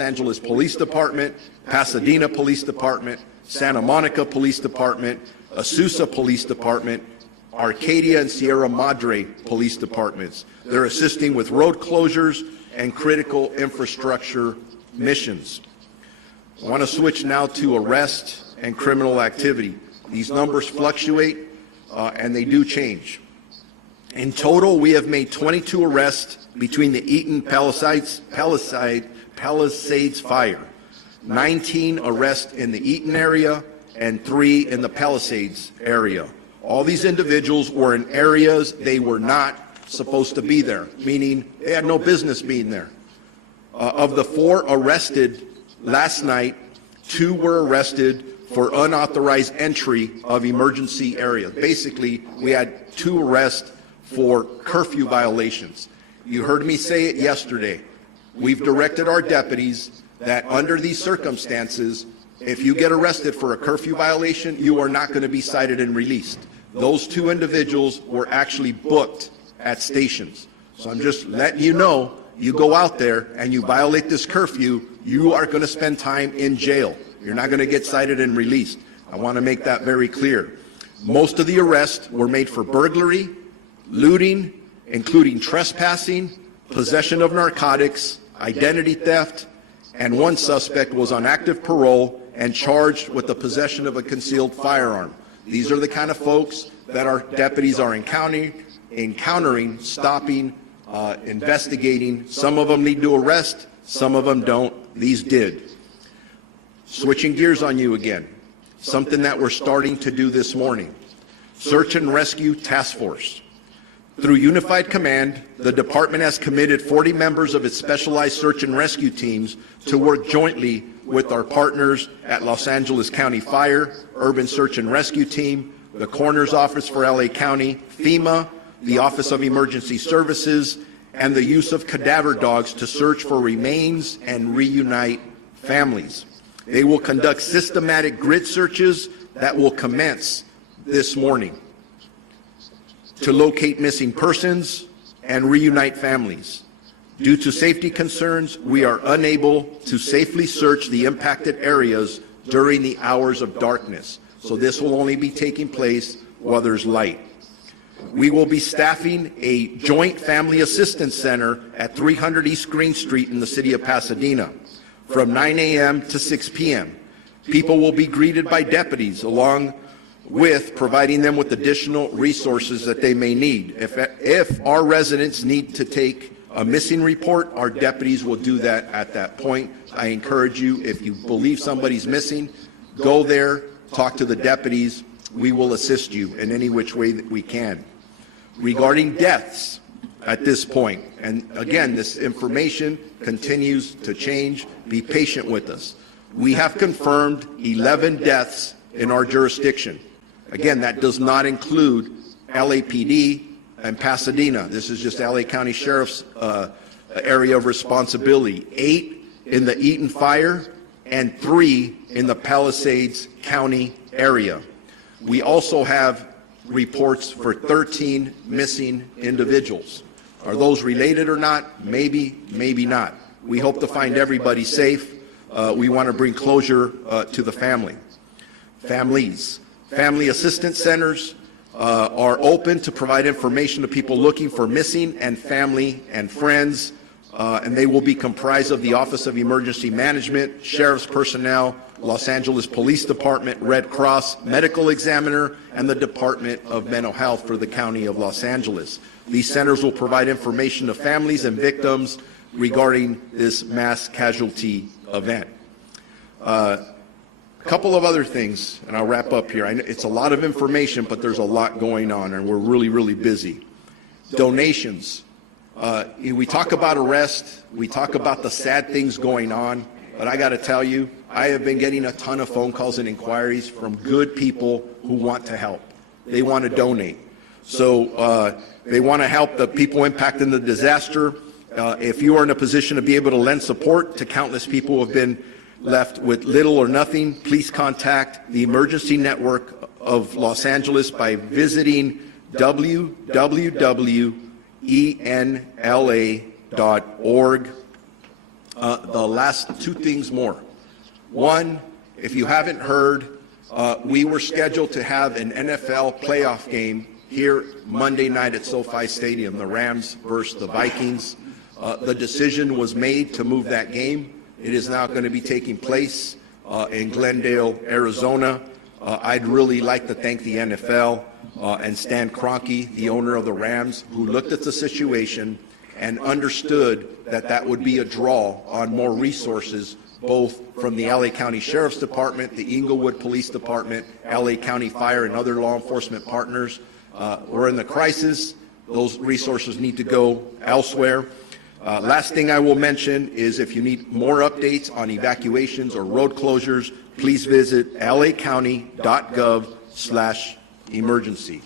Angeles Police Department, Pasadena Police Department, Santa Monica Police Department, Azusa Police Department, Arcadia and Sierra Madre Police Departments. They're assisting with road closures and critical infrastructure missions. I want to switch now to arrest and criminal activity. These numbers fluctuate and they do change. In total, we have made 22 arrests between the Eaton Palisades fire, 19 arrests in the Eaton area, and 3 in the Palisades area. All these individuals were in areas they were not supposed to be there, meaning they had no business being there. Of the 4 arrested last night, 2 were arrested for unauthorized entry of emergency areas. Basically, we had 2 arrests for curfew violations. You heard me say it yesterday. We've directed our deputies that under these circumstances, if you get arrested for a curfew violation, you are not going to be cited and released. Those 2 individuals were actually booked at stations. So I'm just letting you know, you go out there and you violate this curfew, you are going to spend time in jail. You're not going to get cited and released. I want to make that very clear. Most of the arrests were made for burglary, looting, including trespassing, possession of narcotics, identity theft, and 1 suspect was on active parole and charged with the possession of a concealed firearm. These are the kind of folks that our deputies are encountering, stopping, investigating. Some of them need to arrest, some of them don't. These did. Switching gears on you again, something that we're starting to do this morning. Search and Rescue Task Force. Through Unified Command, the department has committed 40 members of its specialized search and rescue teams to work jointly with our partners at Los Angeles County Fire, Urban Search and Rescue Team, the Coroner's Office for LA County, FEMA, the Office of Emergency Services, and the use of cadaver dogs to search for remains and reunite families. They will conduct systematic grid searches that will commence this morning to locate missing persons and reunite families. Due to safety concerns, we are unable to safely search the impacted areas during the hours of darkness. So this will only be taking place while there's light. We will be staffing a joint family assistance center at 300 East Green Street in the city of Pasadena from 9 a.m. to 6 p.m. People will be greeted by deputies along with providing them with additional resources that they may need. If our residents need to take a missing report, our deputies will do that at that point. I encourage you, if you believe somebody's missing, go there, talk to the deputies. We will assist you in any which way that we can. Regarding deaths at this point, and again, this information continues to change. Be patient with us. We have confirmed 11 deaths in our jurisdiction. Again, that does not include LAPD and Pasadena. This is just LA County Sheriff's area of responsibility. 8 in the Eaton fire and 3 in the Palisades County area. We also have reports for 13 missing individuals. Are those related or not? Maybe, maybe not. We hope to find everybody safe. We want to bring closure to the families. Family assistance centers are open to provide information to people looking for missing and family and friends, and they will be comprised of the Office of Emergency Management, Sheriff's personnel, Los Angeles Police Department, Red Cross, Medical Examiner, and the Department of Mental Health for the County of Los Angeles. These centers will provide information to families and victims regarding this mass casualty event. A couple of other things, and I'll wrap up here. It's a lot of information, but there's a lot going on, and we're really, really busy. Donations. We talk about arrest. We talk about the sad things going on, but I got to tell you, I have been getting a ton of phone calls and inquiries from good people who want to help. They want to donate. So they want to help the people impacted in the disaster. If you are in a position to be able to lend support to countless people who have been left with little or nothing, please contact the Emergency Network of Los Angeles by visiting www.enla.org. the last two things more. One, if you haven't heard, we were scheduled to have an NFL playoff game here Monday night at SoFi Stadium, the Rams versus the Vikings. The decision was made to move that game. It is now going to be taking place in Glendale, Arizona. I'd really like to thank the NFL and Stan Kroenke, the owner of the Rams, who looked at the situation and understood that that would be a draw on more resources, both from the LA County Sheriff's Department, the Inglewood Police Department, LA County Fire, and other law enforcement partners. We're in the crisis. Those resources need to go elsewhere. Last thing I will mention is if you need more updates on evacuations or road closures, please visit lacounty.gov/emergency.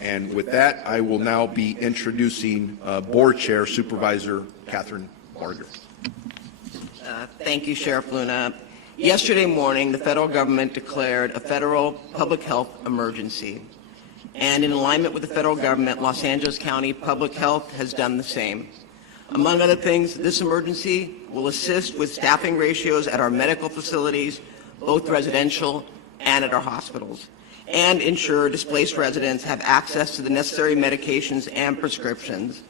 And with that, I will now be introducing Board Chair Supervisor Catherine Barger. Thank you, Sheriff Luna. Yesterday morning, the federal government declared a federal public health emergency. And in alignment with the federal government, Los Angeles County Public Health has done the same. Among other things, this emergency will assist with staffing ratios at our medical facilities, both residential and at our hospitals, and ensure displaced residents have access to the necessary medications and prescriptions.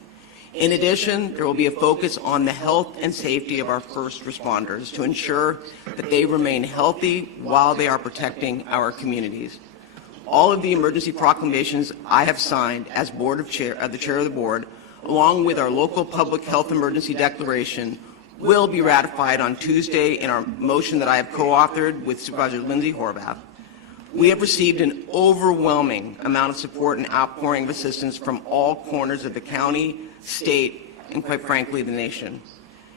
In addition, there will be a focus on the health and safety of our first responders to ensure that they remain healthy while they are protecting our communities. All of the emergency proclamations I have signed as the chair of the board, along with our local public health emergency declaration, will be ratified on Tuesday in our motion that I have co-authored with Supervisor Lindsay Horvath. We have received an overwhelming amount of support and outpouring of assistance from all corners of the county, state, and quite frankly, the nation.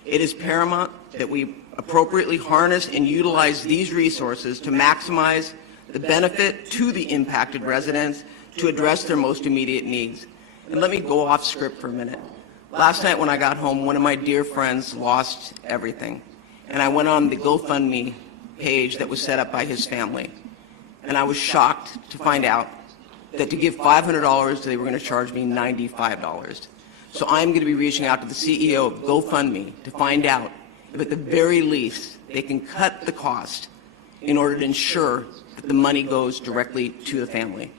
It is paramount that we appropriately harness and utilize these resources to maximize the benefit to the impacted residents to address their most immediate needs. And let me go off script for a minute. Last night when I got home, one of my dear friends lost everything. And I went on the GoFundMe page that was set up by his family. And I was shocked to find out that to give $500, they were going to charge me $95. So I'm going to be reaching out to the CEO of GoFundMe to find out if at the very least they can cut the cost in order to ensure that the money goes directly to the family.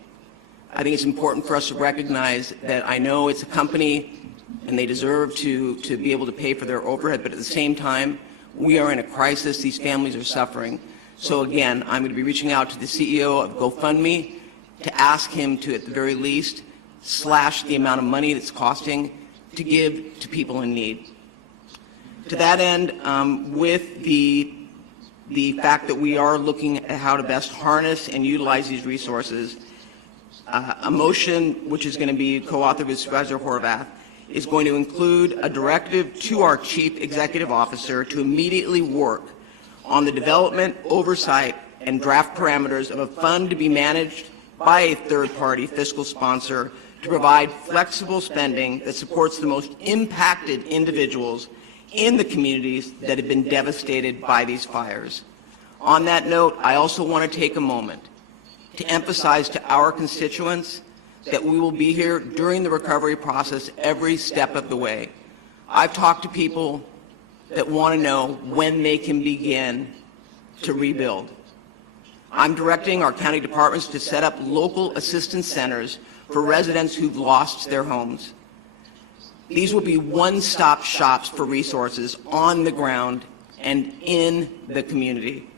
I think it's important for us to recognize that I know it's a company and they deserve to be able to pay for their overhead, but at the same time, we are in a crisis. These families are suffering. So again, I'm going to be reaching out to the CEO of GoFundMe to ask him to, at the very least, slash the amount of money that's costing to give to people in need. To that end, with the fact that we are looking at how to best harness and utilize these resources, a motion which is going to be co-authored with Supervisor Horvath is going to include a directive to our Chief Executive Officer to immediately work on the development, oversight, and draft parameters of a fund to be managed by a third-party fiscal sponsor to provide flexible spending that supports the most impacted individuals in the communities that have been devastated by these fires. On that note, I also want to take a moment to emphasize to our constituents that we will be here during the recovery process every step of the way. I've talked to people that want to know when they can begin to rebuild. I'm directing our county departments to set up local assistance centers for residents who've lost their homes. These will be one-stop shops for resources on the ground and in the community.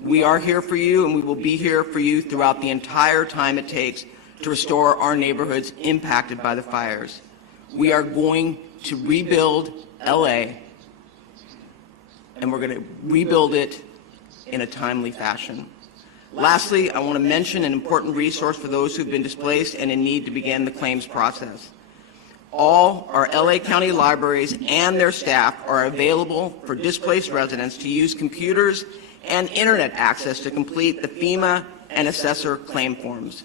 We are here for you, and we will be here for you throughout the entire time it takes to restore our neighborhoods impacted by the fires. We are going to rebuild LA, and we're going to rebuild it in a timely fashion. Lastly, I want to mention an important resource for those who've been displaced and in need to begin the claims process. All our LA County libraries and their staff are available for displaced residents to use computers and internet access to complete the FEMA and assessor claim forms.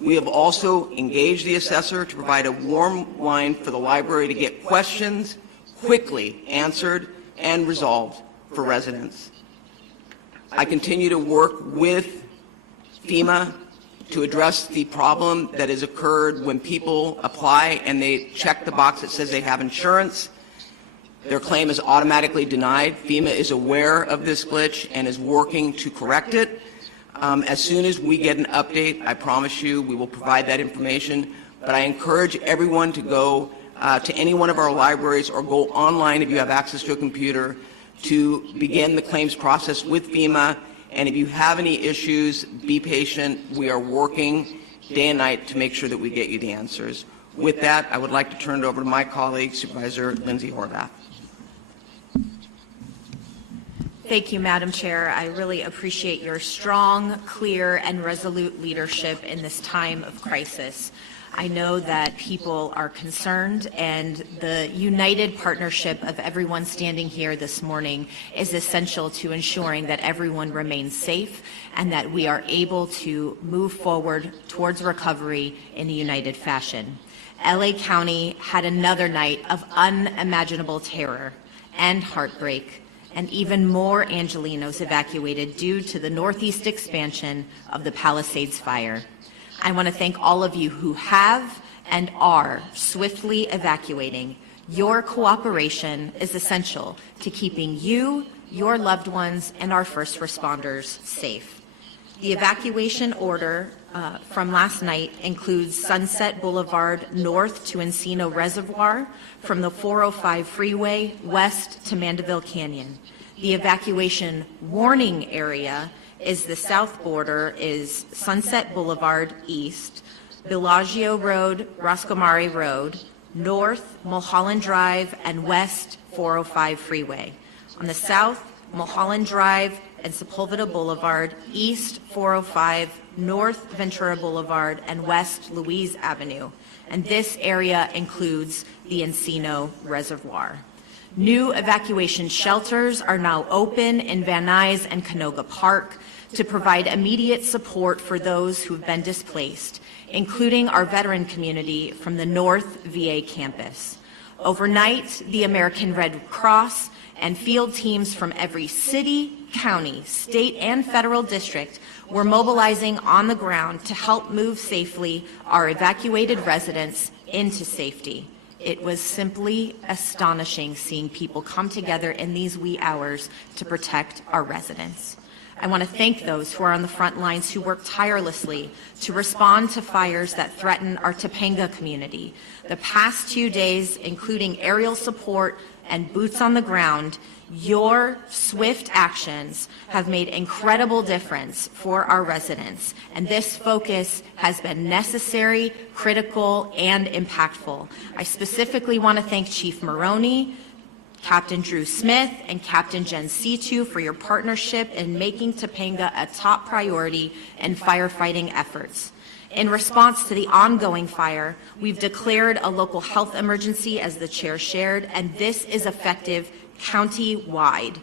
We have also engaged the assessor to provide a warm line for the library to get questions quickly answered and resolved for residents. I continue to work with FEMA to address the problem that has occurred when people apply and they check the box that says they have insurance, Their claim is automatically denied. FEMA is aware of this glitch and is working to correct it. As soon as we get an update, I promise you we will provide that information. But I encourage everyone to go to any one of our libraries or go online if you have access to a computer to begin the claims process with FEMA. And if you have any issues, be patient. We are working day and night to make sure that we get you the answers. With that, I would like to turn it over to my colleague, Supervisor Lindsay Horvath. Thank you, Madam Chair. I really appreciate your strong, clear, and resolute leadership in this time of crisis. I know that people are concerned, and the united partnership of everyone standing here this morning is essential to ensuring that everyone remains safe and that we are able to move forward towards recovery in a united fashion. LA County had another night of unimaginable terror and heartbreak, and even more Angelenos evacuated due to the northeast expansion of the Palisades fire. I want to thank all of you who have and are swiftly evacuating. Your cooperation is essential to keeping you, your loved ones, and our first responders safe. The evacuation order from last night includes Sunset Boulevard north to Encino Reservoir, from the 405 freeway west to Mandeville Canyon. The evacuation warning area is the south border is Sunset Boulevard east, Bellagio Road, Roscomari Road, north Mulholland Drive, and west 405 freeway. On the south, Mulholland Drive and Sepulveda Boulevard, east 405, north Ventura Boulevard, and west Louise Avenue. And this area includes the Encino Reservoir. New evacuation shelters are now open in Van Nuys and Canoga Park to provide immediate support for those who have been displaced, including our veteran community from the North VA campus. Overnight, the American Red Cross and field teams from every city, county, state, and federal district were mobilizing on the ground to help move safely our evacuated residents into safety. It was simply astonishing seeing people come together in these wee hours to protect our residents. I want to thank those who are on the front lines who work tirelessly to respond to fires that threaten our Topanga community. The past 2 days, including aerial support and boots on the ground, your swift actions have made incredible difference for our residents, and this focus has been necessary, critical, and impactful. I specifically want to thank Chief Maroney, Captain Drew Smith, and Captain Jen Situ for your partnership in making Topanga a top priority in firefighting efforts. In response to the ongoing fire, we've declared a local health emergency, as the chair shared, and this is effective county-wide.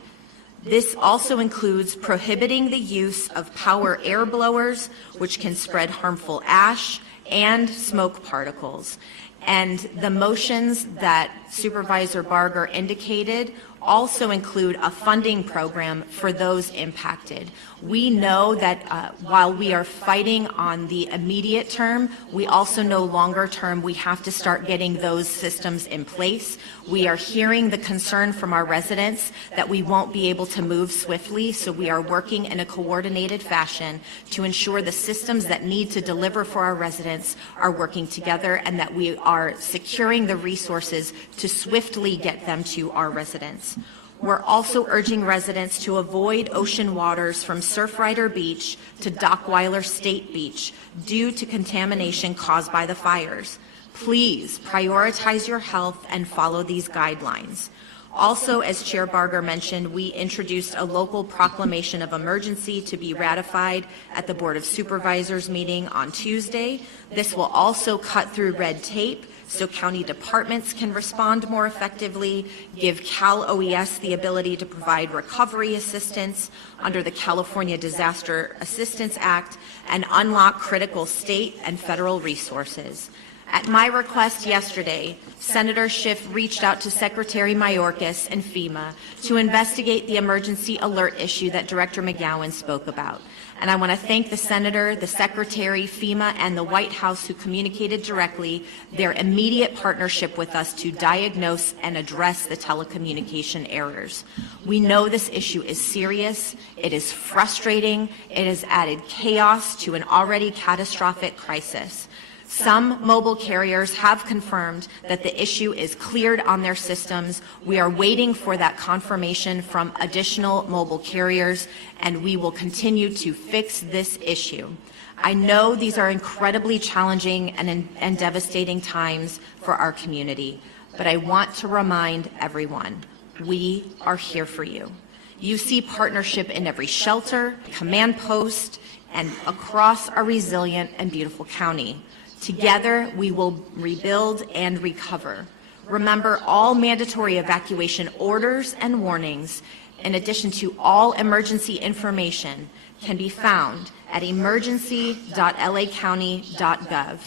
This also includes prohibiting the use of power air blowers, which can spread harmful ash and smoke particles. And the motions that Supervisor Barger indicated also include a funding program for those impacted. We know that while we are fighting on the immediate term, we also know longer term we have to start getting those systems in place. We are hearing the concern from our residents that we won't be able to move swiftly, so we are working in a coordinated fashion to ensure the systems that need to deliver for our residents are working together, and that we are securing the resources to swiftly get them to our residents. We're also urging residents to avoid ocean waters from Surfrider Beach to Dockweiler State Beach due to contamination caused by the fires. Please prioritize your health and follow these guidelines. Also, as Chair Barger mentioned, we introduced a local proclamation of emergency to be ratified at the Board of Supervisors meeting on Tuesday. This will also cut through red tape so county departments can respond more effectively, give Cal OES the ability to provide recovery assistance under the California Disaster Assistance Act, and unlock critical state and federal resources. At my request yesterday, Senator Schiff reached out to Secretary Mayorkas and FEMA to investigate the emergency alert issue that Director McGowan spoke about. And I want to thank the Senator, the Secretary, FEMA, and the White House who communicated directly their immediate partnership with us to diagnose and address the telecommunication errors. We know this issue is serious, it is frustrating, it has added chaos to an already catastrophic crisis. Some mobile carriers have confirmed that the issue is cleared on their systems. We are waiting for that confirmation from additional mobile carriers, and we will continue to fix this issue. I know these are incredibly challenging and devastating times for our community, but I want to remind everyone, we are here for you. You see partnership in every shelter, command post, and across our resilient and beautiful county. Together, we will rebuild and recover. Remember, all mandatory evacuation orders and warnings, in addition to all emergency information, can be found at emergency.lacounty.gov.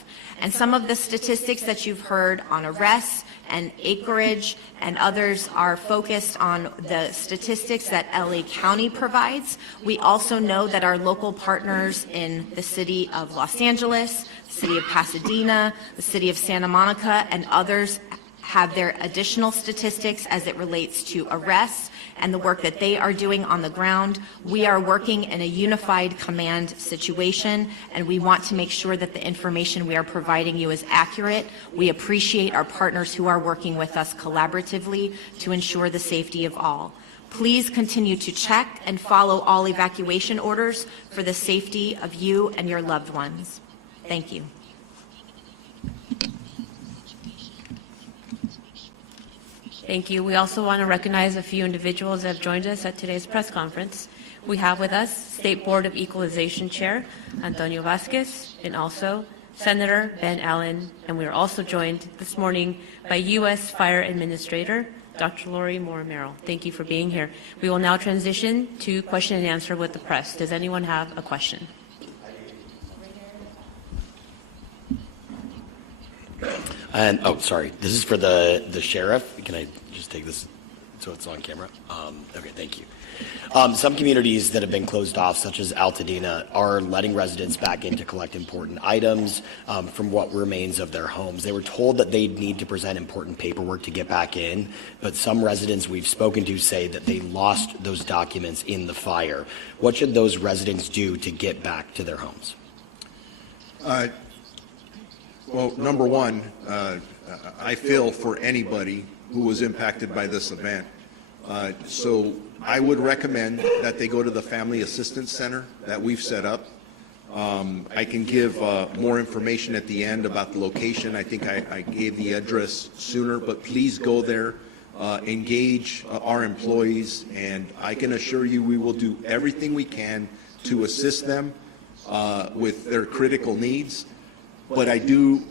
And some of the statistics that you've heard on arrests and acreage and others are focused on the statistics that LA County provides. We also know that our local partners in the city of Los Angeles, the city of Pasadena, the city of Santa Monica, and others have their additional statistics as it relates to arrests and the work that they are doing on the ground. We are working in a unified command situation, and we want to make sure that the information we are providing you is accurate. We appreciate our partners who are working with us collaboratively to ensure the safety of all. Please continue to check and follow all evacuation orders for the safety of you and your loved ones. Thank you. Thank you. We also want to recognize a few individuals that have joined us at today's press conference. We have with us State Board of Equalization Chair Antonio Vasquez and also Senator Ben Allen. And we are also joined this morning by U.S. Fire Administrator Dr. Lori Moore-Merrill. Thank you for being here. We will now transition to question and answer with the press. Does anyone have a question? And sorry, this is for the sheriff. Can I just take this so it's on camera? Okay, thank you. Some communities that have been closed off, such as Altadena, are letting residents back in to collect important items from what remains of their homes. They were told that they'd need to present important paperwork to get back in, but some residents we've spoken to say that they lost those documents in the fire. What should those residents do to get back to their homes? Well, number one, I feel for anybody who was impacted by this event. So I would recommend that they go to the Family Assistance Center that we've set up. I can give more information at the end about the location. I think I gave the address sooner, but please go there, engage our employees, and I can assure you we will do everything we can to assist them with their critical needs. But I do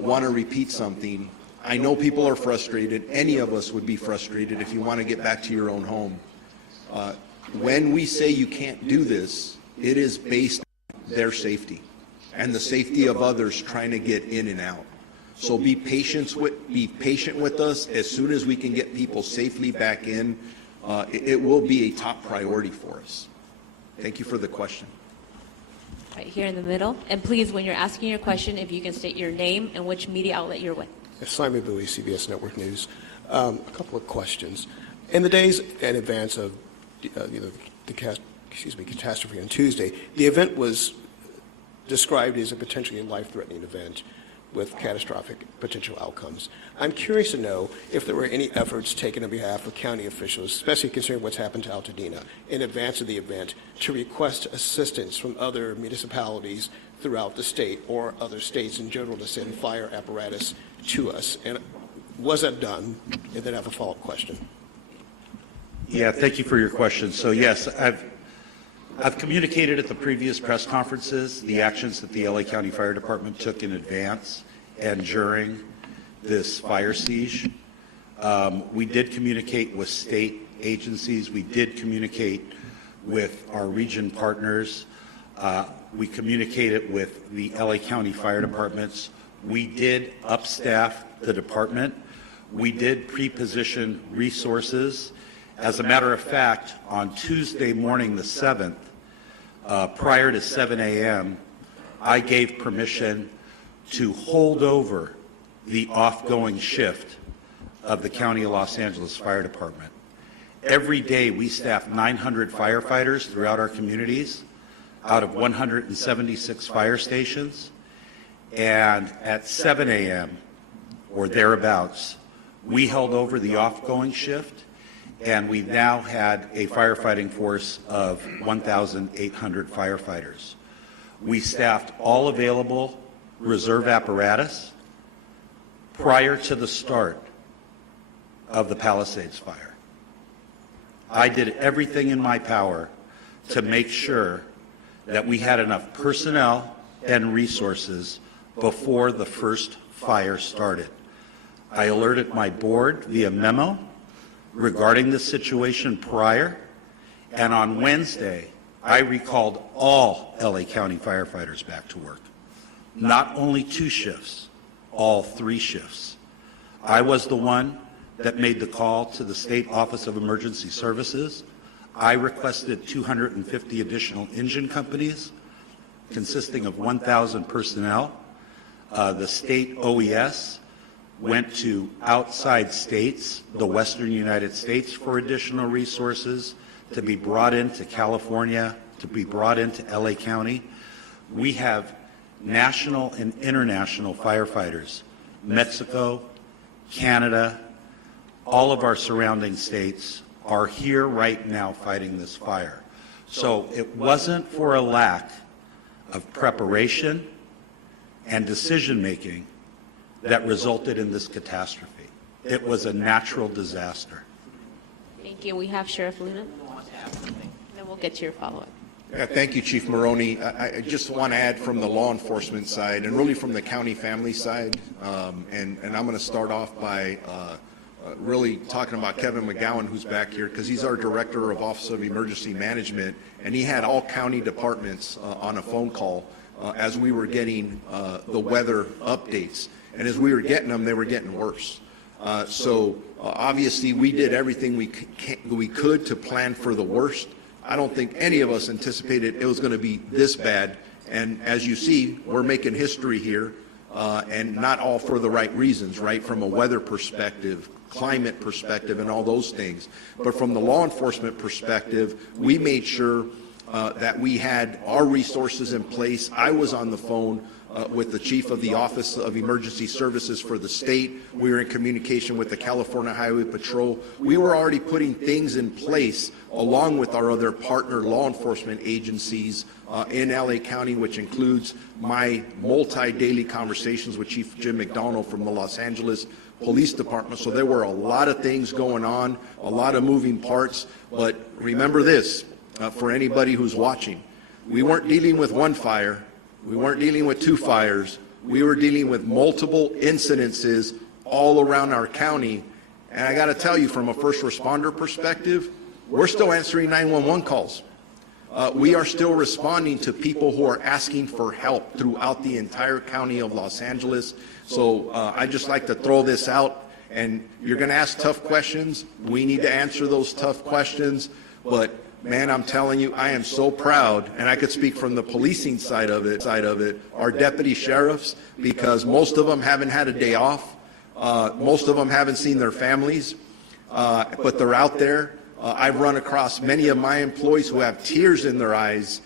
want to repeat something. I know people are frustrated. Any of us would be frustrated if you want to get back to your own home. When we say you can't do this, it is based on their safety and the safety of others trying to get in and out. So be patient with us. As soon as we can get people safely back in, it will be a top priority for us. Thank you for the question. Right here in the middle. And please, when you're asking your question, if you can state your name and which media outlet you're with. Simon Bowie, CBS Network News. A couple of questions. In the days in advance of the catastrophe on Tuesday, the event was described as a potentially life-threatening event with catastrophic potential outcomes. I'm curious to know if there were any efforts taken on behalf of county officials, especially considering what's happened to Altadena, in advance of the event, to request assistance from other municipalities throughout the state or other states in general to send fire apparatus to us. And was that done? And then I have a follow-up question. Yeah, thank you for your question. So yes, I've communicated at the previous press conferences the actions that the LA County Fire Department took in advance and during this fire siege. We did communicate with state agencies. We did communicate with our region partners. We communicated with the LA County Fire Departments. We did upstaff the department. We did pre-position resources. As a matter of fact, on Tuesday morning, the 7th, prior to 7 a.m., I gave permission to hold over the off-going shift of the County of Los Angeles Fire Department. Every day, we staff 900 firefighters throughout our communities out of 176 fire stations. And at 7 a.m. or thereabouts, we held over the off-going shift, and we now had a firefighting force of 1,800 firefighters. We staffed all available reserve apparatus prior to the start of the Palisades fire. I did everything in my power to make sure that we had enough personnel and resources before the first fire started. I alerted my board via memo regarding the situation prior, and on Wednesday, I recalled all LA County firefighters back to work. Not only 2 shifts, all 3 shifts. I was the one that made the call to the State Office of Emergency Services. I requested 250 additional engine companies consisting of 1,000 personnel. The state OES went to outside states, the western United States, for additional resources to be brought into California, to be brought into LA County. We have national and international firefighters, Mexico, Canada, all of our surrounding states are here right now fighting this fire. So it wasn't for a lack of preparation and decision-making that resulted in this catastrophe. It was a natural disaster. Thank you. We have Sheriff Luna. Then we'll get to your follow-up. Yeah, thank you, Chief Maroney. I just want to add from the law enforcement side and really from the county family side, and I'm going to start off by really talking about Kevin McGowan, who's back here, because he's our Director of Office of Emergency Management, and he had all county departments on a phone call as we were getting the weather updates. And as we were getting them, they were getting worse. So obviously we did everything we could to plan for the worst. I don't think any of us anticipated it was going to be this bad. And as you see, we're making history here, and not all for the right reasons, right? From a weather perspective, climate perspective, and all those things. But from the law enforcement perspective, we made sure that we had our resources in place. I was on the phone with the chief of the Office of Emergency Services for the state. We were in communication with the California Highway Patrol. We were already putting things in place along with our other partner law enforcement agencies in LA County, which includes my multi-daily conversations with Chief Jim McDonald from the Los Angeles Police Department. So there were a lot of things going on, a lot of moving parts. But remember this, for anybody who's watching, we weren't dealing with one fire. We weren't dealing with 2 fires. We were dealing with multiple incidences all around our county. And I got to tell you, from a first responder perspective, we're still answering 911 calls. We are still responding to people who are asking for help throughout the entire county of Los Angeles. So I just like to throw this out. And you're going to ask tough questions. We need to answer those tough questions. But man, I'm telling you, I am so proud, and I could speak from the policing side of it, our deputy sheriffs, because most of them haven't had a day off. Most of them haven't seen their families, but they're out there. I've run across many of my employees who have tears in their eyes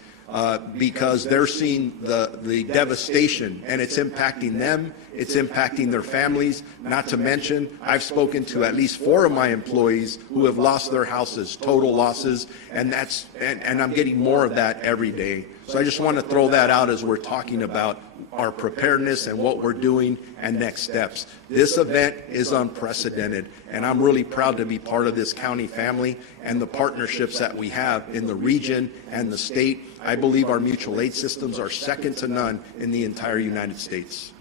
because they're seeing the devastation, and it's impacting them, it's impacting their families. Not to mention, I've spoken to at least 4 of my employees who have lost their houses, total losses, and I'm getting more of that every day. So I just want to throw that out as we're talking about our preparedness and what we're doing and next steps. This event is unprecedented, and I'm really proud to be part of this county family and the partnerships that we have in the region and the state. I believe our mutual aid systems are second to none in the entire United States.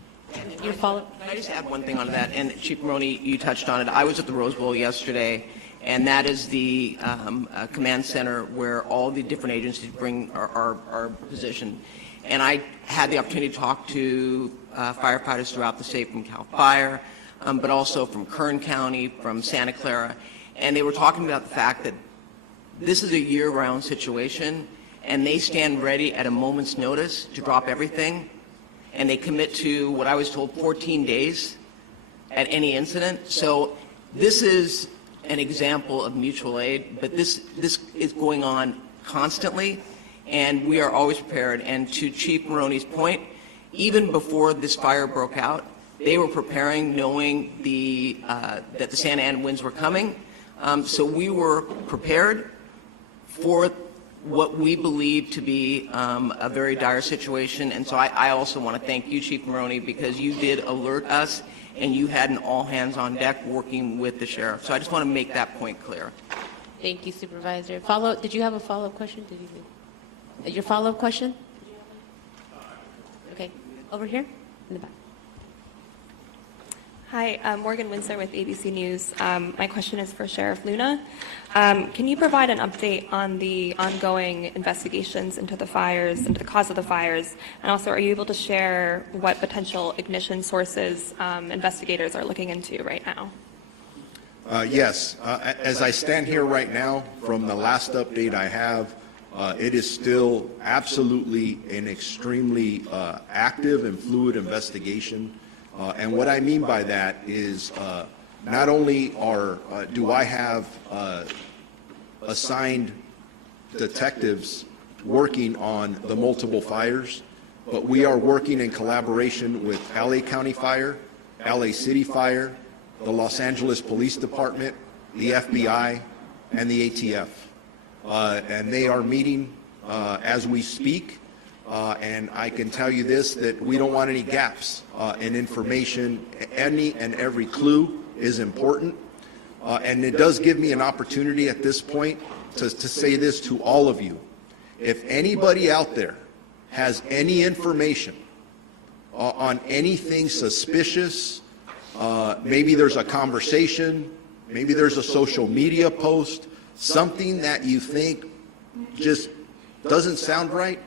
Your follow-up? Can I just add one thing onto that? And Chief Maroney, you touched on it. I was at the Rose Bowl yesterday, and that is the command center where all the different agencies are positioned. And I had the opportunity to talk to firefighters throughout the state from CAL FIRE, but also from Kern County, from Santa Clara, and they were talking about the fact that this is a year-round situation, and they stand ready at a moment's notice to drop everything, and they commit to what I was told 14 days at any incident. So this is an example of mutual aid, but this is going on constantly, and we are always prepared. And to Chief Maroney's point, even before this fire broke out, they were preparing, knowing that the Santa Ana winds were coming. So we were prepared for what we believe to be a very dire situation. And so I also want to thank you, Chief Maroney, because you did alert us, and you had an all-hands-on-deck working with the sheriff. So I just want to make that point clear. Thank you, Supervisor. Follow-up, did you have a follow-up question? Your follow-up question? Okay, over here in the back. Hi, Morgan Winsler with ABC News. My question is for Sheriff Luna. Can you provide an update on the ongoing investigations into the fires, into the cause of the fires? And also, are you able to share what potential ignition sources investigators are looking into right now? Yes. As I stand here right now, from the last update I have, it is still absolutely an extremely active and fluid investigation. And what I mean by that is not only do I have assigned detectives working on the multiple fires, but we are working in collaboration with LA County Fire, LA City Fire, the Los Angeles Police Department, the FBI, and the ATF. And they are meeting as we speak. And I can tell you this, that we don't want any gaps in information. Any and every clue is important. And it does give me an opportunity at this point to say this to all of you. If anybody out there has any information on anything suspicious, maybe there's a conversation, maybe there's a social media post, something that you think just doesn't sound right,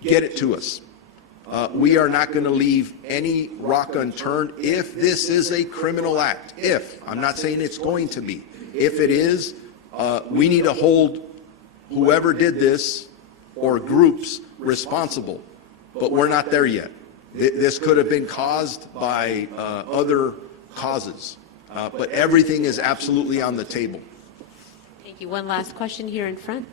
get it to us. We are not going to leave any rock unturned if this is a criminal act. If, I'm not saying it's going to be. If it is, we need to hold whoever did this or groups responsible. But we're not there yet. This could have been caused by other causes. But everything is absolutely on the table. Thank you. One last question here in front.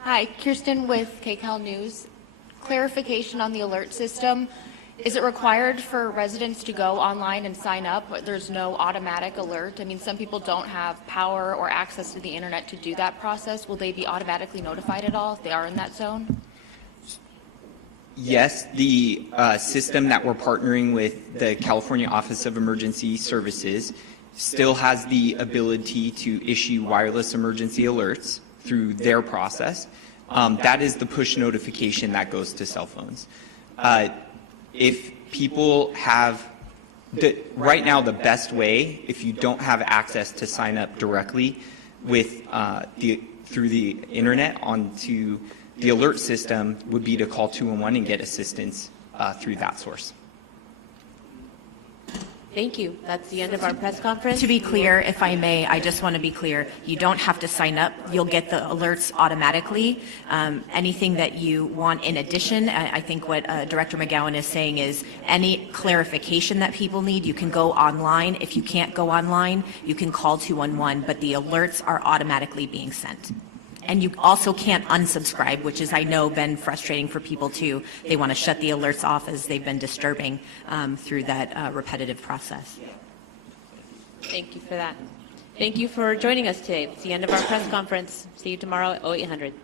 Hi, Kirsten with KCAL News. Clarification on the alert system. Is it required for residents to go online and sign up? There's no automatic alert. I mean, some people don't have power or access to the internet to do that process. Will they be automatically notified at all if they are in that zone? Yes, the system that we're partnering with the California Office of Emergency Services still has the ability to issue wireless emergency alerts through their process. That is the push notification that goes to cell phones. If people have, right now the best way, if you don't have access to sign up directly with through the internet onto the alert system, would be to call 211 and get assistance through that source. Thank you. That's the end of our press conference. To be clear, if I may, I just want to be clear, you don't have to sign up. You'll get the alerts automatically. Anything that you want in addition, I think what Director McGowan is saying is any clarification that people need, you can go online. If you can't go online, you can call 211, but the alerts are automatically being sent. And you also can't unsubscribe, which is, I know, been frustrating for people too. They want to shut the alerts off as they've been disturbing through that repetitive process. Thank you for that. Thank you for joining us today. It's the end of our press conference. See you tomorrow at 0800.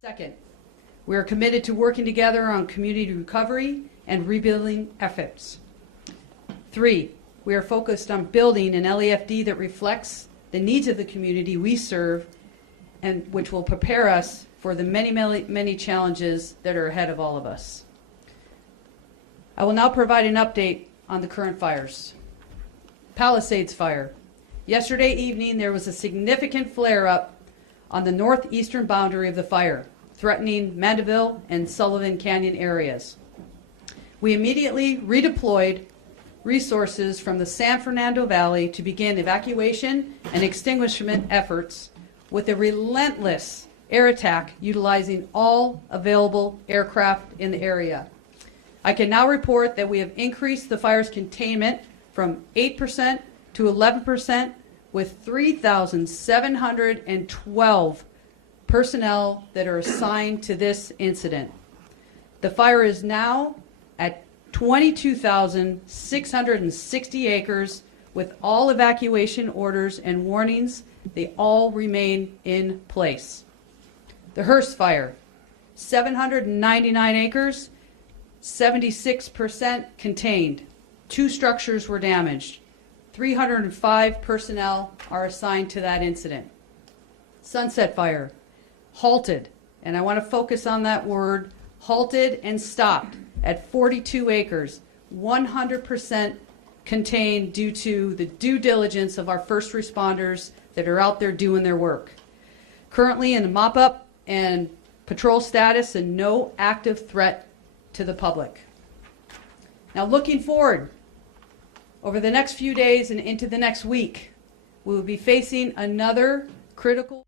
Second, we are committed to working together on community recovery and rebuilding efforts. 3, we are focused on building an LAFD that reflects the needs of the community we serve and which will prepare us for the many challenges that are ahead of all of us. I will now provide an update on the current fires. Palisades Fire. Yesterday evening, there was a significant flare-up on the northeastern boundary of the fire, threatening Mandeville and Sullivan Canyon areas. We immediately redeployed resources from the San Fernando Valley to begin evacuation and extinguishment efforts with a relentless air attack utilizing all available aircraft in the area. I can now report that we have increased the fire's containment from 8% to 11% with 3,712 personnel that are assigned to this incident. The fire is now at 22,660 acres with all evacuation orders and warnings. They all remain in place. The Hearst Fire, 799 acres, 76% contained. 2 structures were damaged. 305 personnel are assigned to that incident. Sunset Fire, halted, and I want to focus on that word, halted and stopped at 42 acres, 100% contained due to the due diligence of our first responders that are out there doing their work. Currently in the mop-up and patrol status and no active threat to the public. Now looking forward, over the next few days and into the next week, we will be facing another critical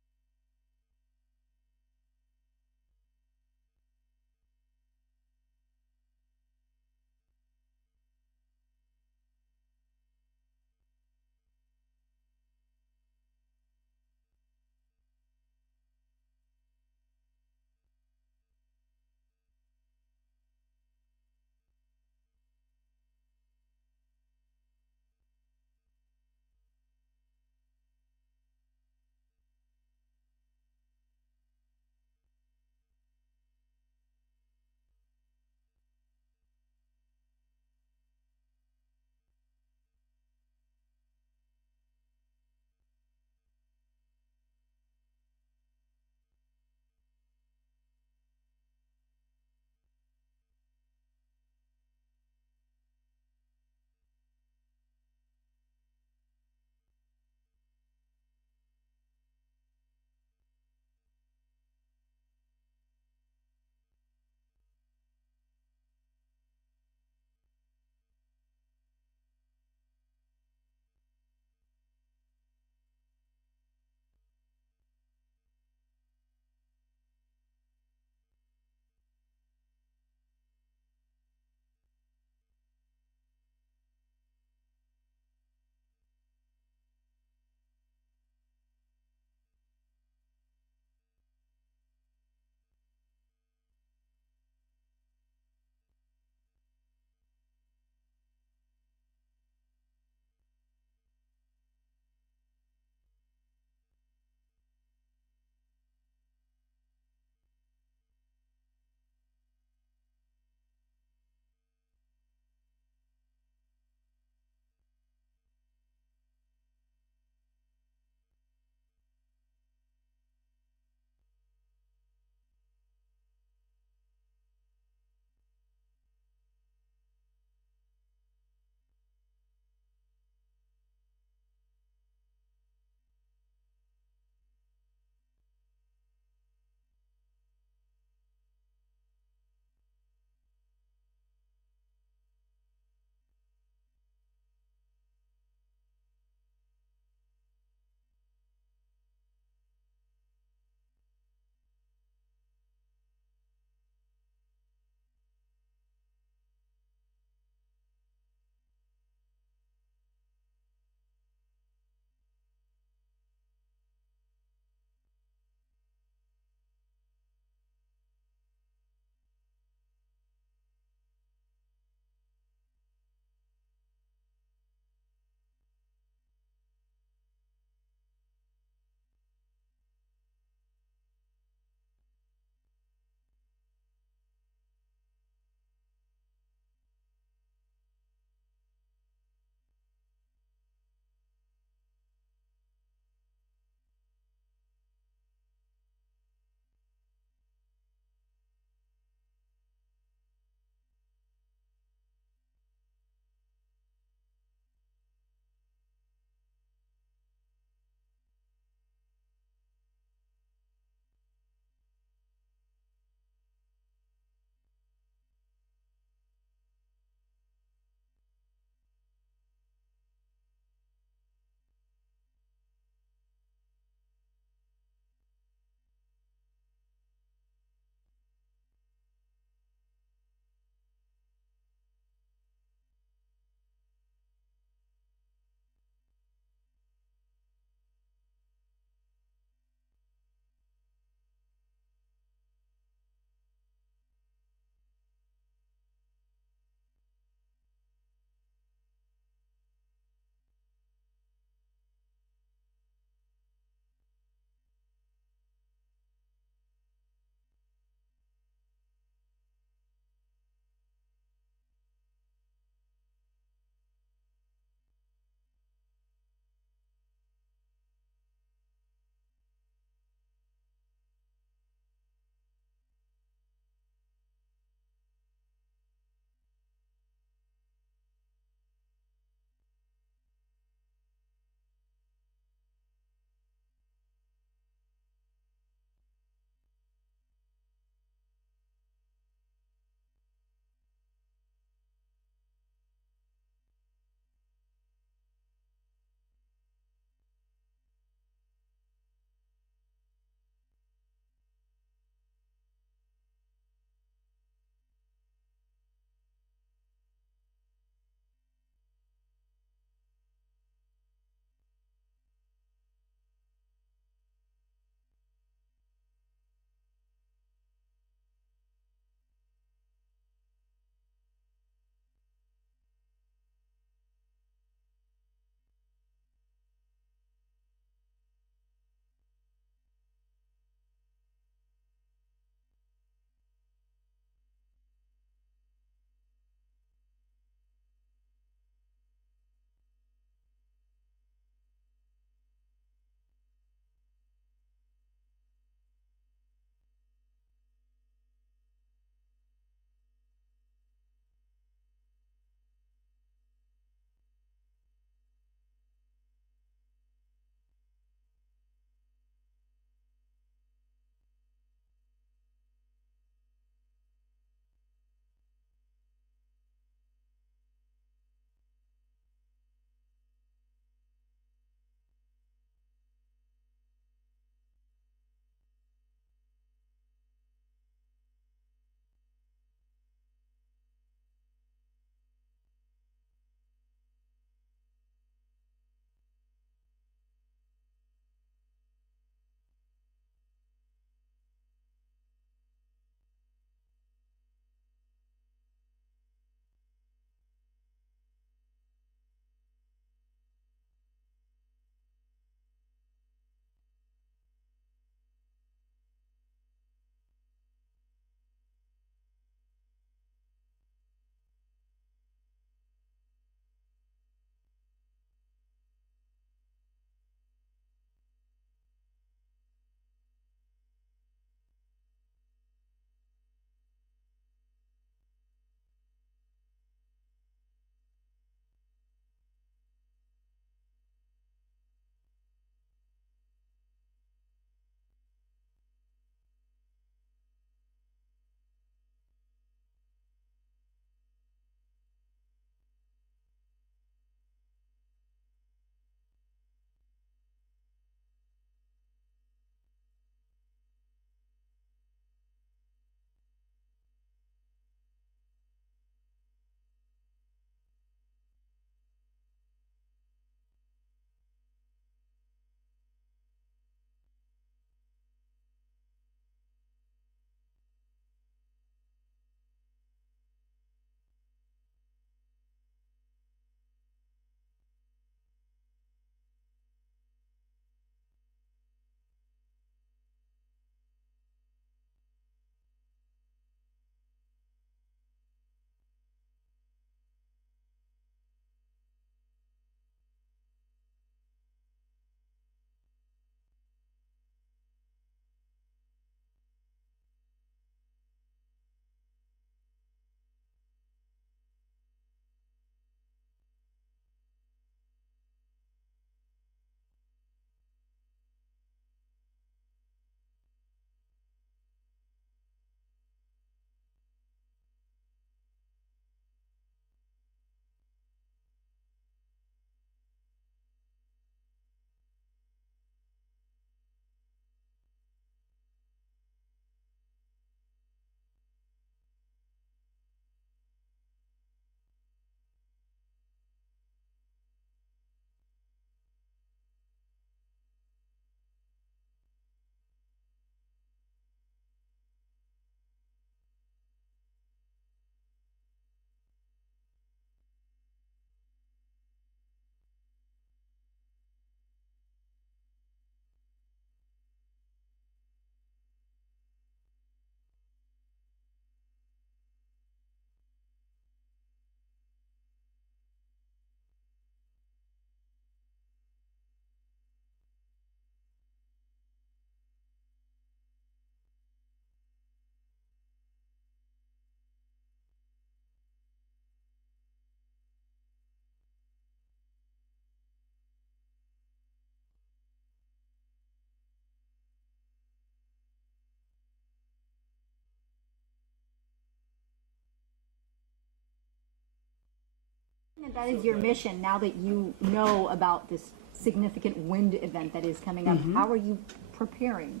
That is your mission now that you know about this significant wind event that is coming up. How are you preparing?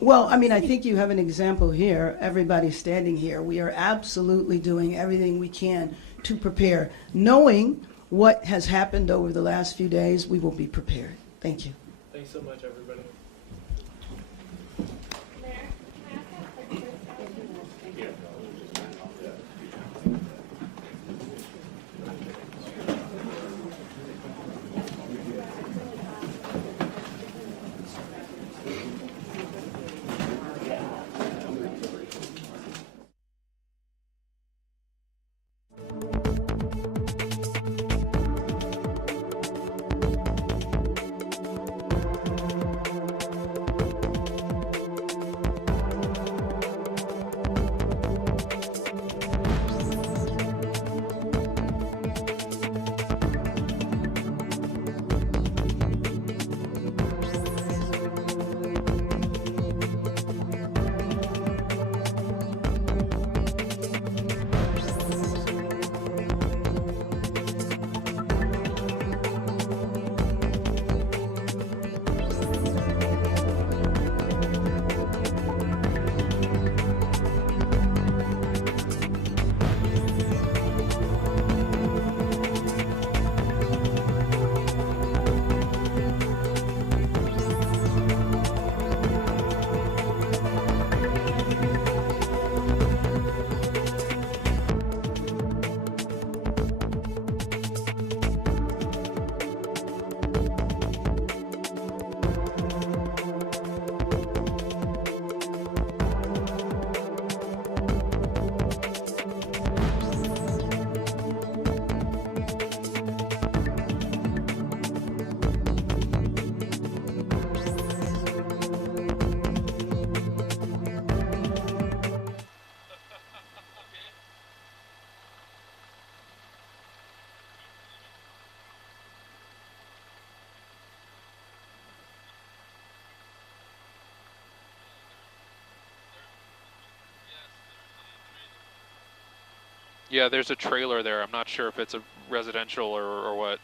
Well, I mean, I think you have an example here. Everybody standing here. We are absolutely doing everything we can to prepare. Knowing what has happened over the last few days, we will be prepared. Thank you. Thanks so much, everybody. Yeah, there's a trailer there. I'm not sure if it's a residential or what.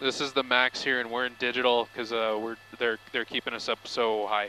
This is the max here, and we're in digital because they're keeping us up so high.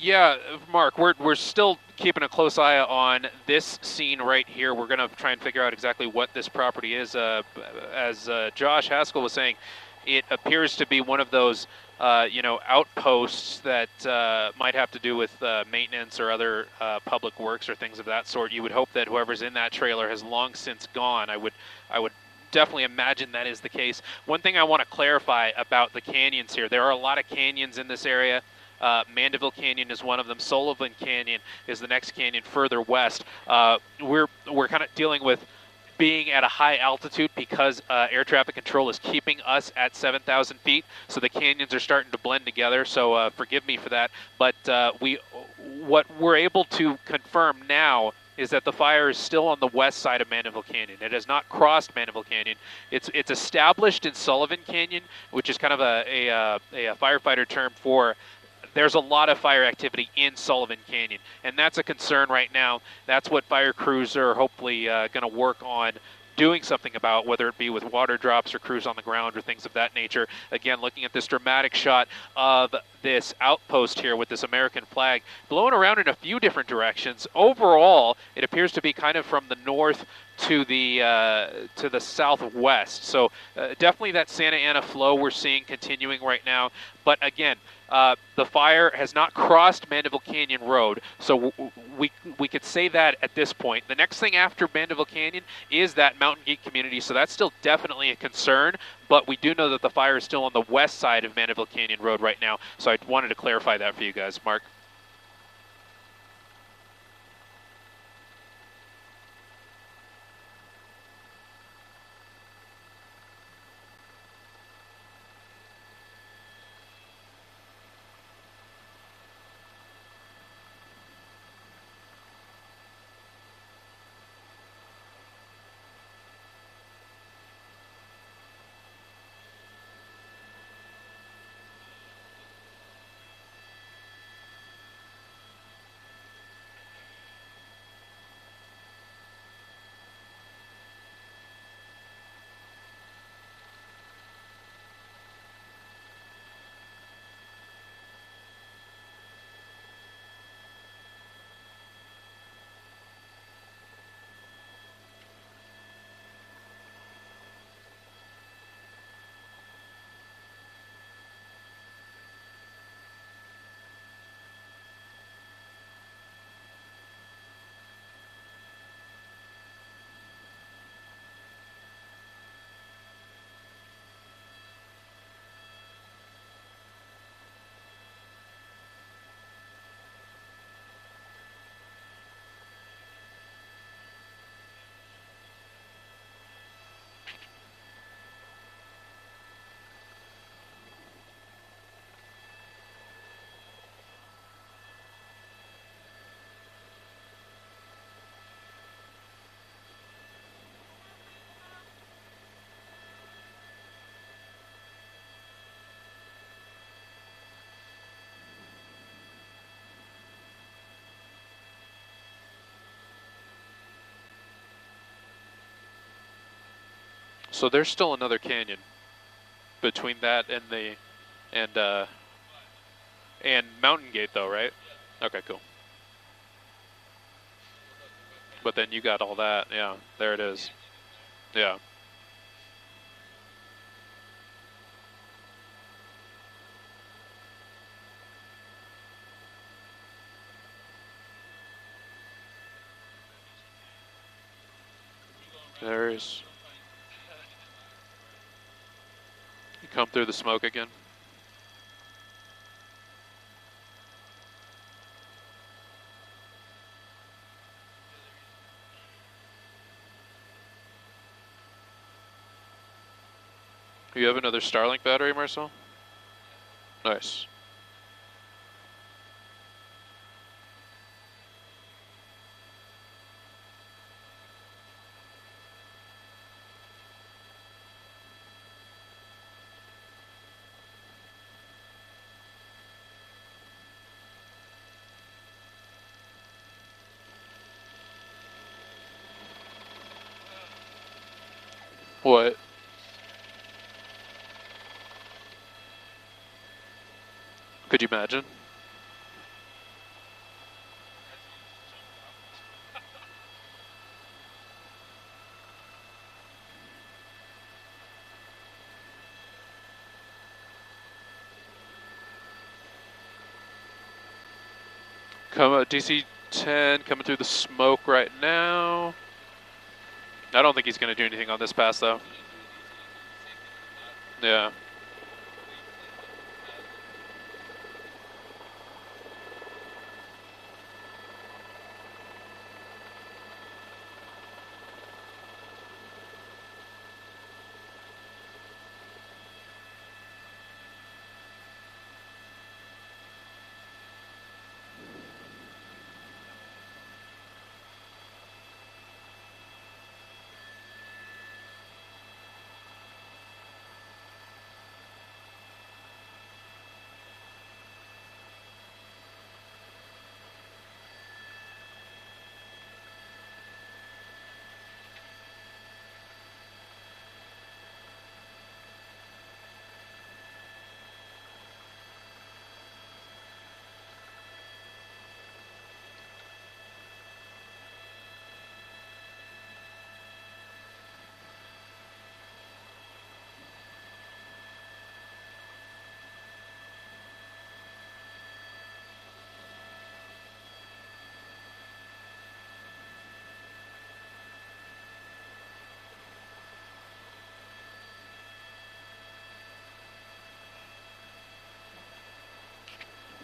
Yeah, Mark, we're still keeping a close eye on this scene right here. We're going to try and figure out exactly what this property is. As Josh Haskell was saying, it appears to be one of those, outposts that might have to do with maintenance or other public works or things of that sort. You would hope that whoever's in that trailer has long since gone. I would definitely imagine that is the case. One thing I want to clarify about the canyons here, there are a lot of canyons in this area. Mandeville Canyon is one of them. Sullivan Canyon is the next canyon further west. We're kind of dealing with being at a high altitude because air traffic control is keeping us at 7,000 feet. So the canyons are starting to blend together. So forgive me for that. But what we're able to confirm now is that the fire is still on the west side of Mandeville Canyon. It has not crossed Mandeville Canyon. It's established in Sullivan Canyon, which is kind of a firefighter term for there's a lot of fire activity in Sullivan Canyon, and that's a concern right now. That's what fire crews are hopefully going to work on doing something about, whether it be with water drops or crews on the ground or things of that nature. Again, looking at this dramatic shot of this outpost here with this American flag blowing around in a few different directions. Overall, it appears to be kind of from the north to the southwest. So definitely that Santa Ana flow we're seeing continuing right now. But again, the fire has not crossed Mandeville Canyon Road, so we could say that at this point. The next thing after Mandeville Canyon is that Mountain Gate community, so that's still definitely a concern, but we do know that the fire is still on the west side of Mandeville Canyon Road right now, so I wanted to clarify that for you guys. Mark? So there's still another canyon between that and the and Mountain Gate though, right? Okay, cool. But then you got all that, yeah, there it is. Yeah. There's... You come through the smoke again. You have another Starlink battery, Marcel? Nice. What? Could you imagine? Come DC-10 coming through the smoke right now. I don't think he's going to do anything on this pass though. Yeah.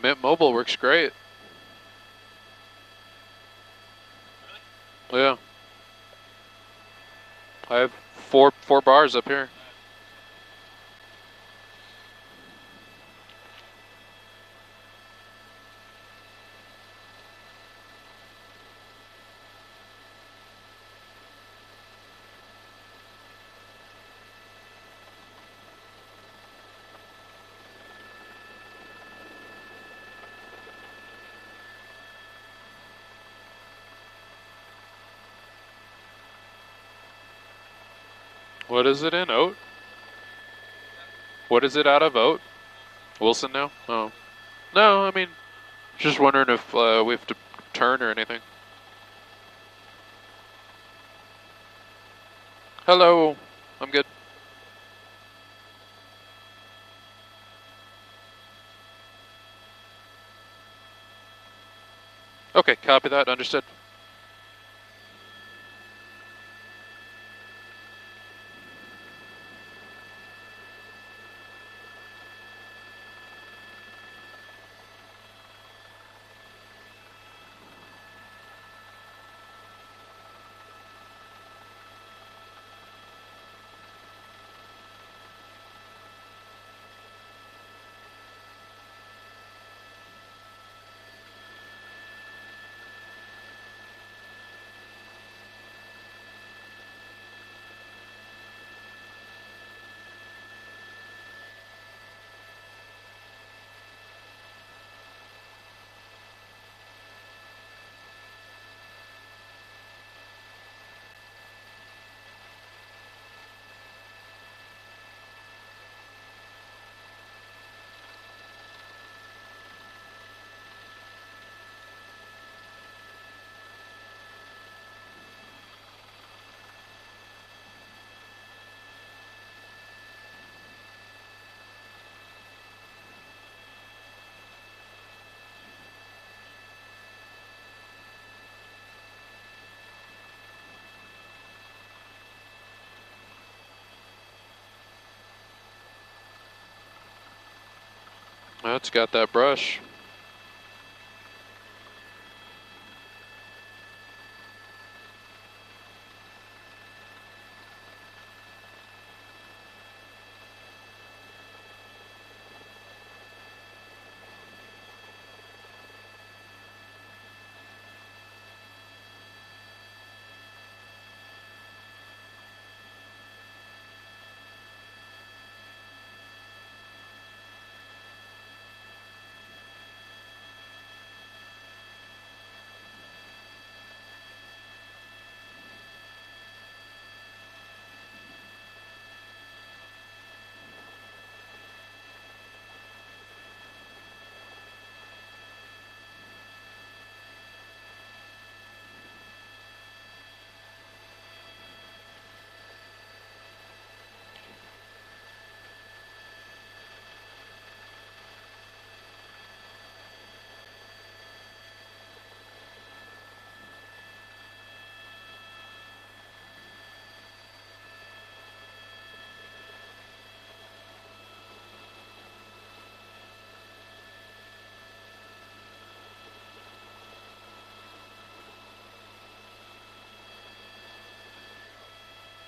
Mint Mobile works great. Yeah. I have four bars up here. What is it in? Oat? What is it out of? Oat? Wilson now? Oh. No, I mean, just wondering if we have to turn or anything. Hello. I'm good. Okay, copy that. Understood. It's got that brush.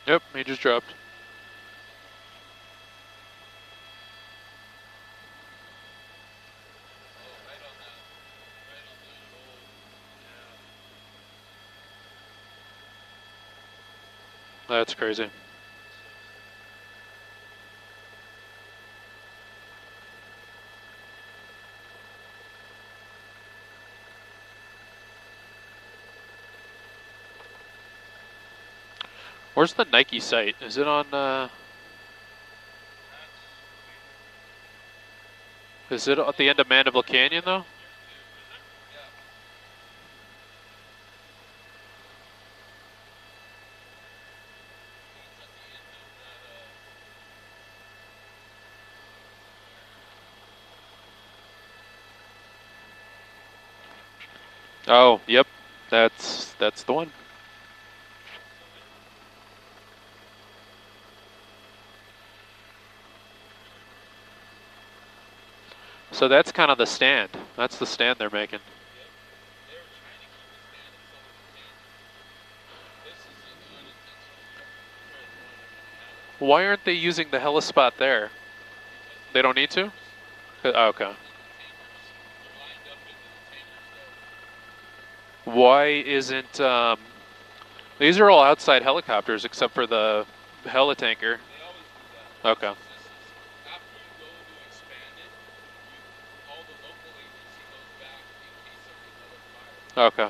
Yep, he just dropped. That's crazy. Where's the Nike site? Is it on, is it at the end of Mandeville Canyon, though? Oh, yep. That's the one. So that's kind of the stand. That's the stand they're making. Why aren't they using the helispot there? They don't need to? Oh, okay. Why isn't, these are all outside helicopters except for the helitanker. Okay. Okay.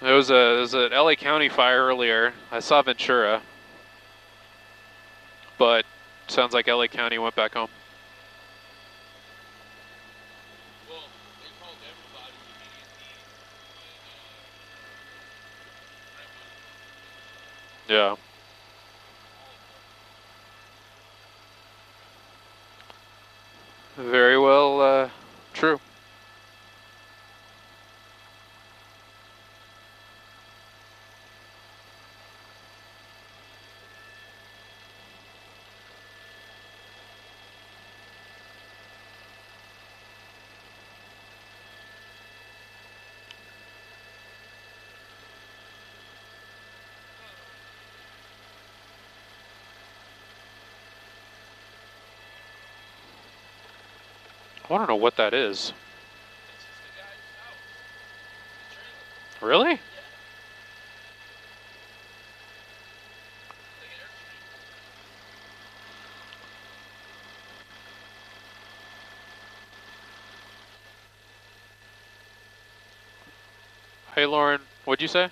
There was an LA County fire earlier. I saw Ventura, but sounds like LA County went back home. Yeah. Very well, true. I want to know what that is. Really? Hey, Lauren, what'd you say?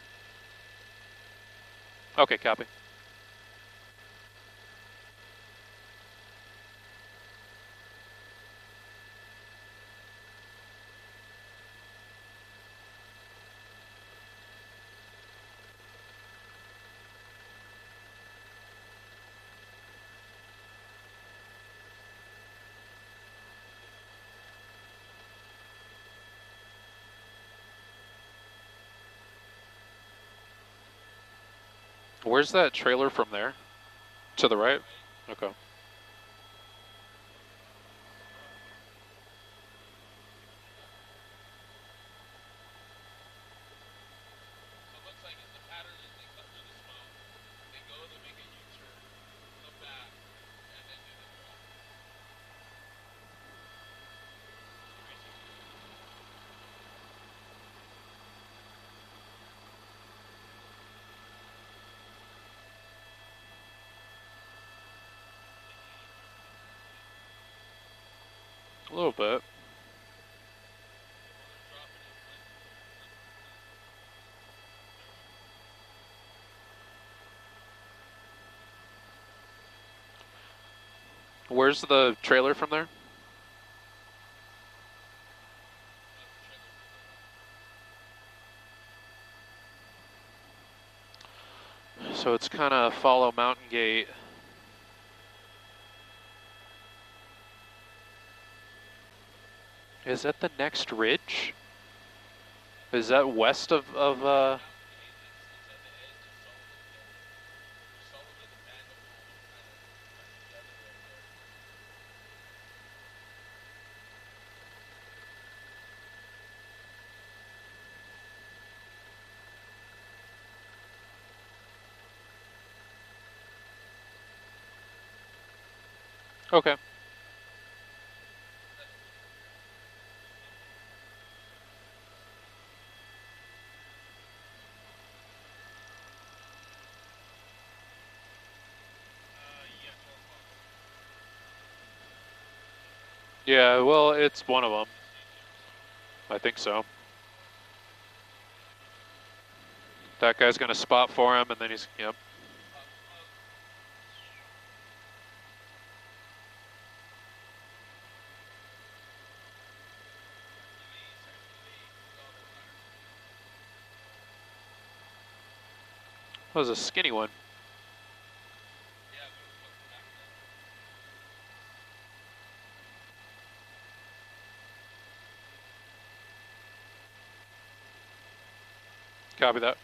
Okay, copy. Where's that trailer from there? To the right? Okay. A little bit. Where's the trailer from there? So it's kind of follow Mountain Gate. Is that the next ridge? Is that west of Okay. Yeah, well, it's one of them. I think so. That guy's gonna spot for him, and then he's, yep. That was a skinny one. Copy that.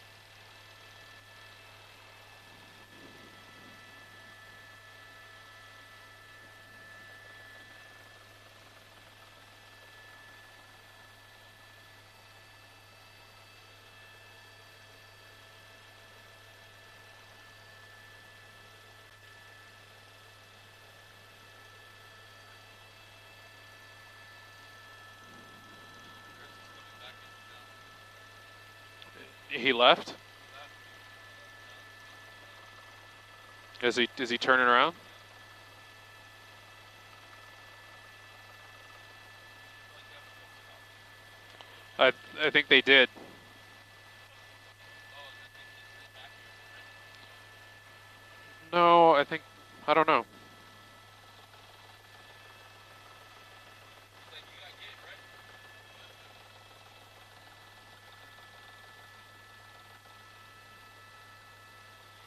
He left? Is he turning around? I think they did. No, I don't know.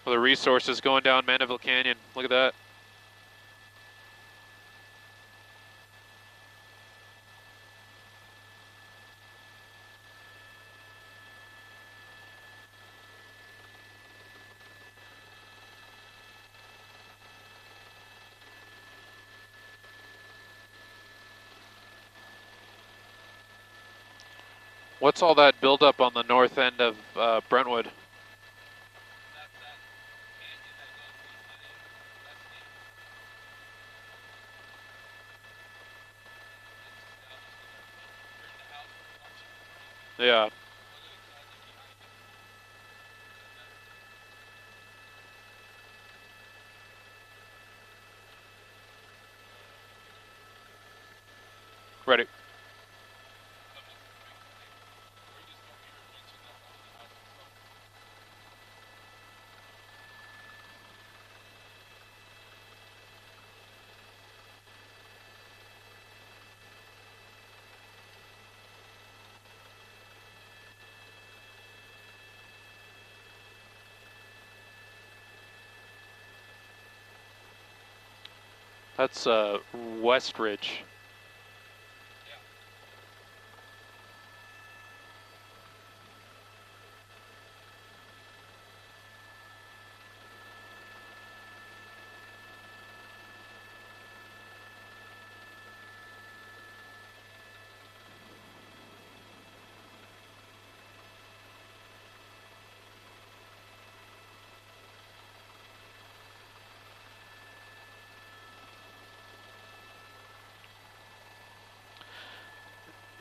Well, the resources going down Mandeville Canyon. Look at that. What's all that buildup on the north end of Brentwood? Yeah. Ready. That's West Ridge.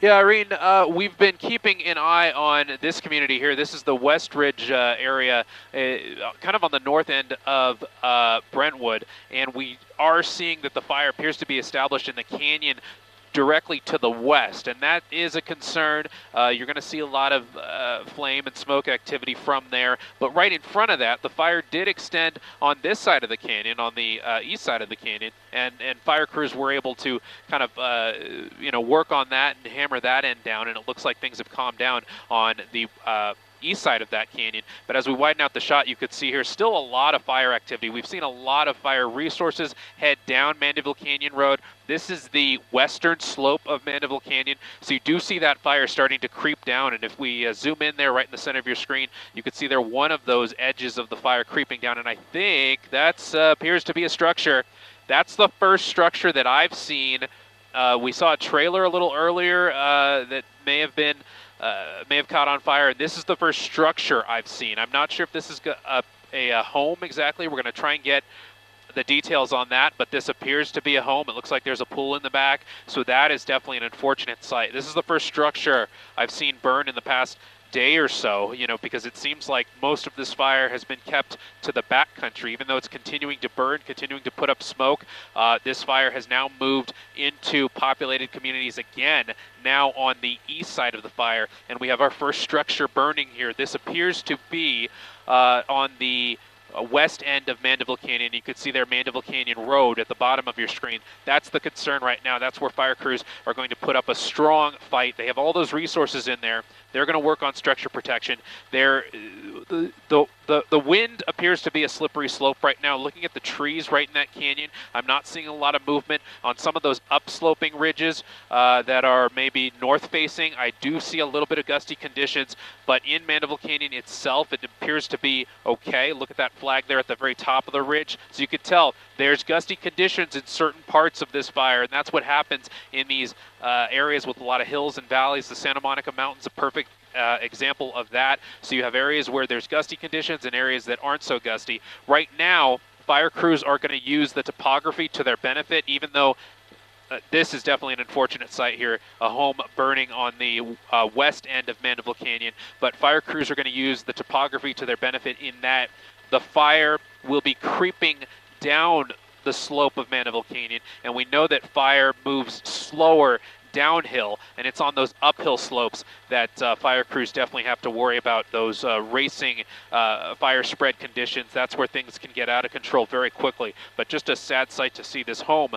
Yeah, Irene, we've been keeping an eye on this community here. This is the West Ridge area, kind of on the north end of Brentwood, and we are seeing that the fire appears to be established in the canyon directly to the west, and that is a concern. You're going to see a lot of flame and smoke activity from there, but right in front of that, the fire did extend on this side of the canyon, on the east side of the canyon, and fire crews were able to kind of work on that and hammer that end down, and it looks like things have calmed down on the east side of that canyon. But as we widen out the shot, you could see here still a lot of fire activity. We've seen a lot of fire resources head down Mandeville Canyon Road. This is the western slope of Mandeville Canyon, so you do see that fire starting to creep down, and if we zoom in there right in the center of your screen, you can see there one of those edges of the fire creeping down, and I think that appears to be a structure. That's the first structure that I've seen. We saw a trailer a little earlier that may have caught on fire, and this is the first structure I've seen. I'm not sure if this is a home exactly. We're going to try and get the details on that, but this appears to be a home. It looks like there's a pool in the back, so that is definitely an unfortunate sight. This is the first structure I've seen burn in the past day or so, because it seems like most of this fire has been kept to the back country. Even though it's continuing to burn, continuing to put up smoke, this fire has now moved into populated communities again, now on the east side of the fire, and we have our first structure burning here. This appears to be on the west end of Mandeville Canyon. You could see there Mandeville Canyon Road at the bottom of your screen. That's the concern right now. That's where fire crews are going to put up a strong fight. They have all those resources in there. They're going to work on structure protection. The wind appears to be a slippery slope right now. Looking at the trees right in that canyon, I'm not seeing a lot of movement on some of those upsloping ridges that are maybe north-facing. I do see a little bit of gusty conditions, but in Mandeville Canyon itself, it appears to be okay. Look at that flag there at the very top of the ridge. So you can tell there's gusty conditions in certain parts of this fire, and that's what happens in these areas with a lot of hills and valleys. The Santa Monica Mountain's a perfect example of that. So you have areas where there's gusty conditions and areas that aren't so gusty. Right now, fire crews are going to use the topography to their benefit, even though this is definitely an unfortunate sight here, a home burning on the west end of Mandeville Canyon, but fire crews are going to use the topography to their benefit in that the fire will be creeping down the slope of Mandeville Canyon, and we know that fire moves slower downhill, and it's on those uphill slopes that fire crews definitely have to worry about those racing fire spread conditions. That's where things can get out of control very quickly. But just a sad sight to see this home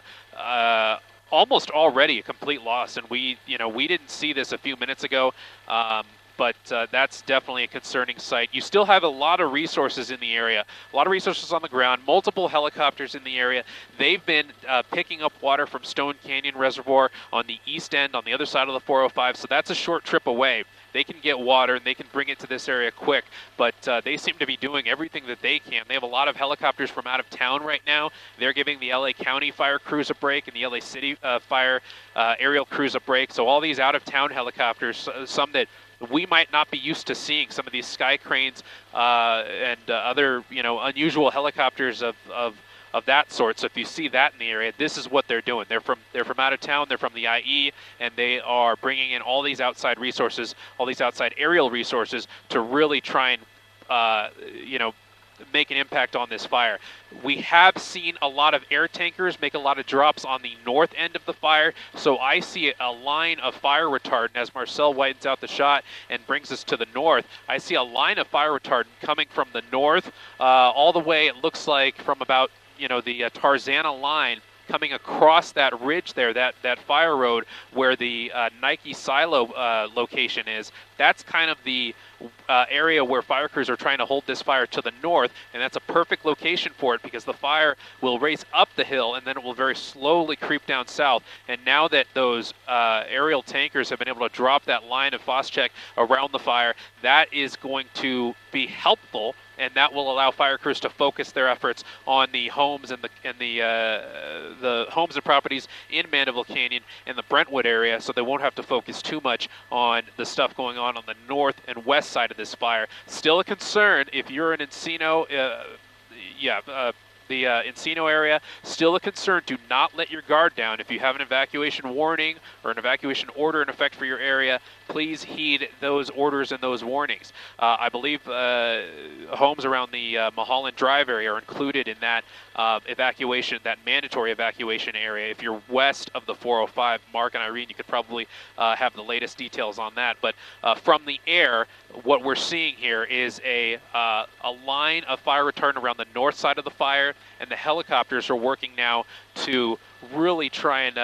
almost already a complete loss, and we didn't see this a few minutes ago. But that's definitely a concerning sight. You still have a lot of resources in the area, a lot of resources on the ground, multiple helicopters in the area. They've been picking up water from Stone Canyon Reservoir on the east end, on the other side of the 405, so that's a short trip away. They can get water and they can bring it to this area quick, but they seem to be doing everything that they can. They have a lot of helicopters from out of town right now. They're giving the LA County fire crews a break and the LA City fire aerial crews a break. So all these out of town helicopters, some that we might not be used to seeing, some of these sky cranes and other unusual helicopters of that sort. So if you see that in the area, this is what they're doing. They're from out of town. They're from the IE, and they are bringing in all these outside resources, all these outside aerial resources to really try and make an impact on this fire. We have seen a lot of air tankers make a lot of drops on the north end of the fire, so I see a line of fire retardant as Marcel widens out the shot and brings us to the north. I see a line of fire retardant coming from the north all the way, it looks like, from about the Tarzana line, coming across that ridge there, that fire road where the Nike silo location is. That's kind of the area where fire crews are trying to hold this fire to the north, and that's a perfect location for it because the fire will race up the hill and then it will very slowly creep down south. And now that those aerial tankers have been able to drop that line of Phosgene around the fire, that is going to be helpful, and that will allow fire crews to focus their efforts on the homes and the homes and properties in Mandeville Canyon and the Brentwood area, so they won't have to focus too much on the stuff going on the north and west side of this fire. Still a concern if you're in Encino, the Encino area, still a concern. Do not let your guard down. If you have an evacuation warning or an evacuation order in effect for your area, please heed those orders and those warnings. I believe homes around the Mulholland Drive area are included in that evacuation, that mandatory evacuation area. If you're west of the 405, Mark and Irene, you could probably have the latest details on that. But from the air, what we're seeing here is a line of fire retardant around the north side of the fire, and the helicopters are working now to really try and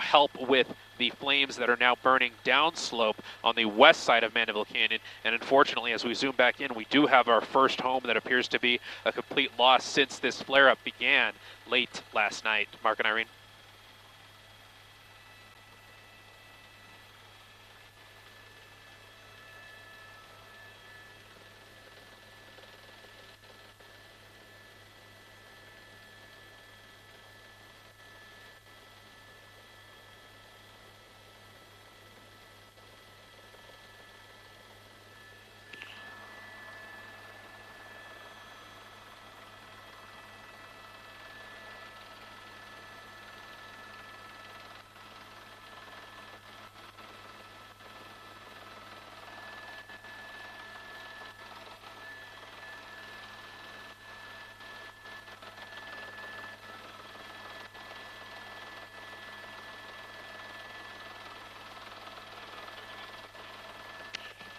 help with the flames that are now burning downslope on the west side of Mandeville Canyon. And unfortunately, as we zoom back in, we do have our first home that appears to be a complete loss since this flare-up began late last night. Mark and Irene.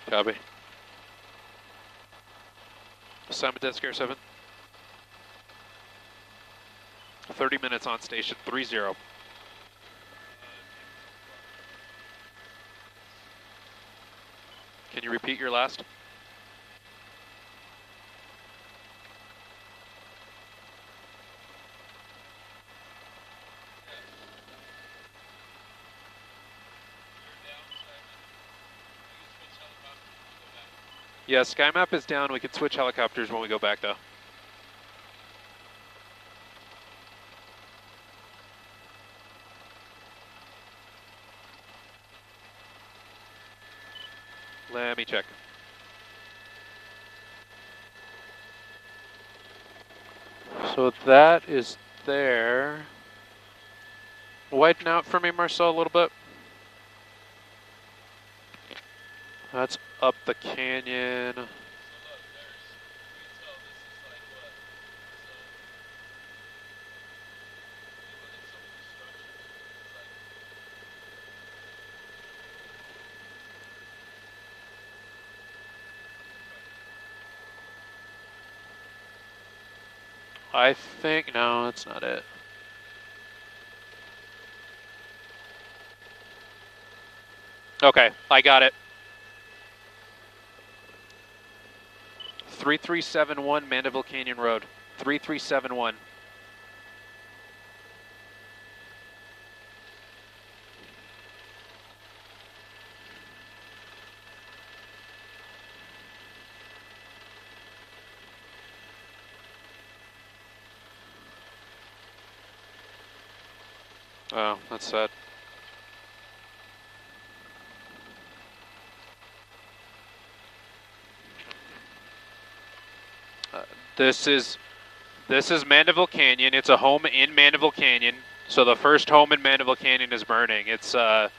Copy. Assignment desk Air 7. 30 minutes on station, 3-0. Can you repeat your last? Yeah, SkyMap is down. We can switch helicopters when we go back, though. Let me check. So that is there. widen out for me, Marcel, a little bit? That's up the canyon. I think, no, that's not it. Okay, I got it. 3371 Mandeville Canyon Road. 3371. Oh, that's sad. This is Mandeville Canyon. It's a home in Mandeville Canyon. So the first home in Mandeville Canyon is burning. It's the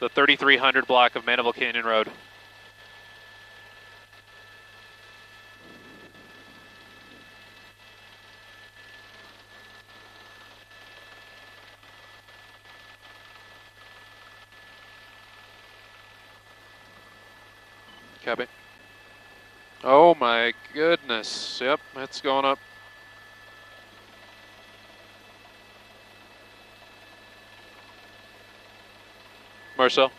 3300 block of Mandeville Canyon Road. Copy. Oh my goodness. Yep, it's going up. Marcel?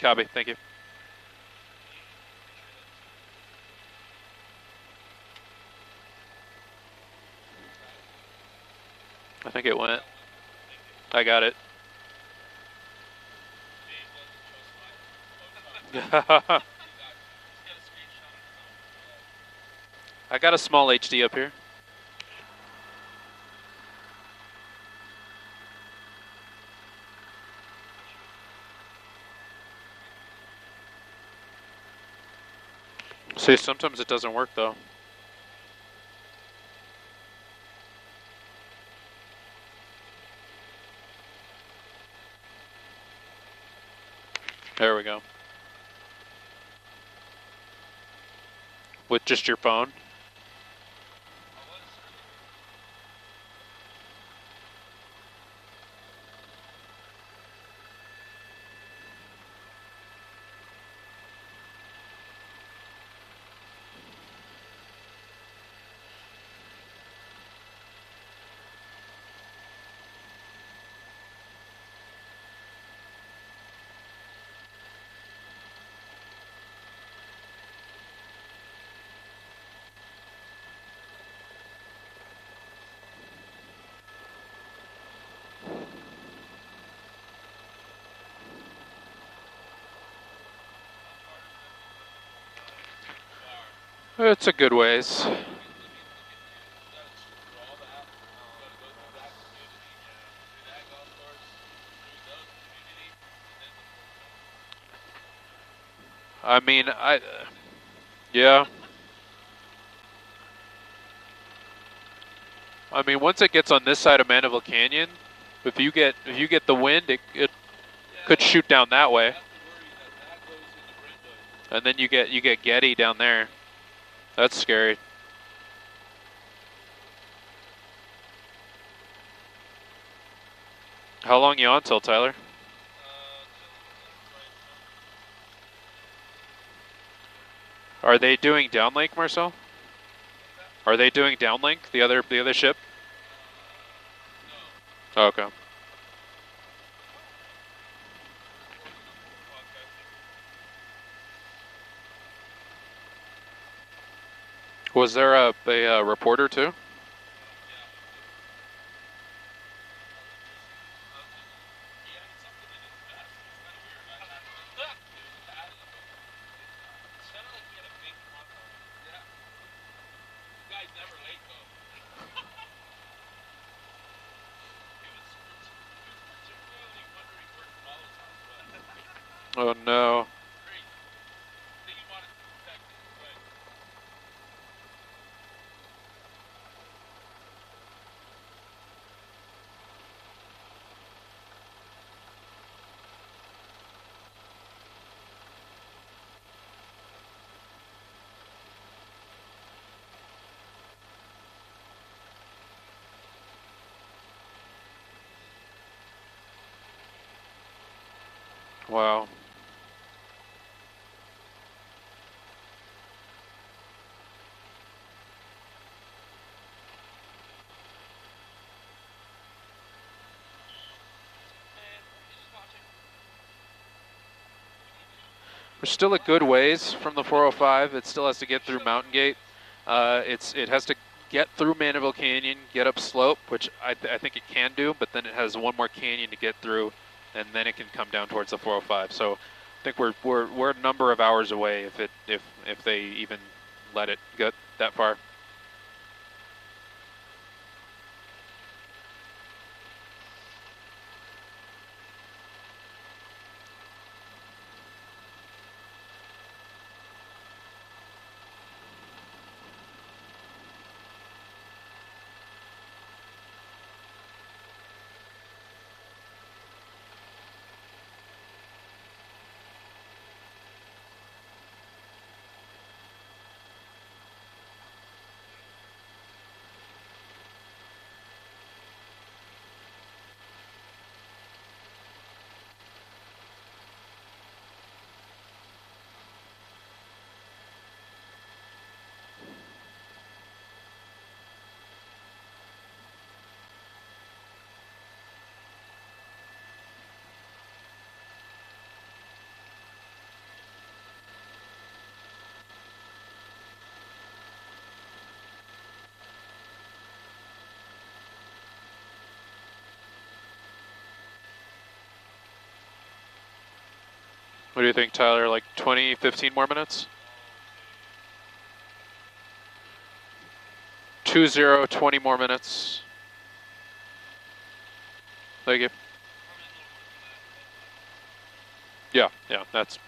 Copy, thank you. I think it went. I got it. I got a small HD up here. See, sometimes it doesn't work though. There we go. With just your phone? It's a good ways. I mean, yeah. I mean, once it gets on this side of Mandeville Canyon, if you get the wind, it could shoot down that way, and then you get Getty down there. That's scary. How long you on till, Tyler? Are they doing downlink, Marcel? Are they doing downlink, the other ship? Oh, okay. Was there a reporter too? Oh no. Wow. We're still a good ways from the 405. It still has to get through Mountain Gate. It has to get through Mandeville Canyon, get up slope, which I think it can do, but then it has one more canyon to get through, and then it can come down towards the 405. So I think we're a number of hours away if they even let it get that far. What do you think, Tyler? Like 20, 15 more minutes? 2-0, 20 more minutes. Thank you. Yeah, that's...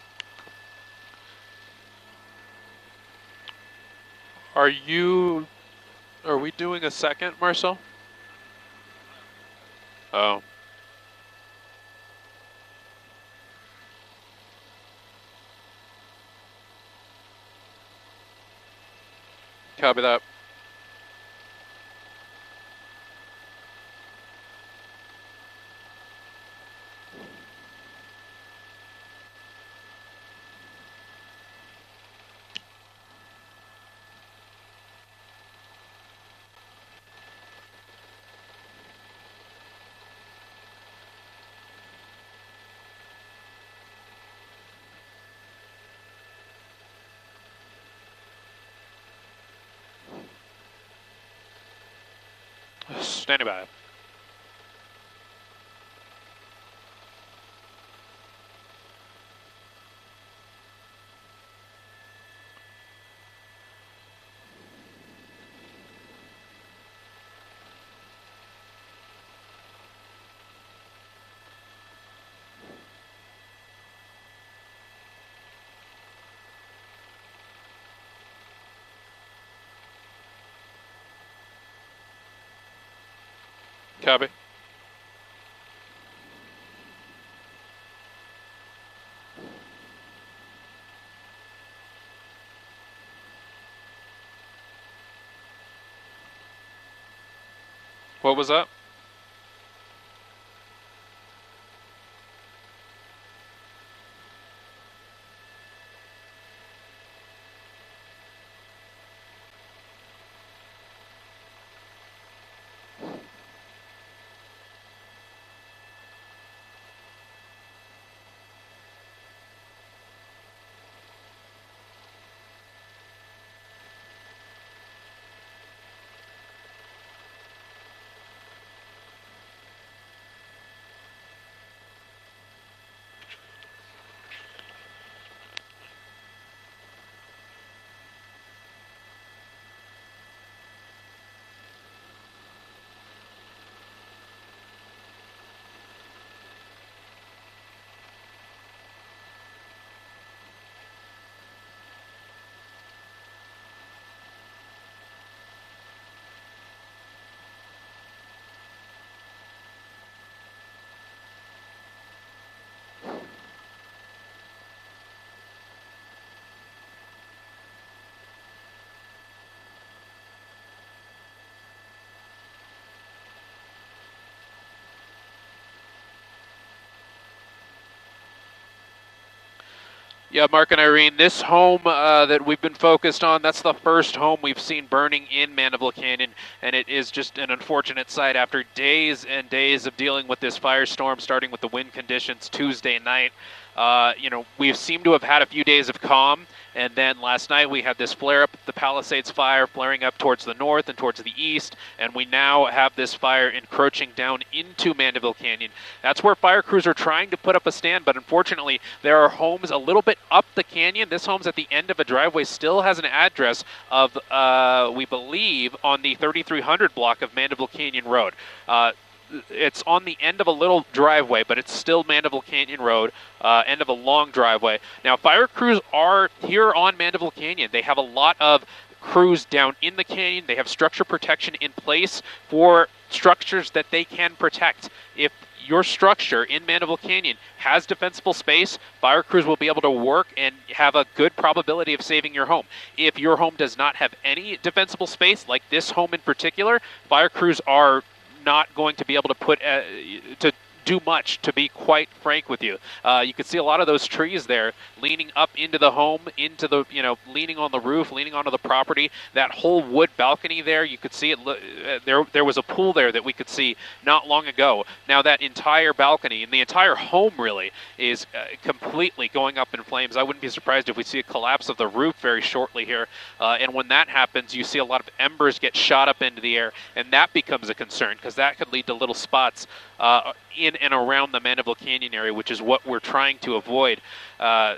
Are we doing a second, Marcel? Oh. Copy that. Standing by. Copy. What was that? Yeah, Mark and Irene, this home that we've been focused on, that's the first home we've seen burning in Mandeville Canyon, and it is just an unfortunate sight after days and days of dealing with this firestorm, starting with the wind conditions Tuesday night. We seem to have had a few days of calm, and then last night we had this flare-up, the Palisades fire flaring up towards the north and towards the east, and we now have this fire encroaching down into Mandeville Canyon. That's where fire crews are trying to put up a stand, but unfortunately there are homes a little bit up the canyon. This home's at the end of a driveway, still has an address of, we believe, on the 3300 block of Mandeville Canyon Road. It's on the end of a little driveway, but it's still Mandeville Canyon Road, end of a long driveway. Now, fire crews are here on Mandeville Canyon. They have a lot of crews down in the canyon. They have structure protection in place for structures that they can protect. If your structure in Mandeville Canyon has defensible space, fire crews will be able to work and have a good probability of saving your home. If your home does not have any defensible space, like this home in particular, fire crews are not going to be able to put to do much, to be quite frank with you. You can see a lot of those trees there leaning up into the home, into the, leaning on the roof, leaning onto the property. That whole wood balcony there, you could see it. There was a pool there that we could see not long ago. Now that entire balcony and the entire home really is completely going up in flames. I wouldn't be surprised if we see a collapse of the roof very shortly here. And when that happens, you see a lot of embers get shot up into the air, and that becomes a concern because that could lead to little spots in and around the Mandeville Canyon area, which is what we're trying to avoid.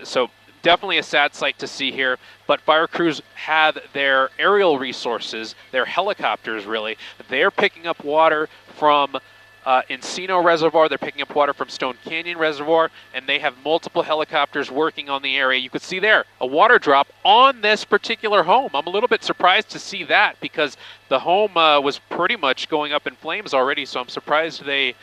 So definitely a sad sight to see here, but fire crews have their aerial resources, their helicopters really. They're picking up water from Encino Reservoir, they're picking up water from Stone Canyon Reservoir, and they have multiple helicopters working on the area. You could see there a water drop on this particular home. I'm a little bit surprised to see that because the home was pretty much going up in flames already, so I'm surprised they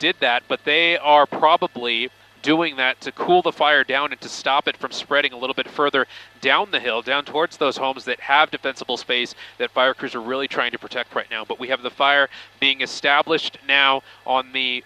did that, but they are probably doing that to cool the fire down and to stop it from spreading a little bit further down the hill, down towards those homes that have defensible space that fire crews are really trying to protect right now. But we have the fire being established now on the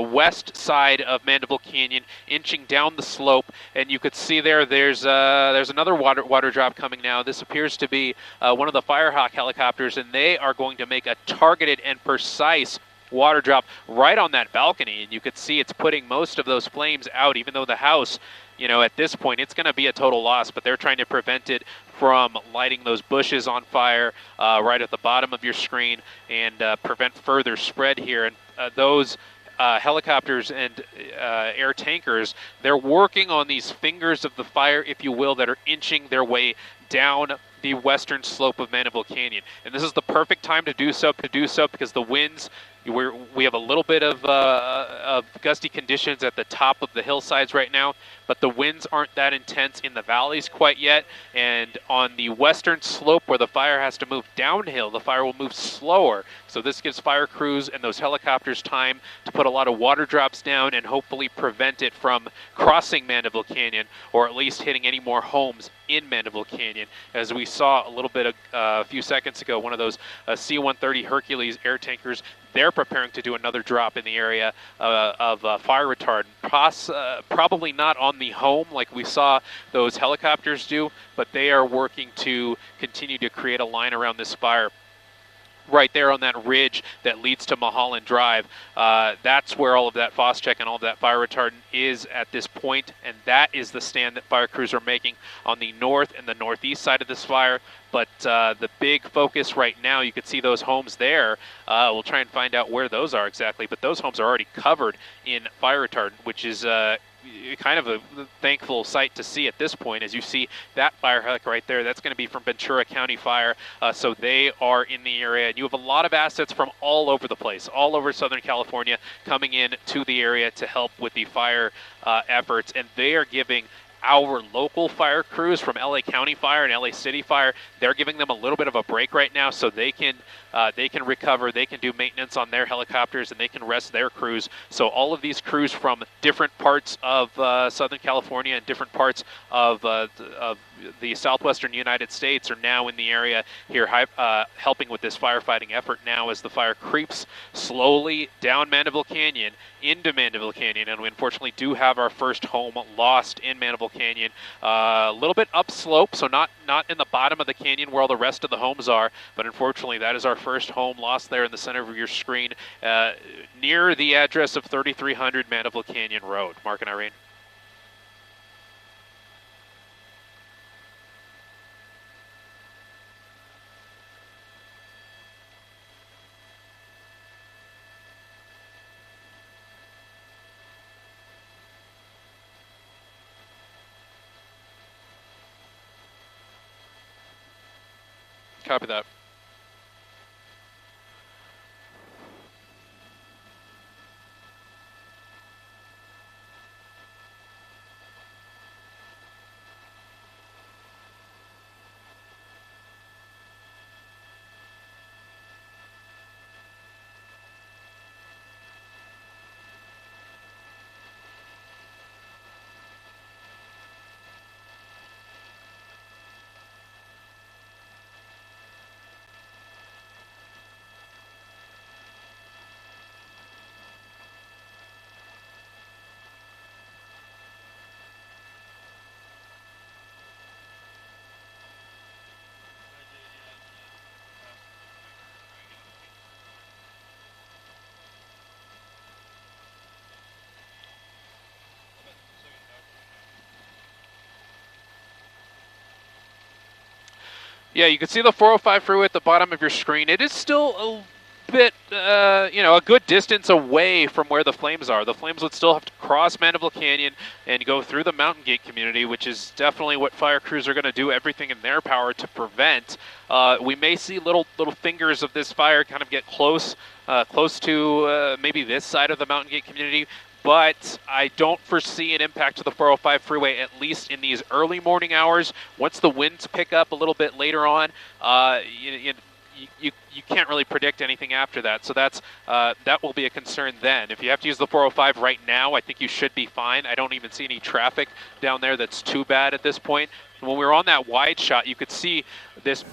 west side of Mandeville Canyon, inching down the slope, and you could see there's another water drop coming now. This appears to be one of the Firehawk helicopters, and they are going to make a targeted and precise water drop right on that balcony, and you could see it's putting most of those flames out, even though the house, at this point, it's going to be a total loss, but they're trying to prevent it from lighting those bushes on fire right at the bottom of your screen and prevent further spread here. And those helicopters and air tankers, they're working on these fingers of the fire, if you will, that are inching their way down the western slope of Mandeville Canyon. And this is the perfect time to do so because the winds, we have a little bit of of gusty conditions at the top of the hillsides right now, but the winds aren't that intense in the valleys quite yet. And on the western slope where the fire has to move downhill, the fire will move slower. So this gives fire crews and those helicopters time to put a lot of water drops down and hopefully prevent it from crossing Mandeville Canyon, or at least hitting any more homes in Mandeville Canyon. As we saw a little bit a few seconds ago, one of those C-130 Hercules air tankers, they're preparing to do another drop in the area of fire retardant. Probably not on the home like we saw those helicopters do, but they are working to continue to create a line around this fire. Right there on that ridge that leads to Mulholland Drive, that's where all of that Phos-Chek and all of that fire retardant is at this point, and that is the stand that fire crews are making on the north and the northeast side of this fire. But the big focus right now, you can see those homes there. We'll try and find out where those are exactly, but those homes are already covered in fire retardant, which is kind of a thankful sight to see at this point. As you see that fire helic right there, that's going to be from Ventura County Fire, so they are in the area. And you have a lot of assets from all over the place, all over Southern California, coming in to the area to help with the fire efforts, and they are giving our local fire crews from LA County Fire and LA City Fire, they're giving them a little bit of a break right now so they can recover, they can do maintenance on their helicopters, and they can rest their crews. So all of these crews from different parts of Southern California and different parts of the southwestern United States are now in the area here helping with this firefighting effort now as the fire creeps slowly down Mandeville Canyon into Mandeville Canyon. And we unfortunately do have our first home lost in Mandeville Canyon, a little bit upslope, so not in the bottom of the canyon where all the rest of the homes are, but unfortunately that is our first home lost there in the center of your screen, near the address of 3300 Mandeville Canyon Road. Mark and Irene. Copy that. Yeah, you can see the 405 freeway at the bottom of your screen. It is still a bit, a good distance away from where the flames are. The flames would still have to cross Mandeville Canyon and go through the Mountain Gate community, which is definitely what fire crews are going to do everything in their power to prevent. We may see little fingers of this fire kind of get close to maybe this side of the Mountain Gate community, but I don't foresee an impact to the 405 freeway, at least in these early morning hours. Once the winds pick up a little bit later on, you can't really predict anything after that. So that will be a concern then. If you have to use the 405 right now, I think you should be fine. I don't even see any traffic down there that's too bad at this point. When we were on that wide shot, you could see this.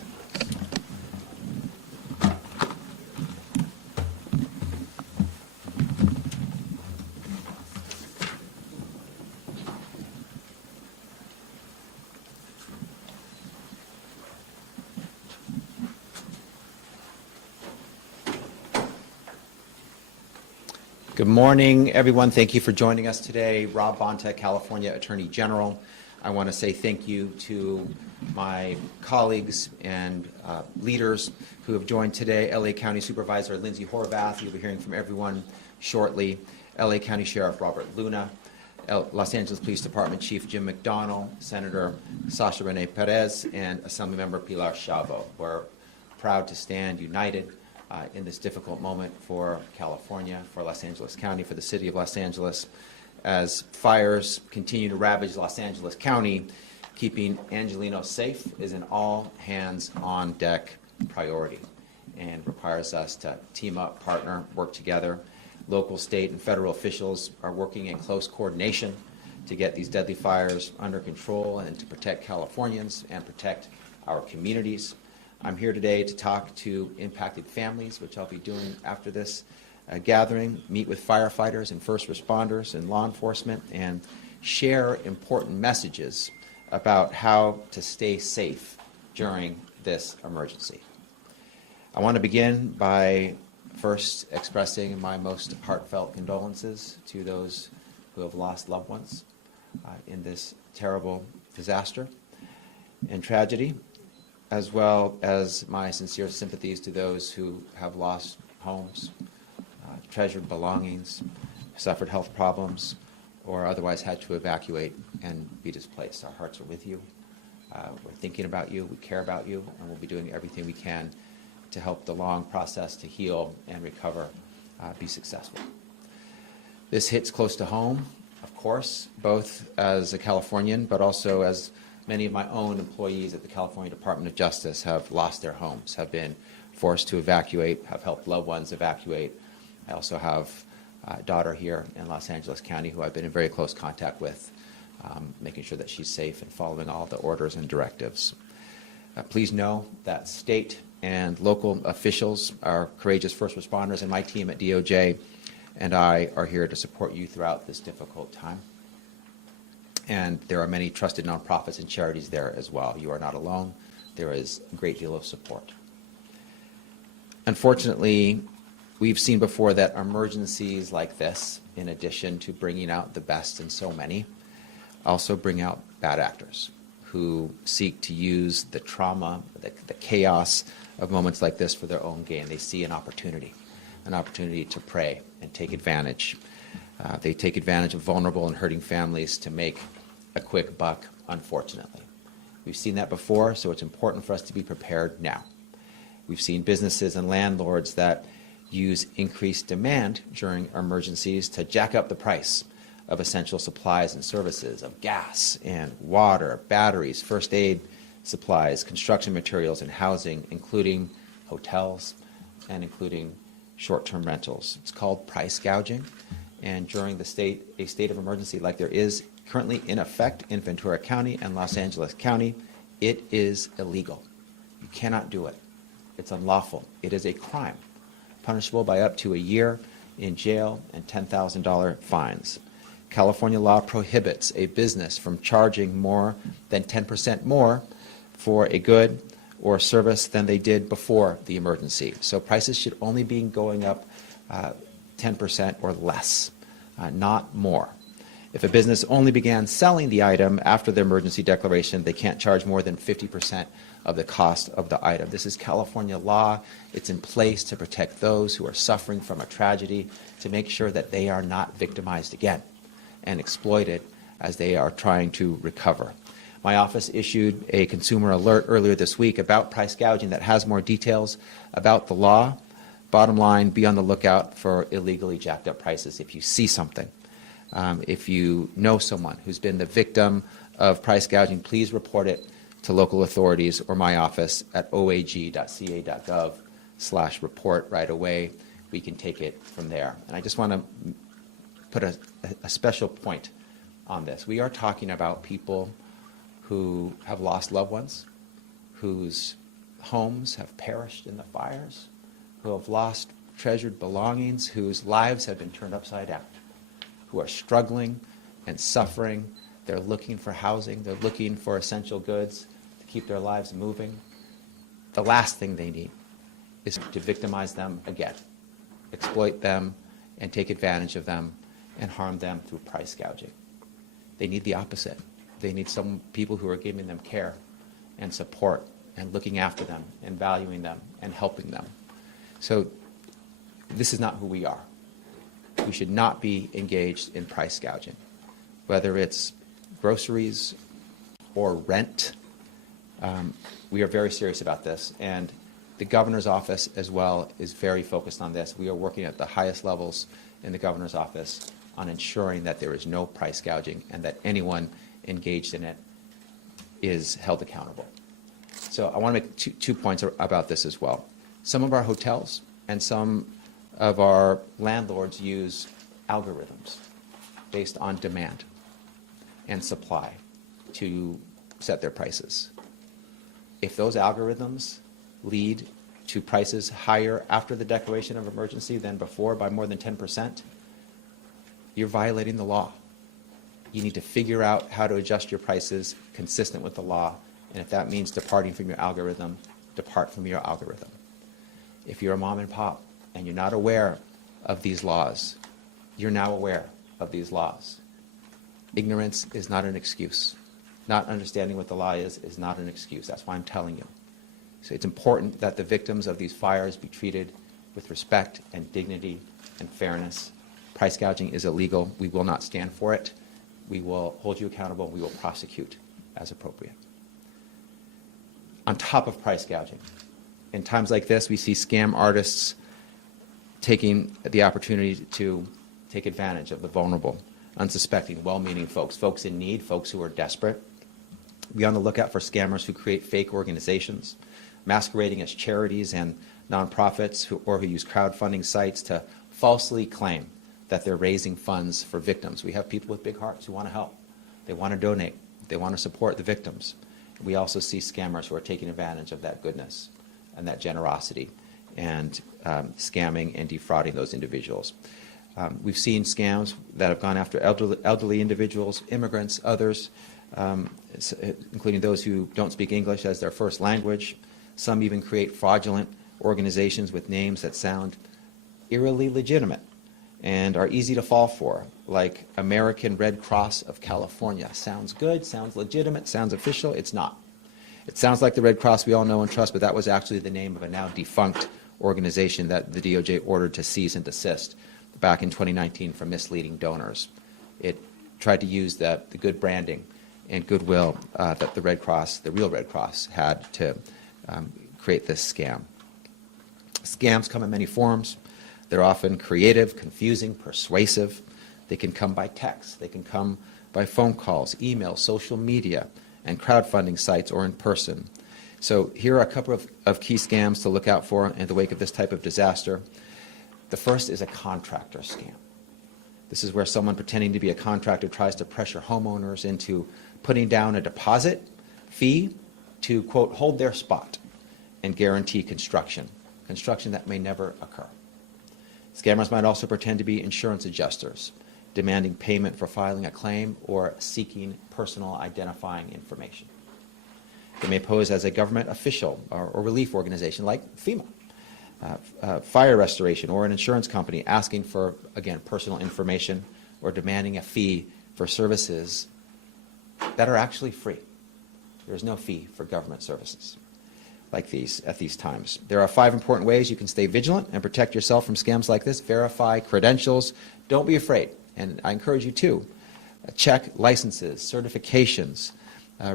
Good morning, everyone. Thank you for joining us today. Rob Bonta, California Attorney General. I want to say thank you to my colleagues and leaders who have joined today. LA County Supervisor Lindsay Horvath, you'll be hearing from everyone shortly. LA County Sheriff Robert Luna, Los Angeles Police Department Chief Jim McDonnell, Senator Sasha Renee Perez, and Assemblymember Pilar Chavo. We're proud to stand united in this difficult moment for California, for Los Angeles County, for the city of Los Angeles. As fires continue to ravage Los Angeles County, keeping Angelenos safe is an all-hands-on-deck priority and requires us to team up, partner, work together. Local, state, and federal officials are working in close coordination to get these deadly fires under control and to protect Californians and protect our communities. I'm here today to talk to impacted families, which I'll be doing after this gathering, meet with firefighters and first responders and law enforcement, and share important messages about how to stay safe during this emergency. I want to begin by first expressing my most heartfelt condolences to those who have lost loved ones in this terrible disaster and tragedy, as well as my sincere sympathies to those who have lost homes, treasured belongings, suffered health problems, or otherwise had to evacuate and be displaced. Our hearts are with you. We're thinking about you. We care about you, and we'll be doing everything we can to help the long process to heal and recover be successful. This hits close to home, of course, both as a Californian, but also as many of my own employees at the California Department of Justice have lost their homes, have been forced to evacuate, have helped loved ones evacuate. I also have a daughter here in Los Angeles County who I've been in very close contact with, making sure that she's safe and following all the orders and directives. Please know that state and local officials, our courageous first responders, and my team at DOJ and I are here to support you throughout this difficult time. And there are many trusted nonprofits and charities there as well. You are not alone. There is a great deal of support. Unfortunately, we've seen before that emergencies like this, in addition to bringing out the best in so many, also bring out bad actors who seek to use the trauma, the chaos of moments like this for their own gain. They see an opportunity to prey and take advantage. They take advantage of vulnerable and hurting families to make a quick buck, unfortunately. We've seen that before, so it's important for us to be prepared now. We've seen businesses and landlords that use increased demand during emergencies to jack up the price of essential supplies and services, of gas and water, batteries, first aid supplies, construction materials, and housing, including hotels and including short-term rentals. It's called price gouging, and during a state of emergency like there is currently in effect in Ventura County and Los Angeles County, it is illegal. You cannot do it. It's unlawful. It is a crime, punishable by up to a year in jail and $10,000 fines. California law prohibits a business from charging more than 10% more for a good or service than they did before the emergency. So prices should only be going up 10% or less, not more. If a business only began selling the item after the emergency declaration, they can't charge more than 50% of the cost of the item. This is California law. It's in place to protect those who are suffering from a tragedy, to make sure that they are not victimized again and exploited as they are trying to recover. My office issued a consumer alert earlier this week about price gouging that has more details about the law. Bottom line, be on the lookout for illegally jacked up prices. If you see something, if you know someone who's been the victim of price gouging, please report it to local authorities or my office at oag.ca.gov/report right away. We can take it from there. And I just want to put a special point on this. We are talking about people who have lost loved ones, whose homes have perished in the fires, who have lost treasured belongings, whose lives have been turned upside down, who are struggling and suffering. They're looking for housing. They're looking for essential goods to keep their lives moving. The last thing they need is to victimize them again, exploit them, and take advantage of them and harm them through price gouging. They need the opposite. They need some people who are giving them care and support and looking after them and valuing them and helping them. So this is not who we are. We should not be engaged in price gouging, whether it's groceries or rent. We are very serious about this, and The governor's office as well is very focused on this. We are working at the highest levels in the governor's office on ensuring that there is no price gouging and that anyone engaged in it is held accountable. So I want to make two points about this as well. Some of our hotels and some of our landlords use algorithms based on demand and supply to set their prices. If those algorithms lead to prices higher after the declaration of emergency than before by more than 10%, you're violating the law. You need to figure out how to adjust your prices consistent with the law, and if that means departing from your algorithm, depart from your algorithm. If you're a mom and pop and you're not aware of these laws, you're now aware of these laws. Ignorance is not an excuse. Not understanding what the law is not an excuse. That's why I'm telling you. So it's important that the victims of these fires be treated with respect and dignity and fairness. Price gouging is illegal. We will not stand for it. We will hold you accountable. We will prosecute as appropriate. On top of price gouging, in times like this, we see scam artists taking the opportunity to take advantage of the vulnerable, unsuspecting, well-meaning folks in need, folks who are desperate. Be on the lookout for scammers who create fake organizations, masquerading as charities and nonprofits who use crowdfunding sites to falsely claim that they're raising funds for victims. We have people with big hearts who want to help. They want to donate. They want to support the victims. We also see scammers who are taking advantage of that goodness and that generosity and scamming and defrauding those individuals. We've seen scams that have gone after elderly individuals, immigrants, others, including those who don't speak English as their first language. Some even create fraudulent organizations with names that sound eerily legitimate and are easy to fall for, like American Red Cross of California. Sounds good, sounds legitimate, sounds official. It's not. It sounds like the Red Cross we all know and trust, but that was actually the name of a now defunct organization that the DOJ ordered to cease and desist back in 2019 for misleading donors. It tried to use the good branding and goodwill that the Red Cross, the real Red Cross, had to create this scam. Scams come in many forms. They're often creative, confusing, persuasive. They can come by text. They can come by phone calls, email, social media, and crowdfunding sites or in person. So here are a couple of key scams to look out for in the wake of this type of disaster. The first is a contractor scam. This is where someone pretending to be a contractor tries to pressure homeowners into putting down a deposit fee to, quote, hold their spot and guarantee construction that may never occur. Scammers might also pretend to be insurance adjusters, demanding payment for filing a claim or seeking personal identifying information. They may pose as a government official or relief organization like FEMA, fire restoration, or an insurance company asking for, again, personal information or demanding a fee for services that are actually free. There's no fee for government services like these at these times. There are 5 important ways you can stay vigilant and protect yourself from scams like this. Verify credentials. Don't be afraid. And I encourage you to check licenses, certifications,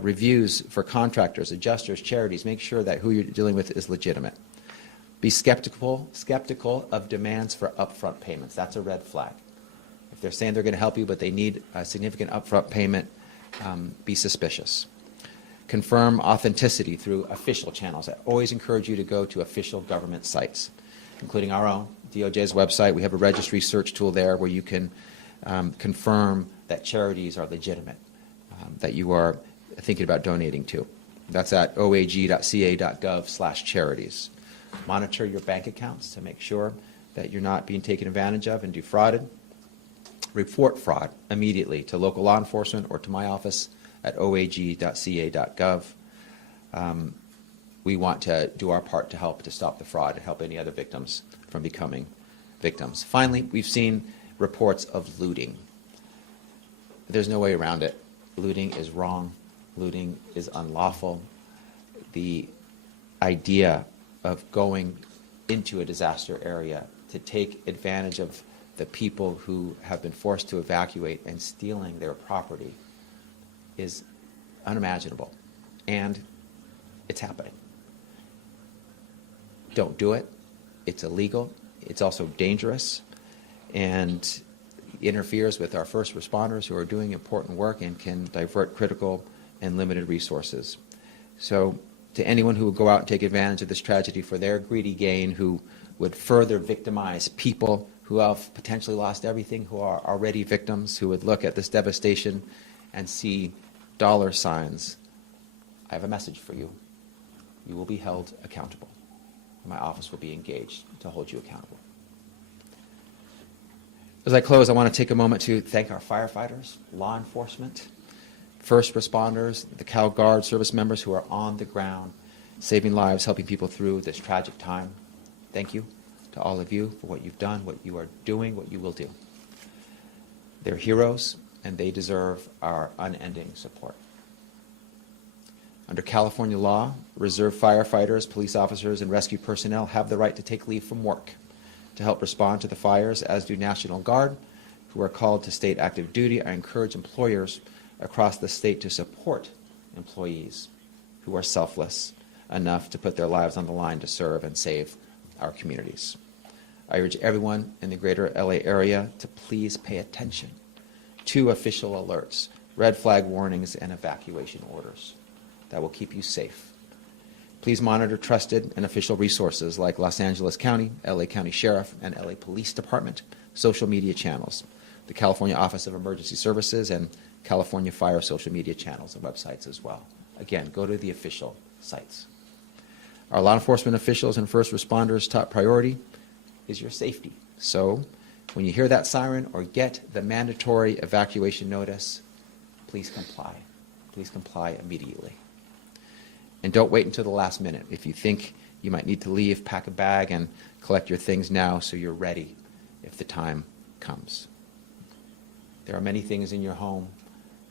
reviews for contractors, adjusters, charities. Make sure that who you're dealing with is legitimate. Be skeptical of demands for upfront payments. That's a red flag. If they're saying they're going to help you, but they need a significant upfront payment, be suspicious. Confirm authenticity through official channels. I always encourage you to go to official government sites, including our own, DOJ's website. We have a registry search tool there where you can confirm that charities are legitimate, that you are thinking about donating to. That's at oag.ca.gov/charities. Monitor your bank accounts to make sure that you're not being taken advantage of and defrauded. Report fraud immediately to local law enforcement or to my office at oag.ca.gov. We want to do our part to help to stop the fraud and help any other victims from becoming victims. Finally, we've seen reports of looting. There's no way around it. Looting is wrong. Looting is unlawful. The idea of going into a disaster area to take advantage of the people who have been forced to evacuate and stealing their property is unimaginable, and it's happening. Don't do it. It's illegal. It's also dangerous and interferes with our first responders who are doing important work and can divert critical and limited resources. So to anyone who would go out and take advantage of this tragedy for their greedy gain, who would further victimize people who have potentially lost everything, who are already victims, who would look at this devastation and see dollar signs, I have a message for you. You will be held accountable. My office will be engaged to hold you accountable. As I close, I want to take a moment to thank our firefighters, law enforcement, first responders, the Cal Guard service members who are on the ground, saving lives, helping people through this tragic time. Thank you to all of you for what you've done, what you are doing, what you will do. They're heroes, and they deserve our unending support. Under California law, reserve firefighters, police officers, and rescue personnel have the right to take leave from work to help respond to the fires, as do National Guard, who are called to state active duty. I encourage employers across the state to support employees who are selfless enough to put their lives on the line to serve and save our communities. I urge everyone in the greater LA area to please pay attention to official alerts, red flag warnings, and evacuation orders that will keep you safe. Please monitor trusted and official resources like Los Angeles County, LA County Sheriff, and LA Police Department, social media channels, the California Office of Emergency Services, and California Fire social media channels and websites as well. Again, go to the official sites. Our law enforcement officials and first responders' top priority is your safety. So when you hear that siren or get the mandatory evacuation notice, please comply. Please comply immediately. And don't wait until the last minute. If you think you might need to leave, pack a bag and collect your things now so you're ready if the time comes. There are many things in your home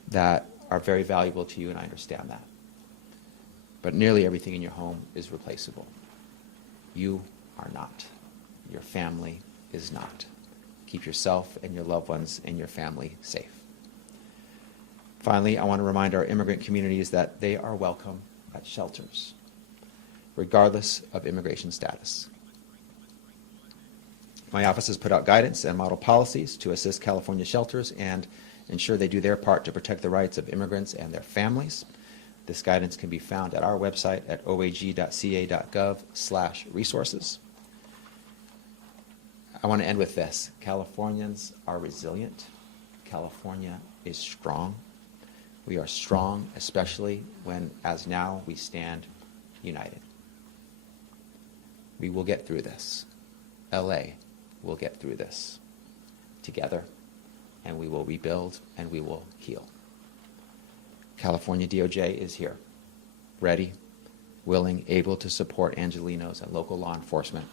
that are very valuable to you, and I understand that. But nearly everything in your home is replaceable. You are not. Your family is not. Keep yourself and your loved ones and your family safe. Finally, I want to remind our immigrant communities that they are welcome at shelters, regardless of immigration status. My office has put out guidance and model policies to assist California shelters and ensure they do their part to protect the rights of immigrants and their families. This guidance can be found at our website at oag.ca.gov/resources. I want to end with this. Californians are resilient. California is strong. We are strong, especially when, as now, we stand united. We will get through this. LA will get through this together, and we will rebuild and we will heal. California DOJ is here, ready, willing, able to support Angelenos and local law enforcement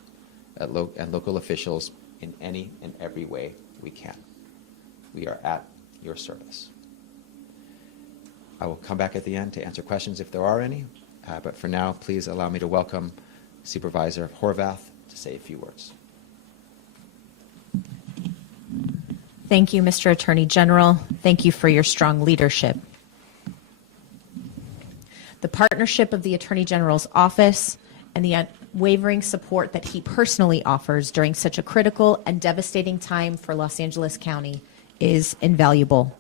and local officials in any and every way we can. We are at your service. I will come back at the end to answer questions if there are any, but for now, please allow me to welcome Supervisor Horvath to say a few words. Thank you, Mr. Attorney General. Thank you for your strong leadership. The partnership of the Attorney General's office and the unwavering support that he personally offers during such a critical and devastating time for Los Angeles County is invaluable.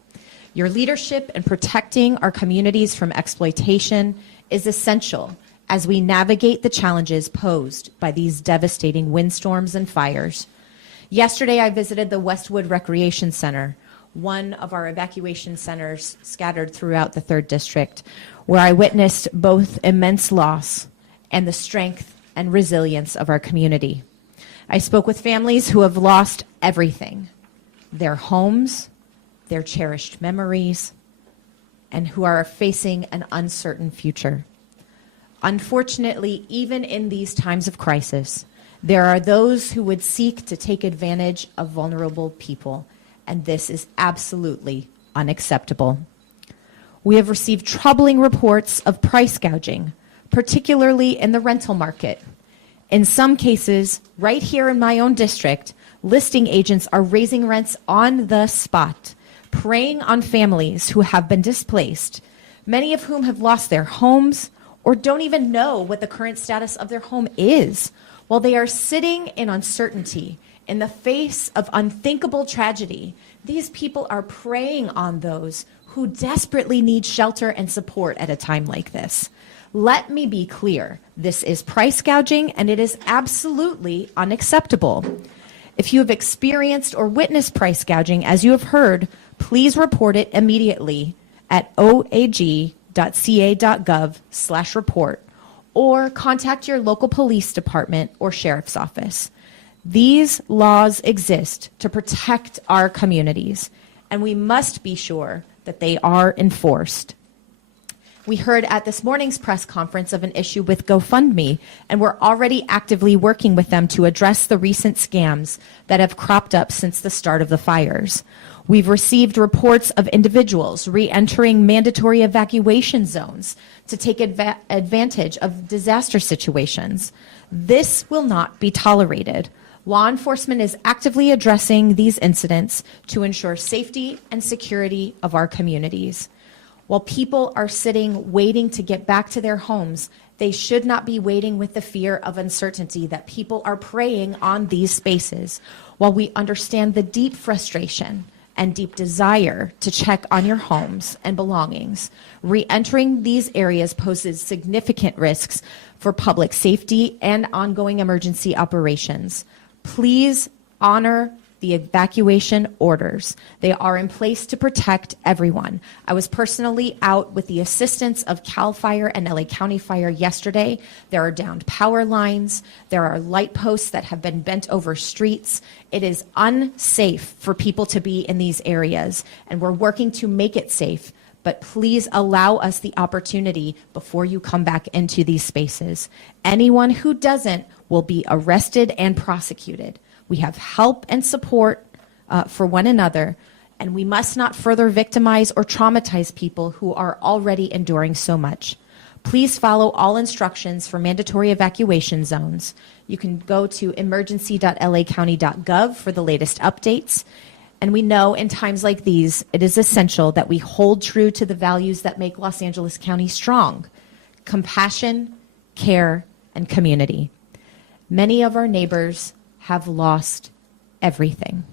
Your leadership in protecting our communities from exploitation is essential as we navigate the challenges posed by these devastating windstorms and fires. Yesterday, I visited the Westwood Recreation Center, one of our evacuation centers scattered throughout the 3rd District, where I witnessed both immense loss and the strength and resilience of our community. I spoke with families who have lost everything, their homes, their cherished memories, and who are facing an uncertain future. Unfortunately, even in these times of crisis, there are those who would seek to take advantage of vulnerable people, and this is absolutely unacceptable. We have received troubling reports of price gouging, particularly in the rental market. In some cases, right here in my own district, listing agents are raising rents on the spot, preying on families who have been displaced, many of whom have lost their homes or don't even know what the current status of their home is, While they are sitting in uncertainty in the face of unthinkable tragedy, these people are preying on those who desperately need shelter and support at a time like this. Let me be clear, this is price gouging and it is absolutely unacceptable. If you have experienced or witnessed price gouging, as you have heard, please report it immediately at oag.ca.gov/report or contact your local police department or sheriff's office. These laws exist to protect our communities, and we must be sure that they are enforced. We heard at this morning's press conference of an issue with GoFundMe, and we're already actively working with them to address the recent scams that have cropped up since the start of the fires. We've received reports of individuals re-entering mandatory evacuation zones to take advantage of disaster situations. This will not be tolerated. Law enforcement is actively addressing these incidents to ensure safety and security of our communities. While people are sitting waiting to get back to their homes, they should not be waiting with the fear of uncertainty that people are preying on these spaces. While we understand the deep frustration and deep desire to check on your homes and belongings, re-entering these areas poses significant risks for public safety and ongoing emergency operations. Please honor the evacuation orders. They are in place to protect everyone. I was personally out with the assistance of CAL FIRE and LA County Fire yesterday. There are downed power lines. There are light posts that have been bent over streets. It is unsafe for people to be in these areas, and we're working to make it safe. But please allow us the opportunity before you come back into these spaces. Anyone who doesn't will be arrested and prosecuted. We have help and support for one another, and we must not further victimize or traumatize people who are already enduring so much. Please follow all instructions for mandatory evacuation zones. You can go to emergency.lacounty.gov for the latest updates. And we know in times like these, it is essential that we hold true to the values that make Los Angeles County strong: compassion, care, and community. Many of our neighbors have lost everything.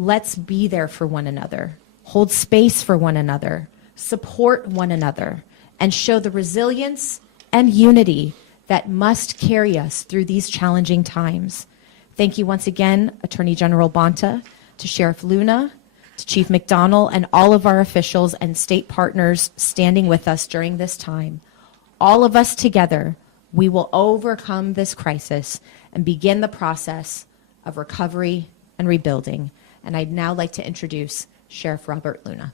Let's be there for one another, hold space for one another, support one another, and show the resilience and unity that must carry us through these challenging times. Thank you once again, Attorney General Bonta, to Sheriff Luna, to Chief McDonnell, and all of our officials and state partners standing with us during this time. All of us together, we will overcome this crisis and begin the process of recovery and rebuilding. And I'd now like to introduce Sheriff Robert Luna.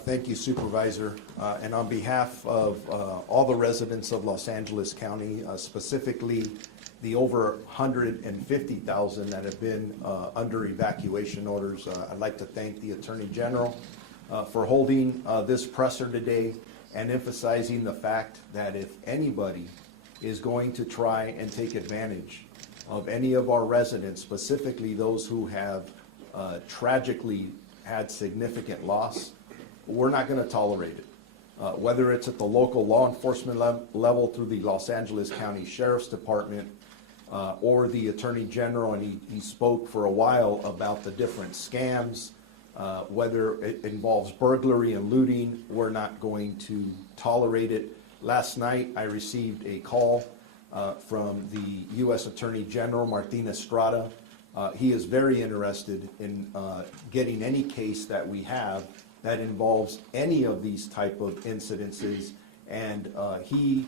Thank you, Supervisor. And on behalf of all the residents of Los Angeles County, specifically the over 150,000 that have been under evacuation orders, I'd like to thank the Attorney General for holding this presser today and emphasizing the fact that if anybody is going to try and take advantage of any of our residents, specifically those who have tragically had significant loss, we're not going to tolerate it. Whether it's at the local law enforcement level through the Los Angeles County Sheriff's Department or the Attorney General, and he spoke for a while about the different scams, whether it involves burglary and looting, we're not going to tolerate it. Last night, I received a call from the U.S. Attorney General, Martin Estrada. He is very interested in getting any case that we have that involves any of these type of incidences, and he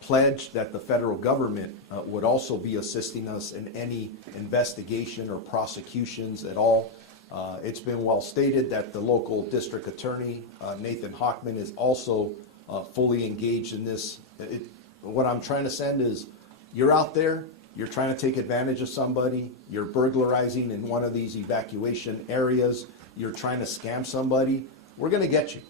pledged that the federal government would also be assisting us in any investigation or prosecutions at all. It's been well stated that the local district attorney, Nathan Hochman, is also fully engaged in this. What I'm trying to send is, you're out there, you're trying to take advantage of somebody, you're burglarizing in one of these evacuation areas, you're trying to scam somebody, we're going to get you.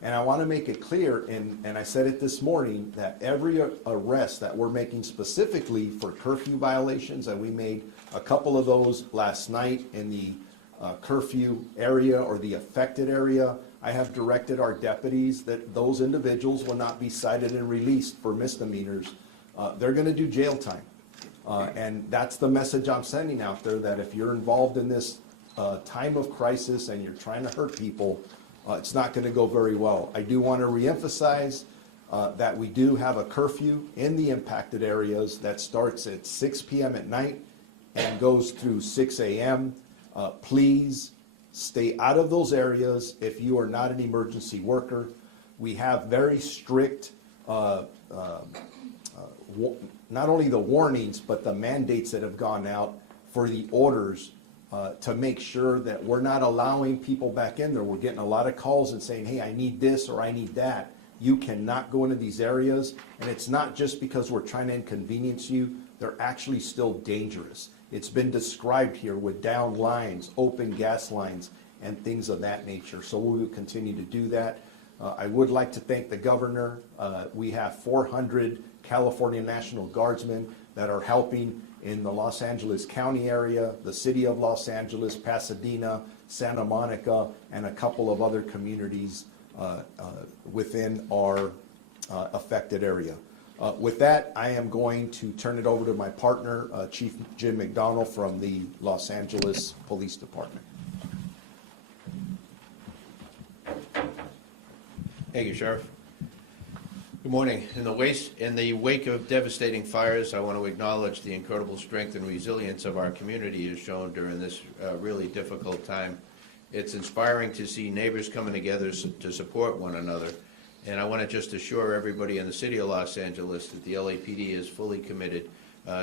And I want to make it clear, and I said it this morning, that every arrest that we're making specifically for curfew violations, and we made a couple of those last night in the curfew area or the affected area, I have directed our deputies that those individuals will not be cited and released for misdemeanors. They're going to do jail time. And that's the message I'm sending out there, that if you're involved in this time of crisis and you're trying to hurt people, it's not going to go very well. I do want to reemphasize that we do have a curfew in the impacted areas that starts at 6 p.m. at night and goes through 6 a.m. Please stay out of those areas if you are not an emergency worker. We have very strict, not only the warnings, but the mandates that have gone out for the orders to make sure that we're not allowing people back in there. We're getting a lot of calls and saying, hey, I need this or I need that. You cannot go into these areas. And it's not just because we're trying to inconvenience you. They're actually still dangerous. It's been described here with down lines, open gas lines, and things of that nature. So we will continue to do that. I would like to thank the governor. We have 400 California National Guardsmen that are helping in the Los Angeles County area, the city of Los Angeles, Pasadena, Santa Monica, and a couple of other communities within our affected area. With that, I am going to turn it over to my partner, Chief Jim McDonald from the Los Angeles Police Department. Thank you, Sheriff. Good morning. In the wake of devastating fires, I want to acknowledge the incredible strength and resilience of our community as shown during this really difficult time. It's inspiring to see neighbors coming together to support one another. And I want to just assure everybody in the city of Los Angeles that the LAPD is fully committed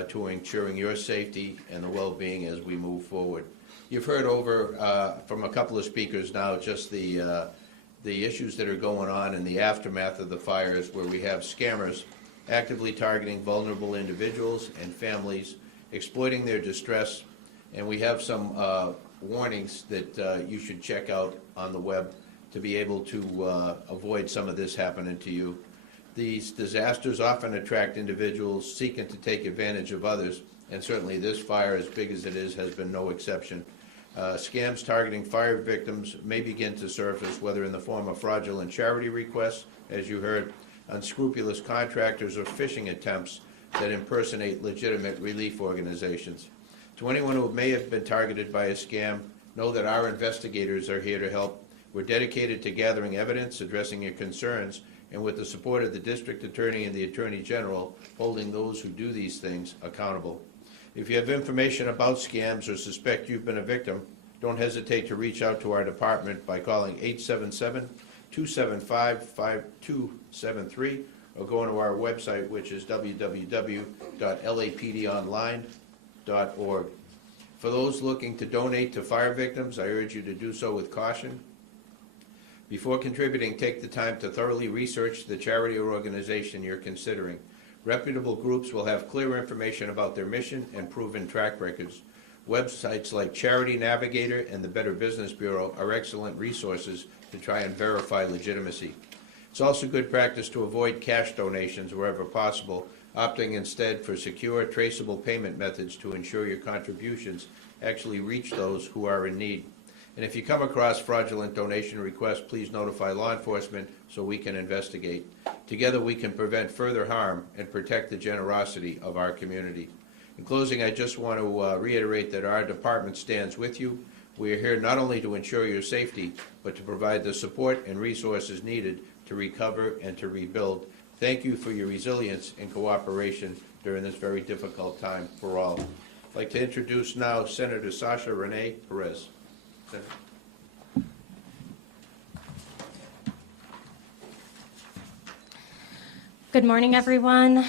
to ensuring your safety and the well-being as we move forward. You've heard over from a couple of speakers now just the issues that are going on in the aftermath of the fires, where we have scammers actively targeting vulnerable individuals and families, exploiting their distress, and we have some warnings that you should check out on the web to be able to avoid some of this happening to you. These disasters often attract individuals seeking to take advantage of others, and certainly this fire, as big as it is, has been no exception. Scams targeting fire victims may begin to surface, whether in the form of fraudulent charity requests, as you heard, unscrupulous contractors, or phishing attempts that impersonate legitimate relief organizations. To anyone who may have been targeted by a scam, know that our investigators are here to help. We're dedicated to gathering evidence, addressing your concerns, and with the support of the District Attorney and the Attorney General, holding those who do these things accountable. If you have information about scams or suspect you've been a victim, don't hesitate to reach out to our department by calling 877-275-5273 or going to our website, which is www.lapdonline.org. For those looking to donate to fire victims, I urge you to do so with caution. Before contributing, take the time to thoroughly research the charity or organization you're considering. Reputable groups will have clear information about their mission and proven track records. Websites like Charity Navigator and the Better Business Bureau are excellent resources to try and verify legitimacy. It's also good practice to avoid cash donations wherever possible, opting instead for secure, traceable payment methods to ensure your contributions actually reach those who are in need. And if you come across fraudulent donation requests, please notify law enforcement so we can investigate. Together we can prevent further harm and protect the generosity of our community. In closing, I just want to reiterate that our department stands with you. We are here not only to ensure your safety, but to provide the support and resources needed to recover and to rebuild. Thank you for your resilience and cooperation during this very difficult time for all. I'd like to introduce now Senator Sasha Renee Perez. Senator. Good morning, everyone.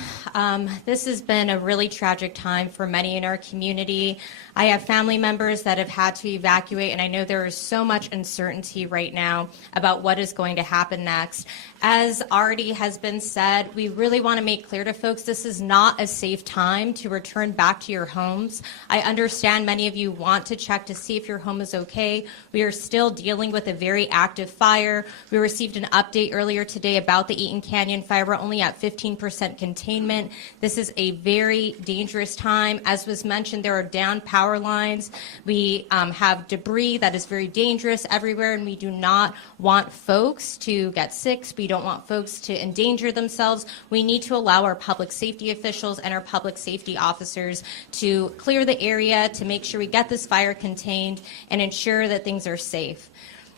This has been a really tragic time for many in our community. I have family members that have had to evacuate, and I know there is so much uncertainty right now about what is going to happen next. As already has been said, we really want to make clear to folks this is not a safe time to return back to your homes. I understand many of you want to check to see if your home is okay. We are still dealing with a very active fire. We received an update earlier today about the Eaton Canyon fire. We're only at at 15% containment. This is a very dangerous time. As was mentioned, there are down power lines. We have debris that is very dangerous everywhere, and we do not want folks to get sick. We don't want folks to endanger themselves. We need to allow our public safety officials and our public safety officers to clear the area, to make sure we get this fire contained and ensure that things are safe.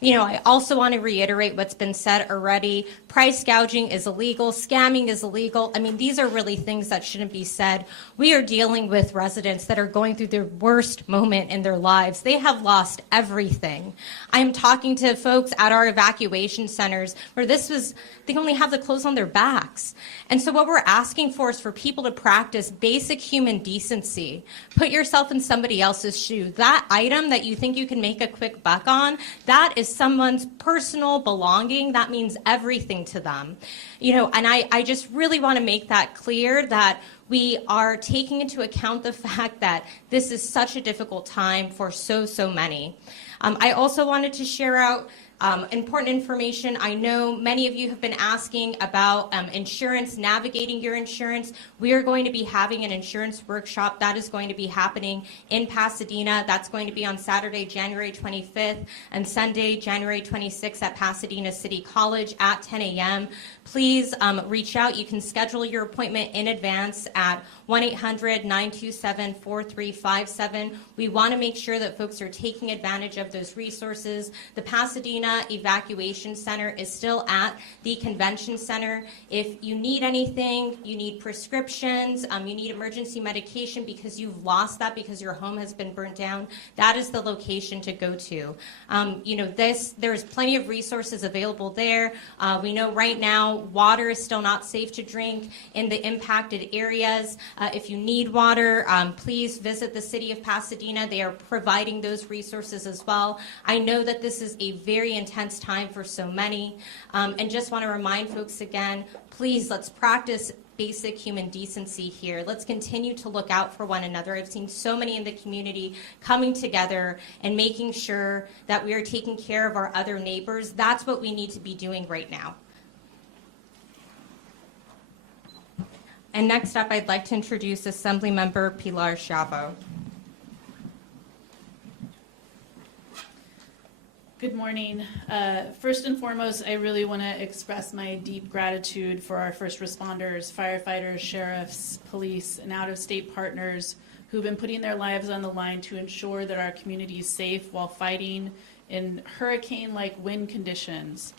You know, I also want to reiterate what's been said already. Price gouging is illegal. Scamming is illegal. I mean, these are really things that shouldn't be said. We are dealing with residents that are going through their worst moment in their lives. They have lost everything. I'm talking to folks at our evacuation centers where they only have the clothes on their backs. And so what we're asking for is for people to practice basic human decency. Put yourself in somebody else's shoe. That item that you think you can make a quick buck on, that is someone's personal belonging. That means everything to them. You know, and I just really want to make that clear that we are taking into account the fact that this is such a difficult time for so many. I also wanted to share out important information. I know many of you have been asking about insurance, navigating your insurance. We are going to be having an insurance workshop that is going to be happening in Pasadena. That's going to be on Saturday, January 25th and Sunday, January 26th at Pasadena City College at 10 a.m. Please reach out. You can schedule your appointment in advance at 1-800-927-4357. We want to make sure that folks are taking advantage of those resources. The Pasadena Evacuation Center is still at the Convention Center. If you need anything, you need prescriptions, you need emergency medication because you've lost that because your home has been burnt down, that is the location to go to. You know, there's plenty of resources available there. We know right now water is still not safe to drink in the impacted areas. If you need water, please visit the City of Pasadena. They are providing those resources as well. I know that this is a very intense time for so many, and just want to remind folks again, please, let's practice basic human decency here. Let's continue to look out for one another. I've seen so many in the community coming together and making sure that we are taking care of our other neighbors. That's what we need to be doing right now. And next up, I'd like to introduce Assemblymember Pilar Chavo. Good morning. First and foremost, I really want to express my deep gratitude for our first responders, firefighters, sheriffs, police, and out-of-state partners who've been putting their lives on the line to ensure that our community is safe while fighting in hurricane-like wind conditions.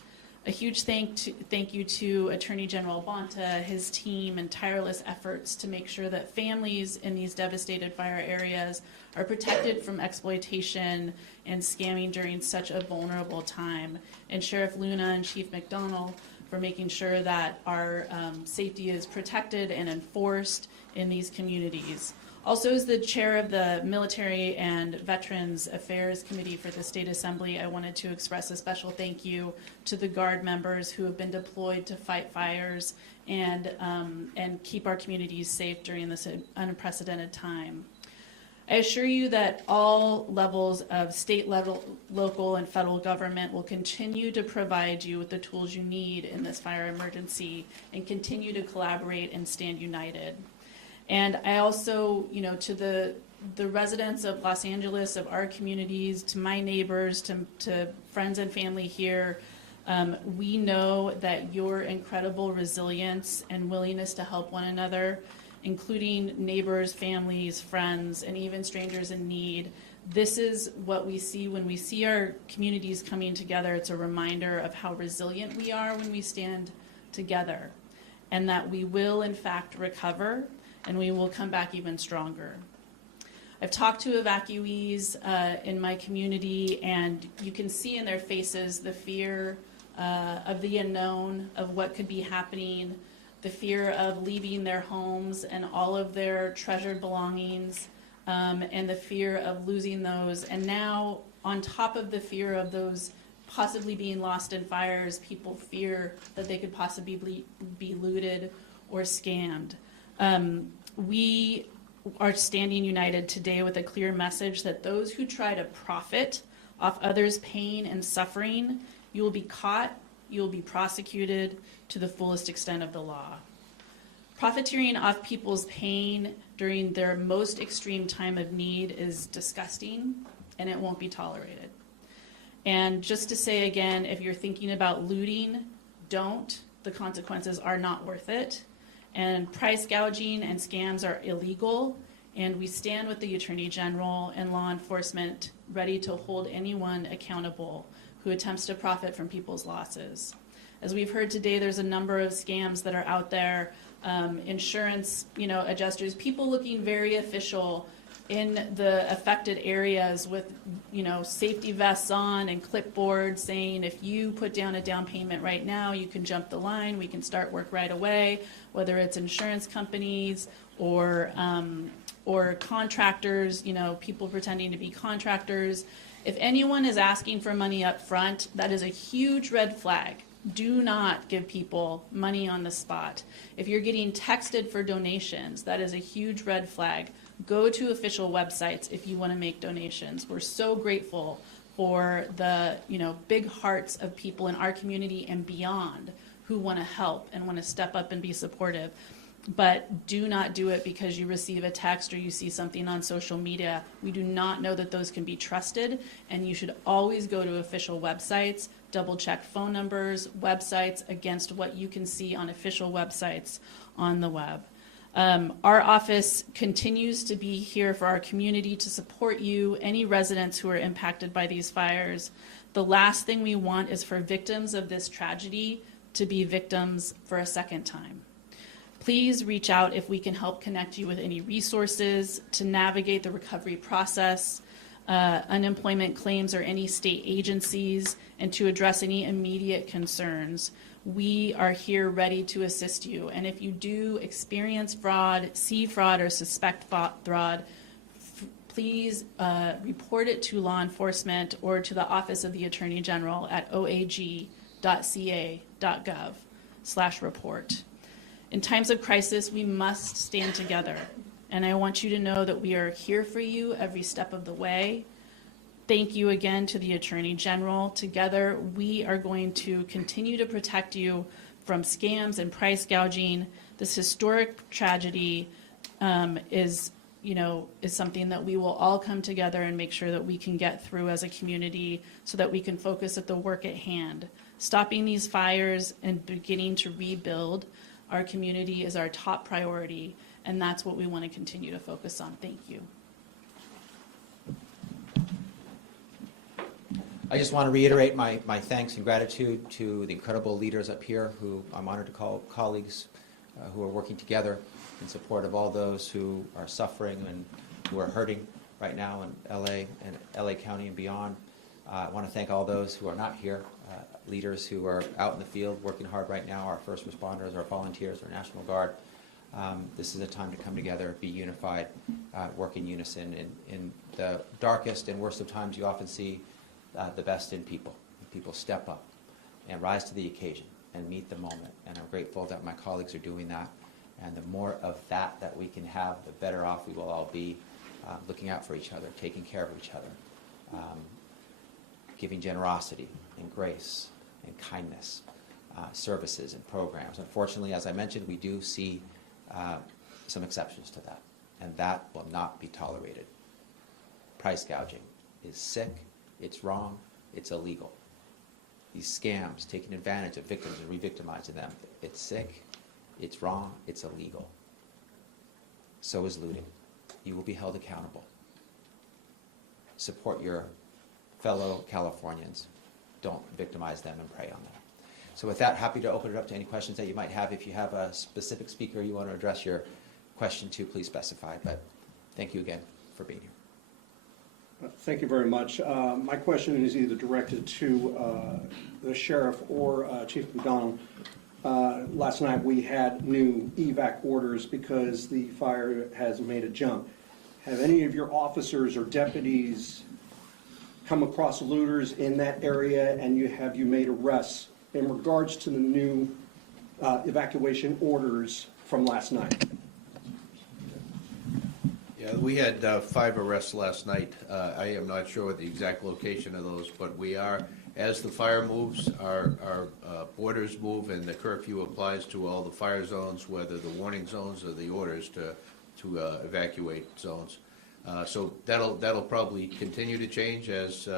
A huge thank you to Attorney General Bonta, his team, and tireless efforts to make sure that families in these devastated fire areas are protected from exploitation and scamming during such a vulnerable time. And Sheriff Luna and Chief McDonald for making sure that our safety is protected and enforced in these communities. Also, as the chair of the Military and Veterans Affairs Committee for the State Assembly, I wanted to express a special thank you to the Guard members who have been deployed to fight fires and keep our communities safe during this unprecedented time. I assure you that all levels of state level, local, and federal government will continue to provide you with the tools you need in this fire emergency and continue to collaborate and stand united. And I also, you know, to the residents of Los Angeles, of our communities, to my neighbors, to friends and family here, we know that your incredible resilience and willingness to help one another, including neighbors, families, friends, and even strangers in need, this is what we see when we see our communities coming together. It's a reminder of how resilient we are when we stand together, and that we will, in fact, recover, and we will come back even stronger. I've talked to evacuees in my community, and you can see in their faces the fear of the unknown, of what could be happening, the fear of leaving their homes and all of their treasured belongings, and the fear of losing those. And now, on top of the fear of those possibly being lost in fires, people fear that they could possibly be looted or scammed. We are standing united today with a clear message that those who try to profit off others' pain and suffering, you will be caught, you will be prosecuted to the fullest extent of the law. Profiteering off people's pain during their most extreme time of need is disgusting, and it won't be tolerated. And just to say again, if you're thinking about looting, don't. The consequences are not worth it. And price gouging and scams are illegal, and we stand with the Attorney General and law enforcement ready to hold anyone accountable who attempts to profit from people's losses. As we've heard today, there's a number of scams that are out there, insurance, adjusters, people looking very official in the affected areas with, safety vests on and clipboards saying, if you put down a down payment right now, you can jump the line, we can start work right away, whether it's insurance companies or contractors, people pretending to be contractors. If anyone is asking for money up front, that is a huge red flag. Do not give people money on the spot. If you're getting texted for donations, that is a huge red flag. Go to official websites if you want to make donations. We're so grateful for the big hearts of people in our community and beyond who want to help and want to step up and be supportive. But do not do it because you receive a text or you see something on social media. We do not know that those can be trusted, and you should always go to official websites, double check phone numbers, websites against what you can see on official websites on the web. Our office continues to be here for our community to support you, any residents who are impacted by these fires. The last thing we want is for victims of this tragedy to be victims for a second time. Please reach out if we can help connect you with any resources to navigate the recovery process, unemployment claims, or any state agencies, and to address any immediate concerns. We are here ready to assist you. And if you do experience fraud, see fraud, or suspect fraud, please report it to law enforcement or to the Office of the Attorney General at oag.ca.gov/report. In times of crisis, we must stand together. And I want you to know that we are here for you every step of the way. Thank you again to the Attorney General. Together, we are going to continue to protect you from scams and price gouging. This historic tragedy is something that we will all come together and make sure that we can get through as a community so that we can focus at the work at hand. Stopping these fires and beginning to rebuild our community is our top priority, and that's what we want to continue to focus on. Thank you. I just want to reiterate my thanks and gratitude to the incredible leaders up here who I'm honored to call colleagues who are working together in support of all those who are suffering and who are hurting right now in LA and LA County and beyond. I want to thank all those who are not here, leaders who are out in the field working hard right now, our first responders, our volunteers, our National Guard. This is a time to come together, be unified, work in unison. In the darkest and worst of times, you often see the best in people. People step up and rise to the occasion and meet the moment. And I'm grateful that my colleagues are doing that. And the more of that we can have, the better off we will all be, looking out for each other, taking care of each other, giving generosity and grace and kindness, services and programs. Unfortunately, as I mentioned, we do see some exceptions to that, and that will not be tolerated. Price gouging is sick, it's wrong, it's illegal. These scams, taking advantage of victims and re-victimizing them, it's sick, it's wrong, it's illegal. So is looting. You will be held accountable. Support your fellow Californians. Don't victimize them and prey on them. So with that, happy to open it up to any questions that you might have. If you have a specific speaker you want to address your question to, please specify. But thank you again for being here. Thank you very much. My question is either directed to the sheriff or Chief McDonald. Last night we had new evac orders because the fire has made a jump. Have any of your officers or deputies come across looters in that area, and have you made arrests in regards to the new evacuation orders from last night? Yeah, We had 5 arrests last night. I am not sure what the exact location of those, but we are, as the fire moves, our borders move, and the curfew applies to all the fire zones, whether the warning zones or the orders to evacuate zones. So that'll probably continue to change as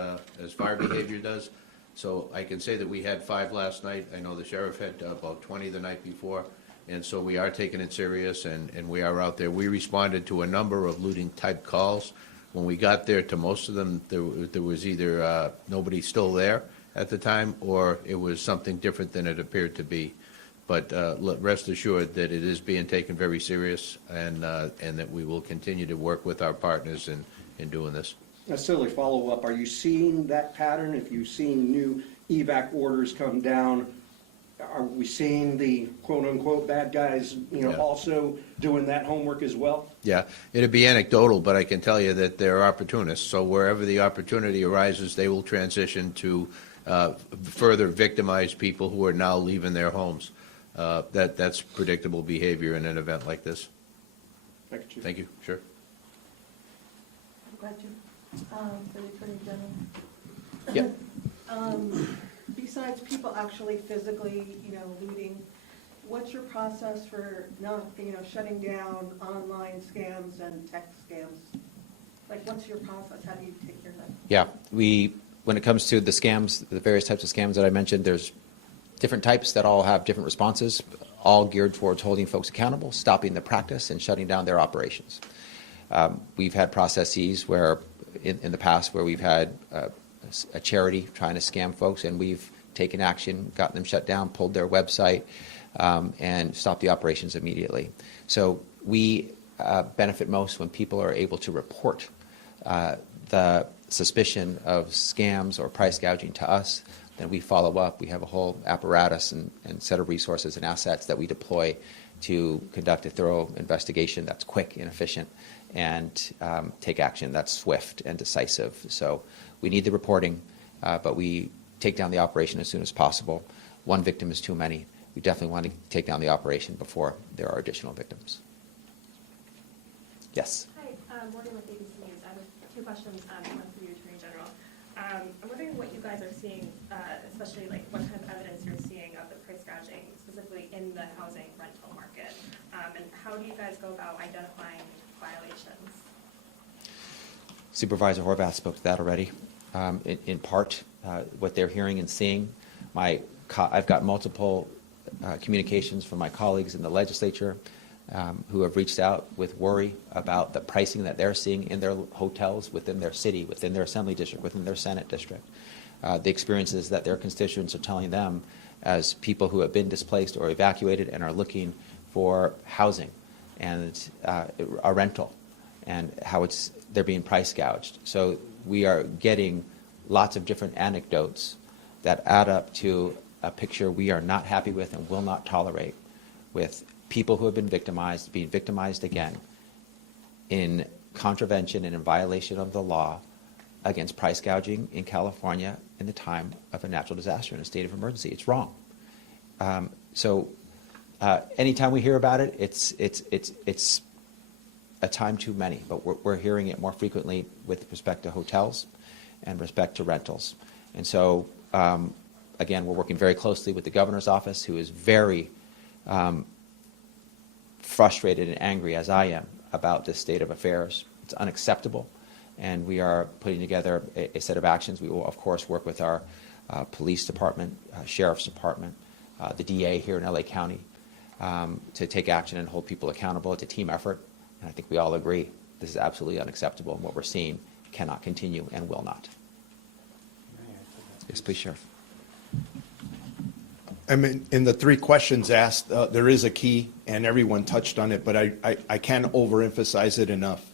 fire behavior does. So I can say that we had 5 last night. I know the sheriff had about 20 the night before. And so we are taking it serious, and we are out there. We responded to a number of looting-type calls. When we got there, to most of them, there was either nobody still there at the time, or it was something different than it appeared to be. But rest assured that it is being taken very serious, and that we will continue to work with our partners in doing this. A silly follow-up, are you seeing that pattern? If you've seen new evac orders come down, are we seeing the quote-unquote bad guys, also doing that homework as well? Yeah, it'd be anecdotal, but I can tell you that they're opportunists. So wherever the opportunity arises, they will transition to further victimize people who are now leaving their homes. That's predictable behavior in an event like this. Thank you, Chief. Thank you. Sure. Question for the Attorney General. Yeah. Besides people actually physically, looting, what's your process for not, shutting down online scams and text scams? Like, what's your process? How do you take care of that? Yeah, when it comes to the scams, the various types of scams that I mentioned, there's different types that all have different responses, all geared towards holding folks accountable, stopping the practice, and shutting down their operations. We've had processes where, in the past, where we've had a charity trying to scam folks, and we've taken action, gotten them shut down, pulled their website, and stopped the operations immediately. So we benefit most when people are able to report the suspicion of scams or price gouging to us. Then we follow up. We have a whole apparatus and set of resources and assets that we deploy to conduct a thorough investigation that's quick and efficient, and take action that's swift and decisive. So we need the reporting, but we take down the operation as soon as possible. One victim is too many. We definitely want to take down the operation before there are additional victims. Yes? Hi, Morgan with ABC News. I have 2 questions, one for you, Attorney General. I'm wondering what you guys are seeing, especially like what kind of evidence you're seeing of the price gouging, specifically in the housing rental market, and how do you guys go about identifying violations? Supervisor Horvath spoke to that already. In part, what they're hearing and seeing. I've got multiple communications from my colleagues in the legislature who have reached out with worry about the pricing that they're seeing in their hotels within their city, within their assembly district, within their Senate district. The experiences that their constituents are telling them as people who have been displaced or evacuated and are looking for housing and a rental, and how they're being price gouged. So we are getting lots of different anecdotes that add up to a picture we are not happy with and will not tolerate, with people who have been victimized being victimized again in contravention and in violation of the law against price gouging in California in the time of a natural disaster in a state of emergency. It's wrong. Anytime we hear about it, it's a time too many, but we're hearing it more frequently with respect to hotels and respect to rentals. And so, again, we're working very closely with the governor's office, who is very frustrated and angry, as I am, about this state of affairs. It's unacceptable, and we are putting together a set of actions. We will, of course, work with our police department, sheriff's department, the DA here in LA County, to take action and hold people accountable. It's a team effort, and I think we all agree this is absolutely unacceptable, and what we're seeing cannot continue and will not. Yes, please, Sheriff. I mean, in the 3 questions asked, there is a key, and everyone touched on it, but I can't overemphasize it enough.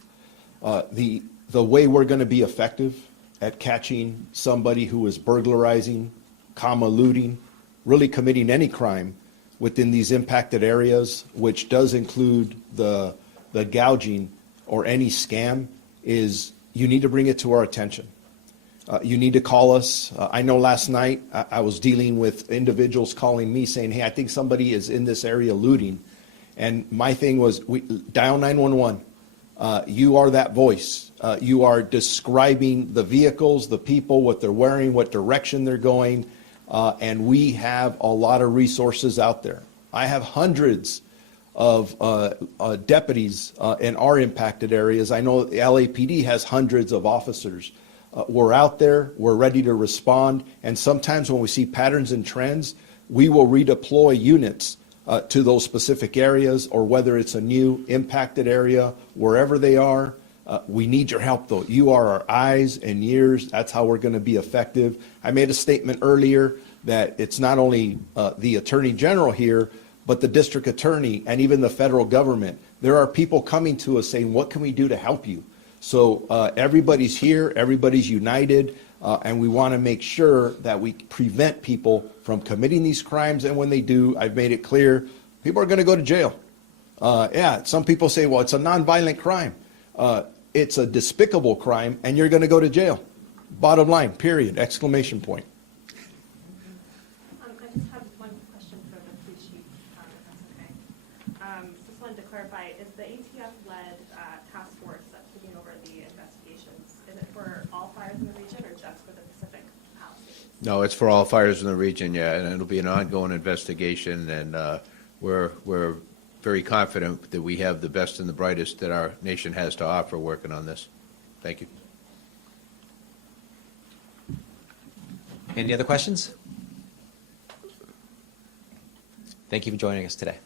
The way we're going to be effective at catching somebody who is burglarizing, looting, really committing any crime within these impacted areas, which does include the gouging or any scam, is you need to bring it to our attention. You need to call us. I know last night I was dealing with individuals calling me saying, hey, I think somebody is in this area looting. And my thing was, dial 911. You are that voice. You are describing the vehicles, the people, what they're wearing, what direction they're going, and we have a lot of resources out there. I have hundreds of deputies in our impacted areas. I know the LAPD has hundreds of officers. We're out there, we're ready to respond, and sometimes when we see patterns and trends, we will redeploy units to those specific areas, or whether it's a new impacted area, wherever they are. We need your help, though. You are our eyes and ears. That's how we're going to be effective. I made a statement earlier that it's not only the Attorney General here, but the District Attorney and even the federal government. There are people coming to us saying, what can we do to help you? So everybody's here, everybody's united, and we want to make sure that we prevent people from committing these crimes. And when they do, I've made it clear, people are going to go to jail. Yeah, some people say, well, it's a nonviolent crime. It's a despicable crime, and you're going to go to jail. Bottom line, period, exclamation point. I just have one question for the police chief, if that's okay. Just wanted to clarify, is the ATF-led task force that's taking over the investigations, is it for all fires in the region or just for the Pacific Palisades? No, it's for all fires in the region, yeah, and it'll be an ongoing investigation, and we're very confident that we have the best and the brightest that our nation has to offer working on this. Thank you. Any other questions? Thank you for joining us today.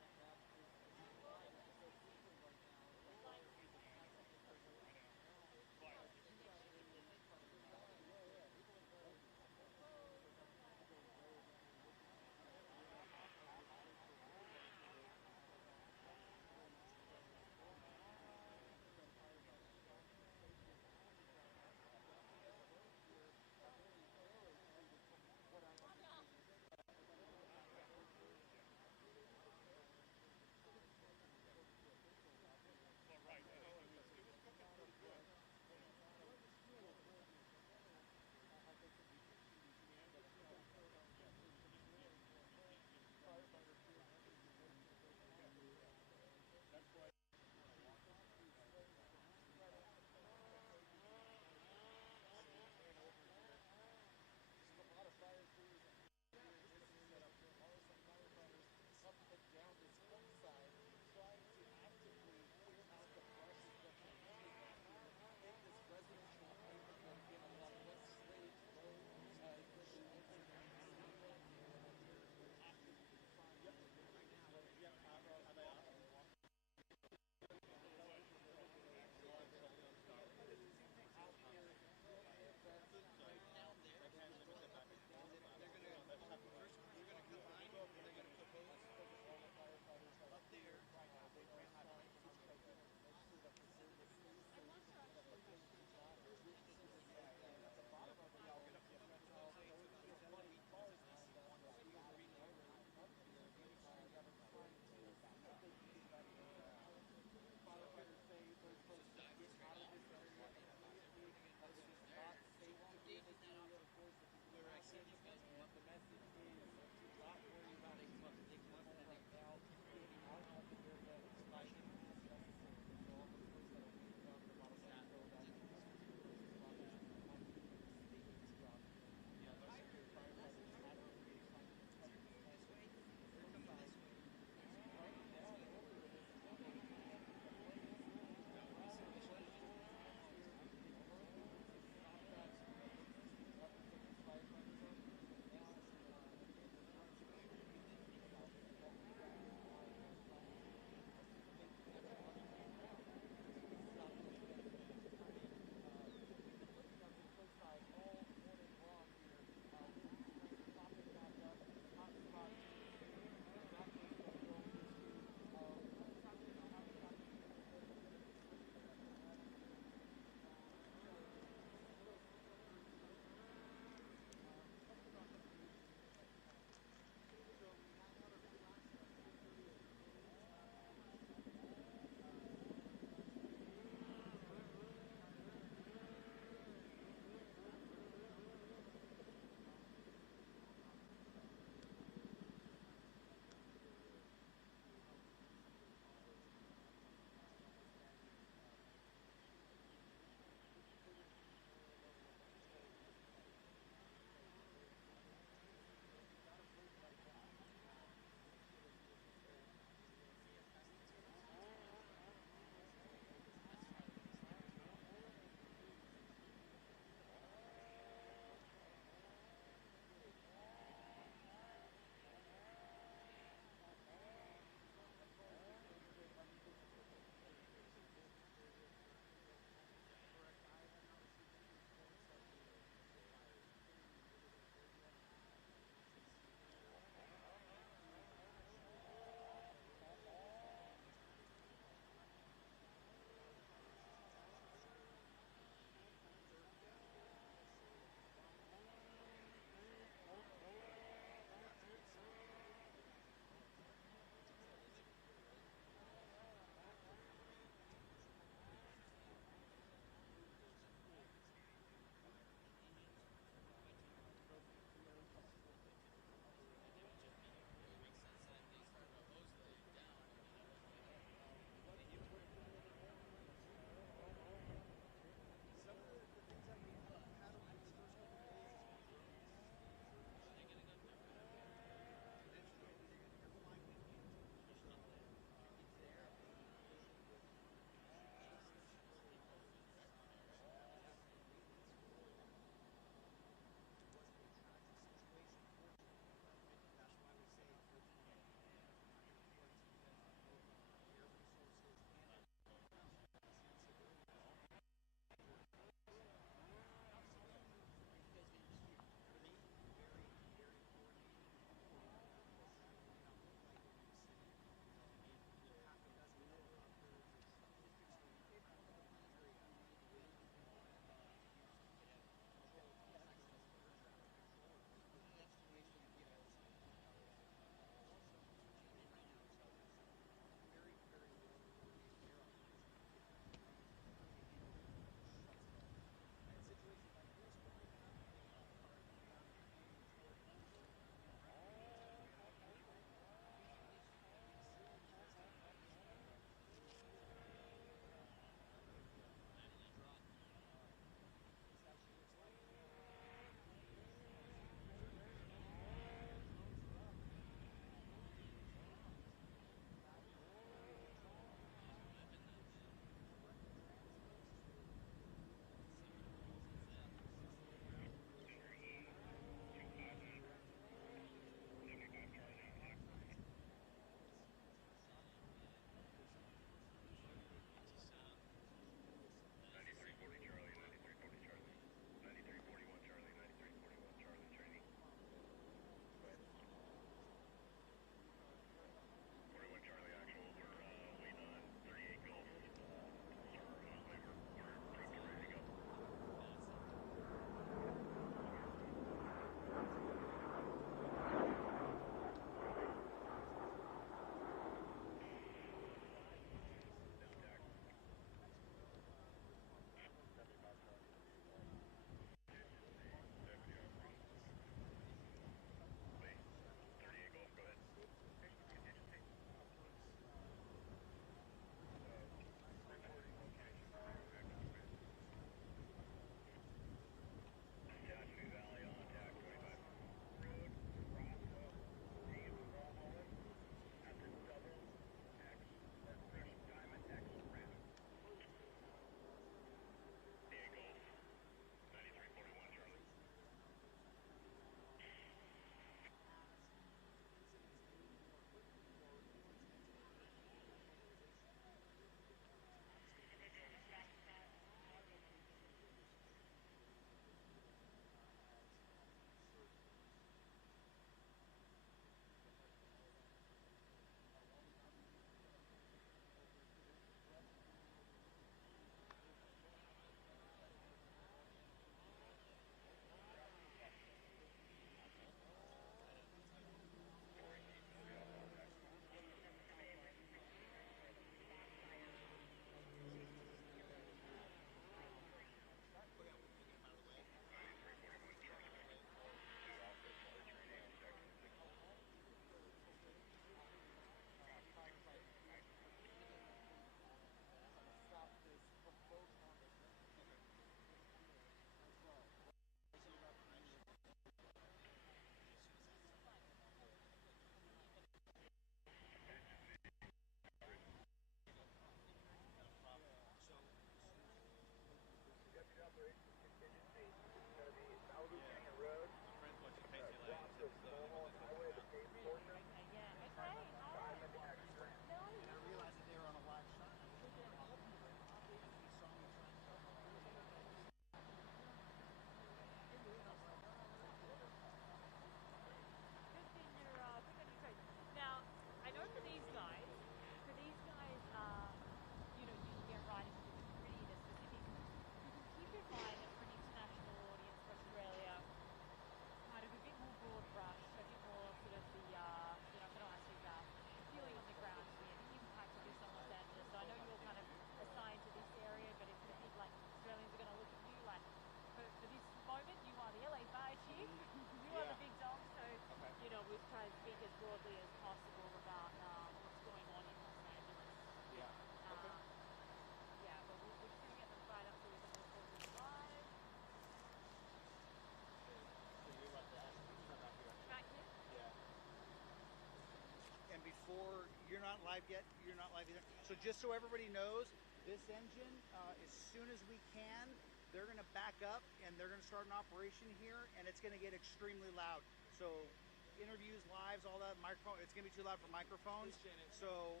not live yet. You're not live either. So just so everybody knows, this engine, as soon as we can, they're going to back up and they're going to start an operation here, and it's going to get extremely loud. So interviews, lives, all that, microphone, it's going to be too loud for microphones. So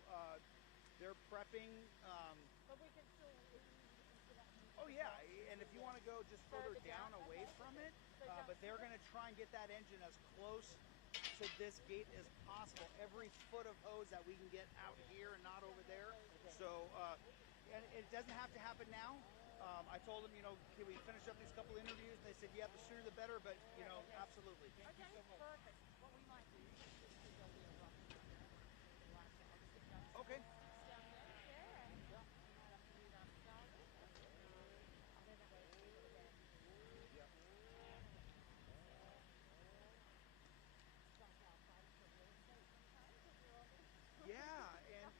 they're prepping. But we can still. Oh yeah, and if you want to go just further down away from it, but they're going to try and get that engine as close to this gate as possible. Every foot of hose that we can get out here and not over there. So, and it doesn't have to happen now. I told them, can we finish up these couple interviews? And they said, yeah, the sooner the better, but, absolutely. Okay, perfect. What we might do is just to go there roughly. Okay. Down there, yeah. And we might have to do that started. And then that way it's able to then. Yeah. Yeah, and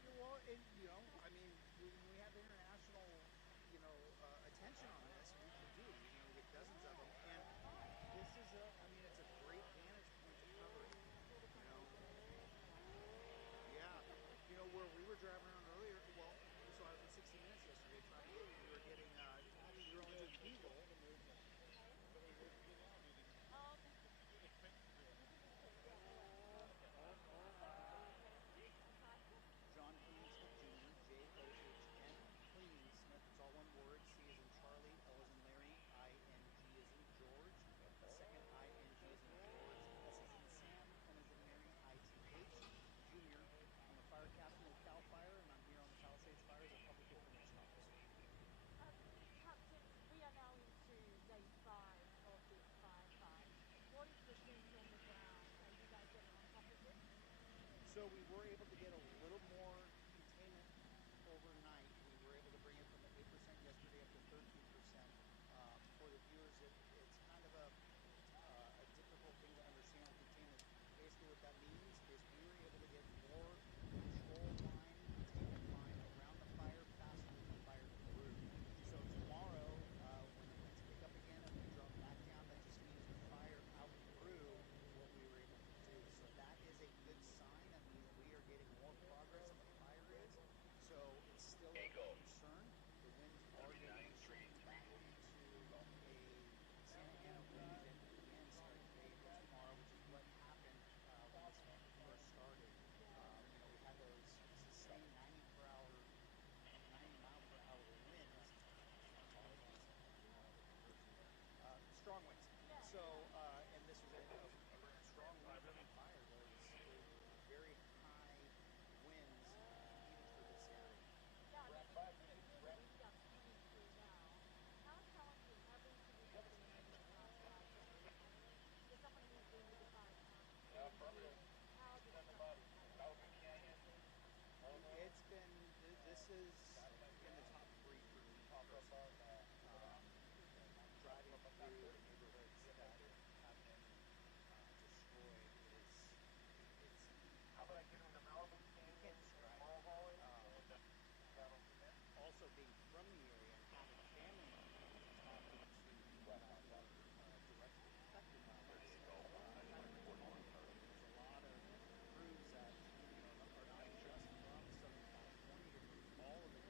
when we have international, attention on this, we can do. We get dozens of them, and this is it's a great vantage point to cover it. Yeah, where we were driving around earlier. Well, so I was in 60 Minutes yesterday trying to get. We were getting. We were on the B-roll. John Cleansmith Jr., John Cleansmith, it's all one word. C is in Charlie, L is in Larry, I-N-G is in George. The second I-N-G is in George. S is in Sam, M is in Mary, I-T-H, Jr. I'm a fire captain with CAL FIRE, and I'm here on the Palisades Fire as a public information officer. Captain, we are now into day 5 of this firefight. What is the sense on the ground? Are you guys getting on top of it? So we were able to get a little more containment overnight. We were able to bring it from the 8% yesterday up to 13%. For the viewers, it's kind of a difficult thing to understand with containment. Basically what that means is we were able to get more control line, containment line around the fire faster than the fire grew. So tomorrow, when the winds pick up again and we drop back down, that just means the fire outgrew what we were able to do. So that is a good sign. That means we are getting more progress than the fire is. So it's still a concern. The winds are getting back into a Santa Ana wind event again starting today and tomorrow, which is what happened when this first started. We had those sustained 90 mile per hour winds. Strong winds. So, and this was a strong wind-driven fire. There's very high winds even for this area. Yeah, I mean, it's really just coming through now. How challenging have these conditions been over the past 5 days? For someone who's been with the fire department, how has it structured? It's been, this is in the top 3 for me. Driving through the neighborhoods that have been destroyed it's you can't describe it. Also being from the area and having family members talking to people that were directly affected by this, kind of brings home. There's a lot of crews that are not just from Southern California, but all of the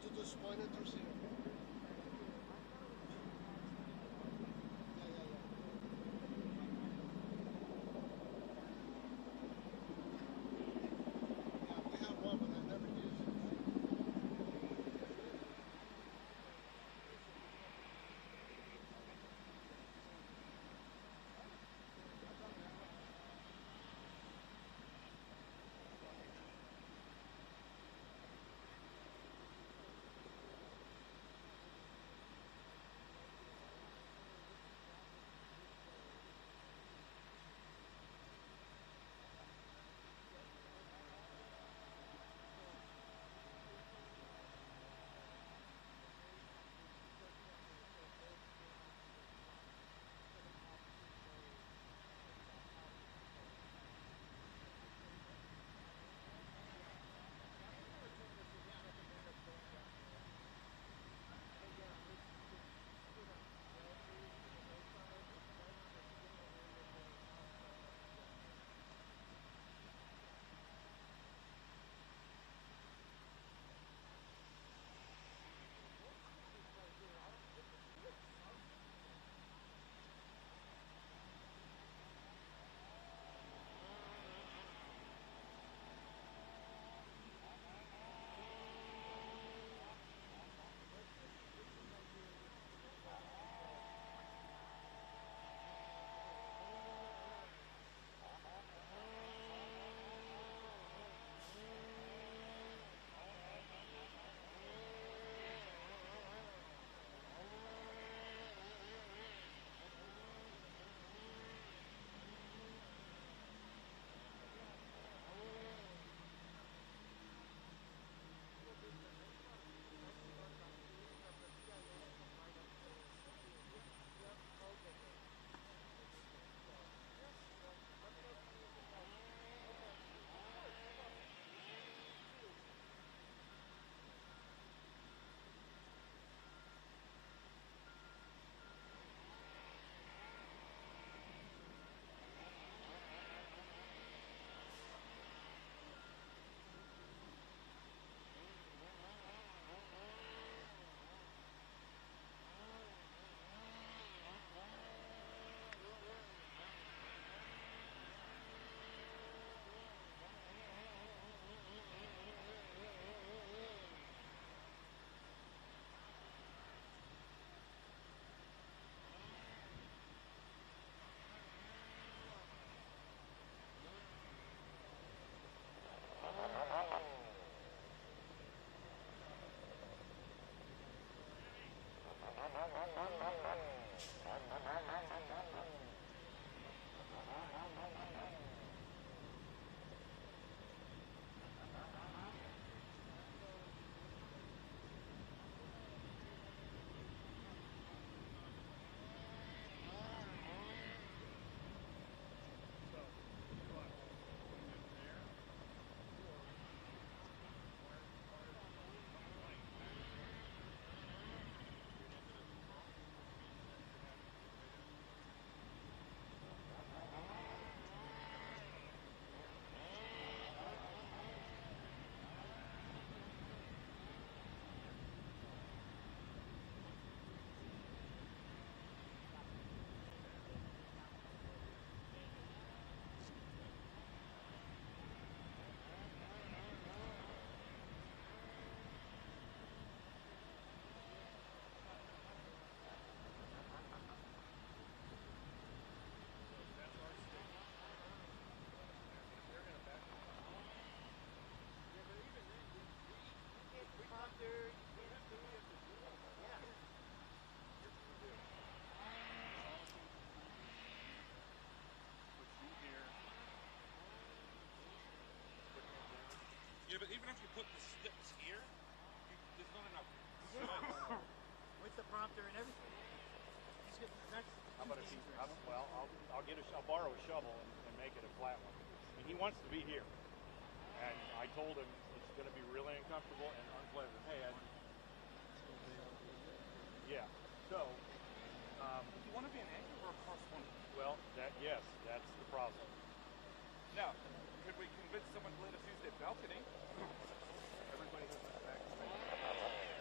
to just point it towards here. Yeah, we have one, but I never use it. Yeah, but even if you put the sticks here, there's not enough. With the prompter and everything. He's getting the next. How about if he, I'll borrow a shovel and make it a flat one. I mean, he wants to be here. And I told him it's going to be really uncomfortable and unpleasant. Hey, yeah. So, Do you want to be an anchor or a cross-one? well, yes, that's the problem. Now, could we convince someone to let us use their balcony? Everybody has that back.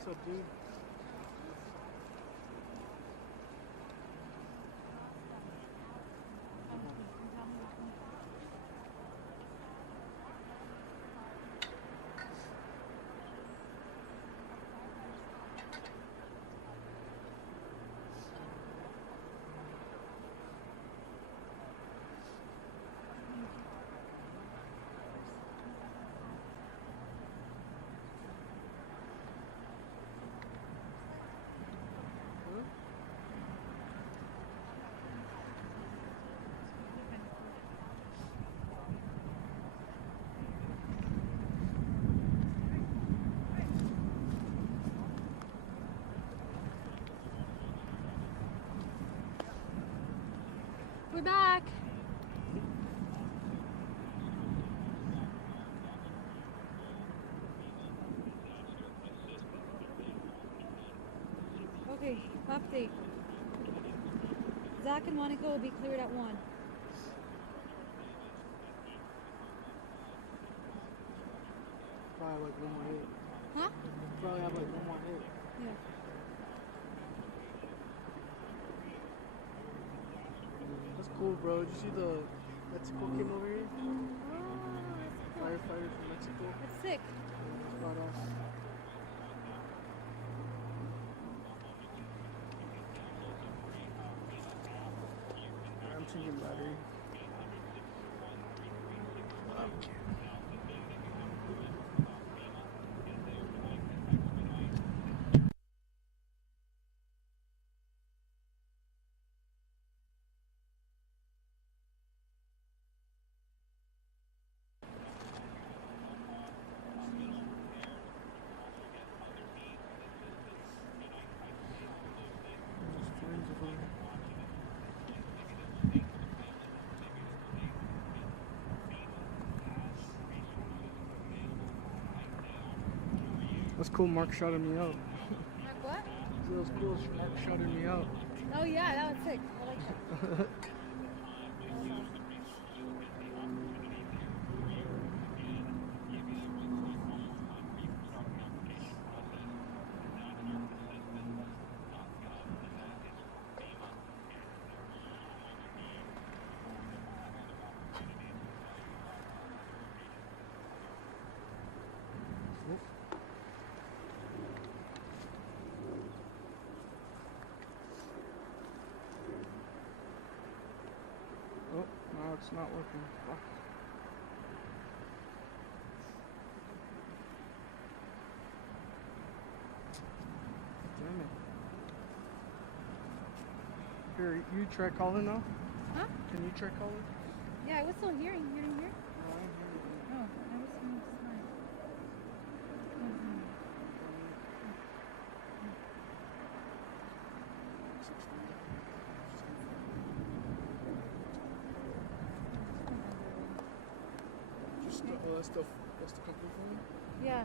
What's up, dude? We're back. Okay, update. Zach and Monica will be cleared at 1. Probably like one more hit. Huh? Probably have like one more hit. Yeah. That's cool, bro. Did you see the Mexico came over here? Oh, Firefighters from Mexico. that's sick. Spot on. I'm changing battery. Okay. There's flames over there. That's cool. Mark shouted me out. Mark what? That was cool. Mark shouted me out. Oh yeah, that was sick. I like that. Oh, no, it's not working. Fuck. Damn it. Here, you try calling now? Huh? Can you try calling? Yeah, I was still hearing. You didn't hear? No, I hear you. No, I was hearing just fine. That's the company phone? Yeah.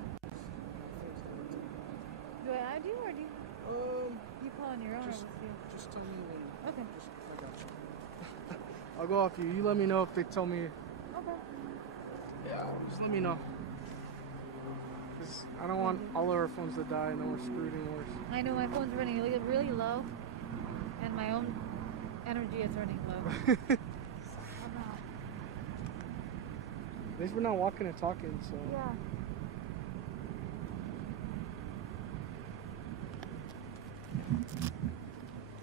Do I add you or do you? You call on your own. Just tell me when. Okay. I got you. I'll go off you. You let me know if they tell me. Okay. Yeah, just let me know. Cause I don't want all of our phones to die and then we're screwed even worse. I know my phone's running really low, and my own energy is running low. I'm out. At least we're not walking and talking, so. Yeah.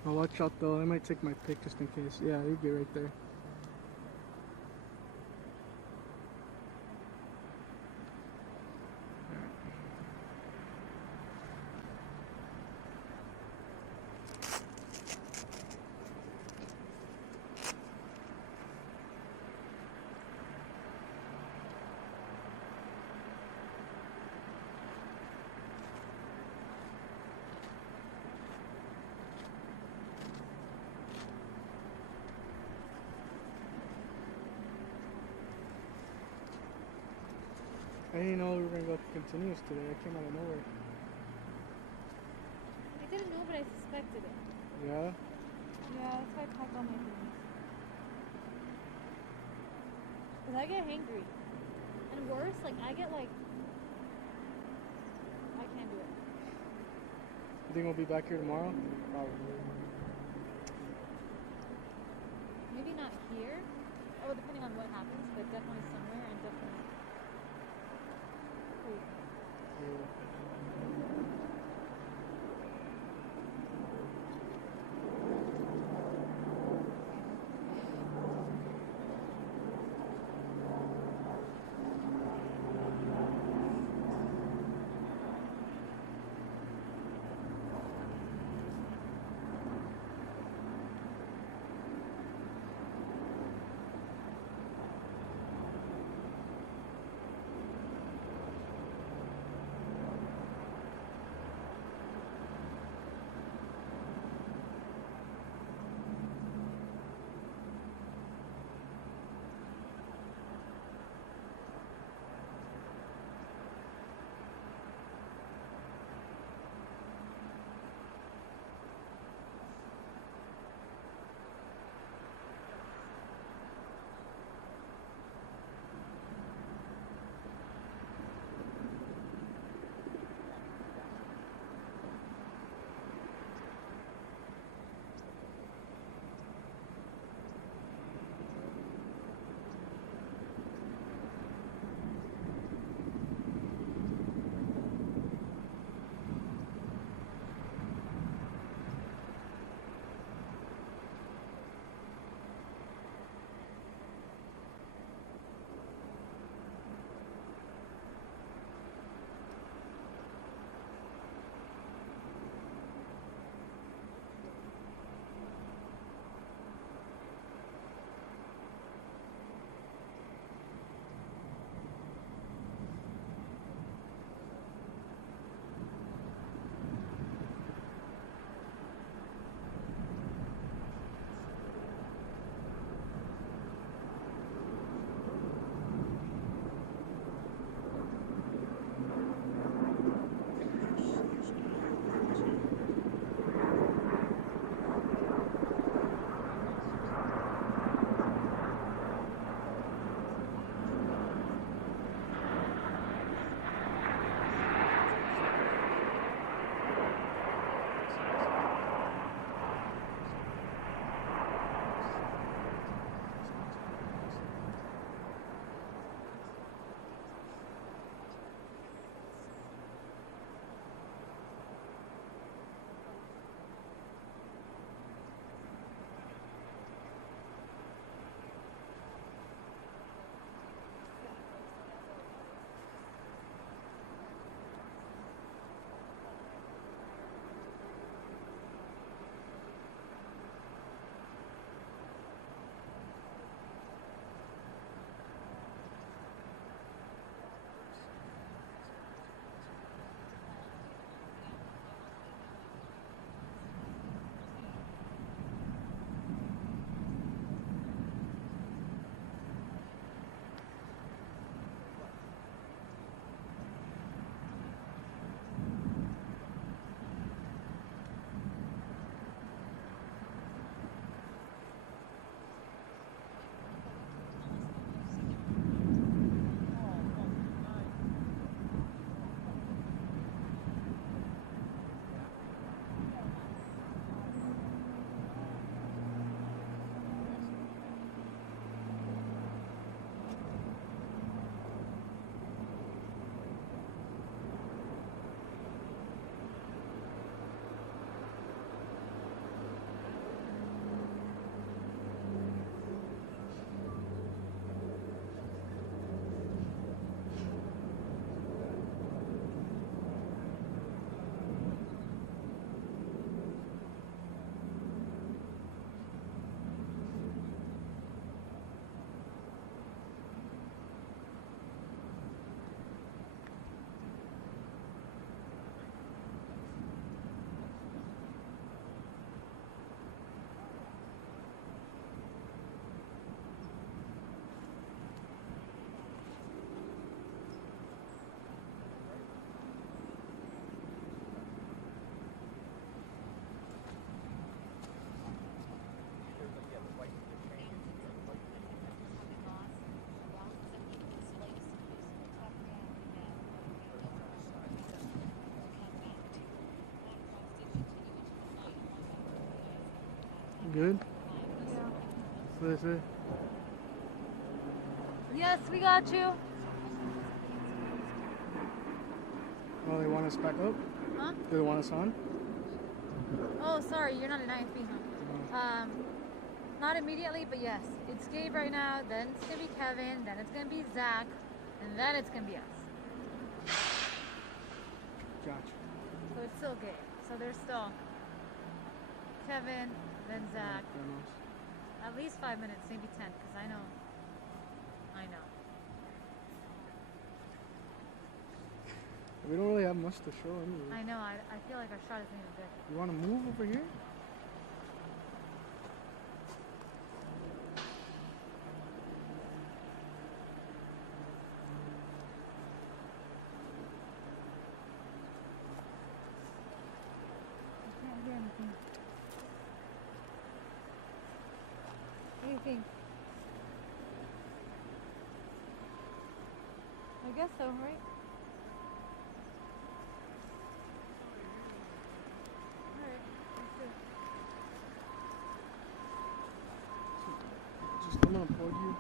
I'll watch out though. I might take my pick just in case. Yeah, you'd be right there. I didn't know we were gonna go continuous today. I came out of nowhere. I didn't know, but I suspected it. Yeah? Yeah, that's why I packed all my things. Cause I get hangry, and worse, like I get like I can't do it. You think we'll be back here tomorrow? Probably. Maybe not here. Oh, depending on what happens, but definitely somewhere and definitely. Good? What did they say? Yes, we got you. Oh, they want us back up? Huh? Do they want us on? Oh, sorry, you're not an IFB, huh? Not immediately, but yes. It's Gabe right now, then it's gonna be Kevin, then it's gonna be Zach, and then it's gonna be us. Gotcha. So it's still Gabe. So there's still Kevin, then Zach. At least 5 minutes, maybe 10, because I know. We don't really have much to show anyway. I know, I feel like our shot isn't even good. You want to move over here? I can't hear anything. What do you think? I guess so, right? I'm gonna plug you.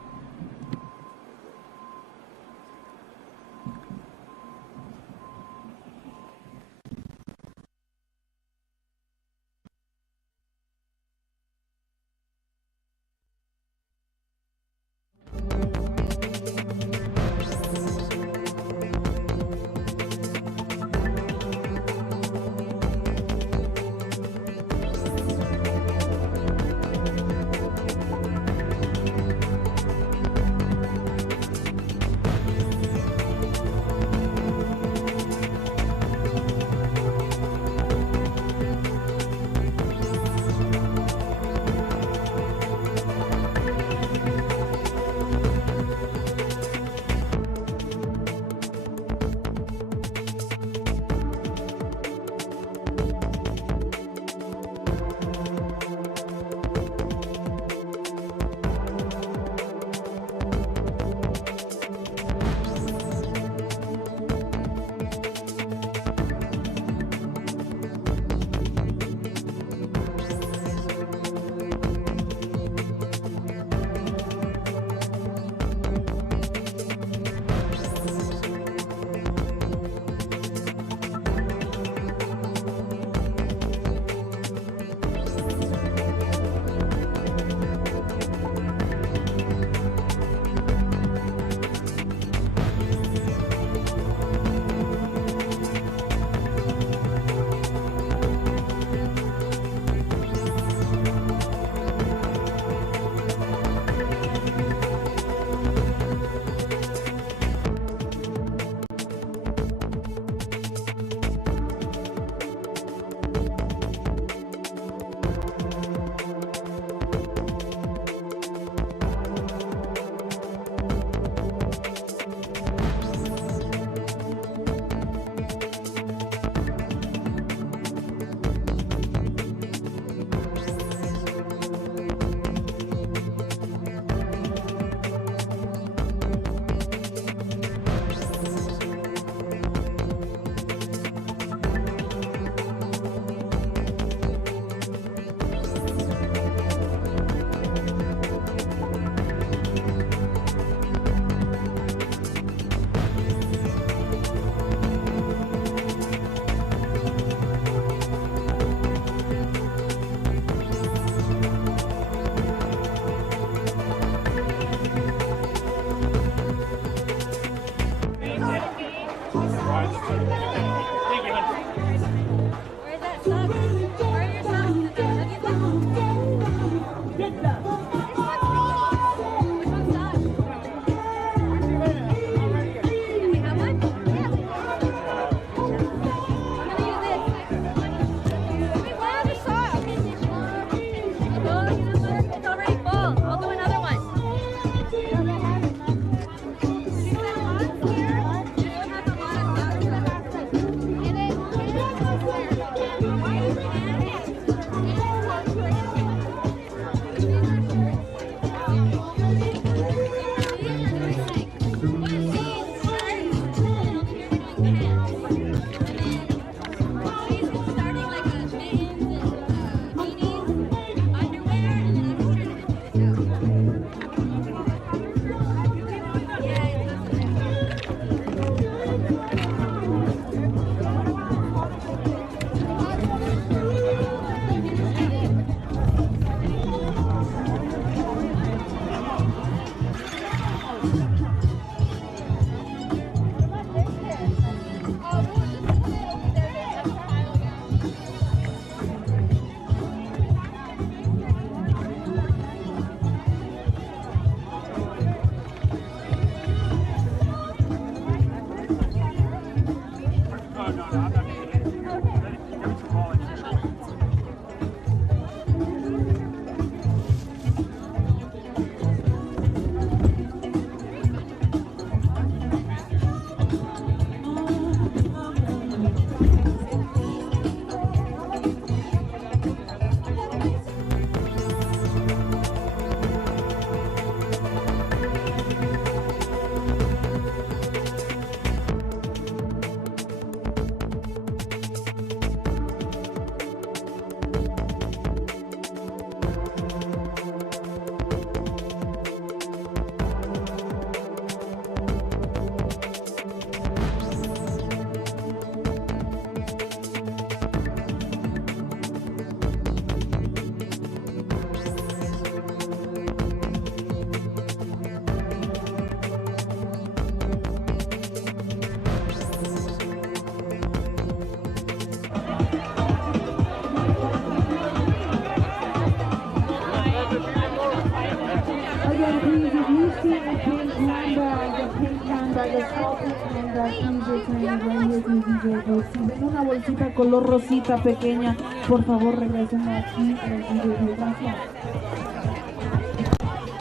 Again, please, if you see a pink handbag, a small pink handbag, please return it right here to DJ booth. Si ven una bolsita color rosita pequeña, por favor regresen aquí en el DJ booth. Gracias.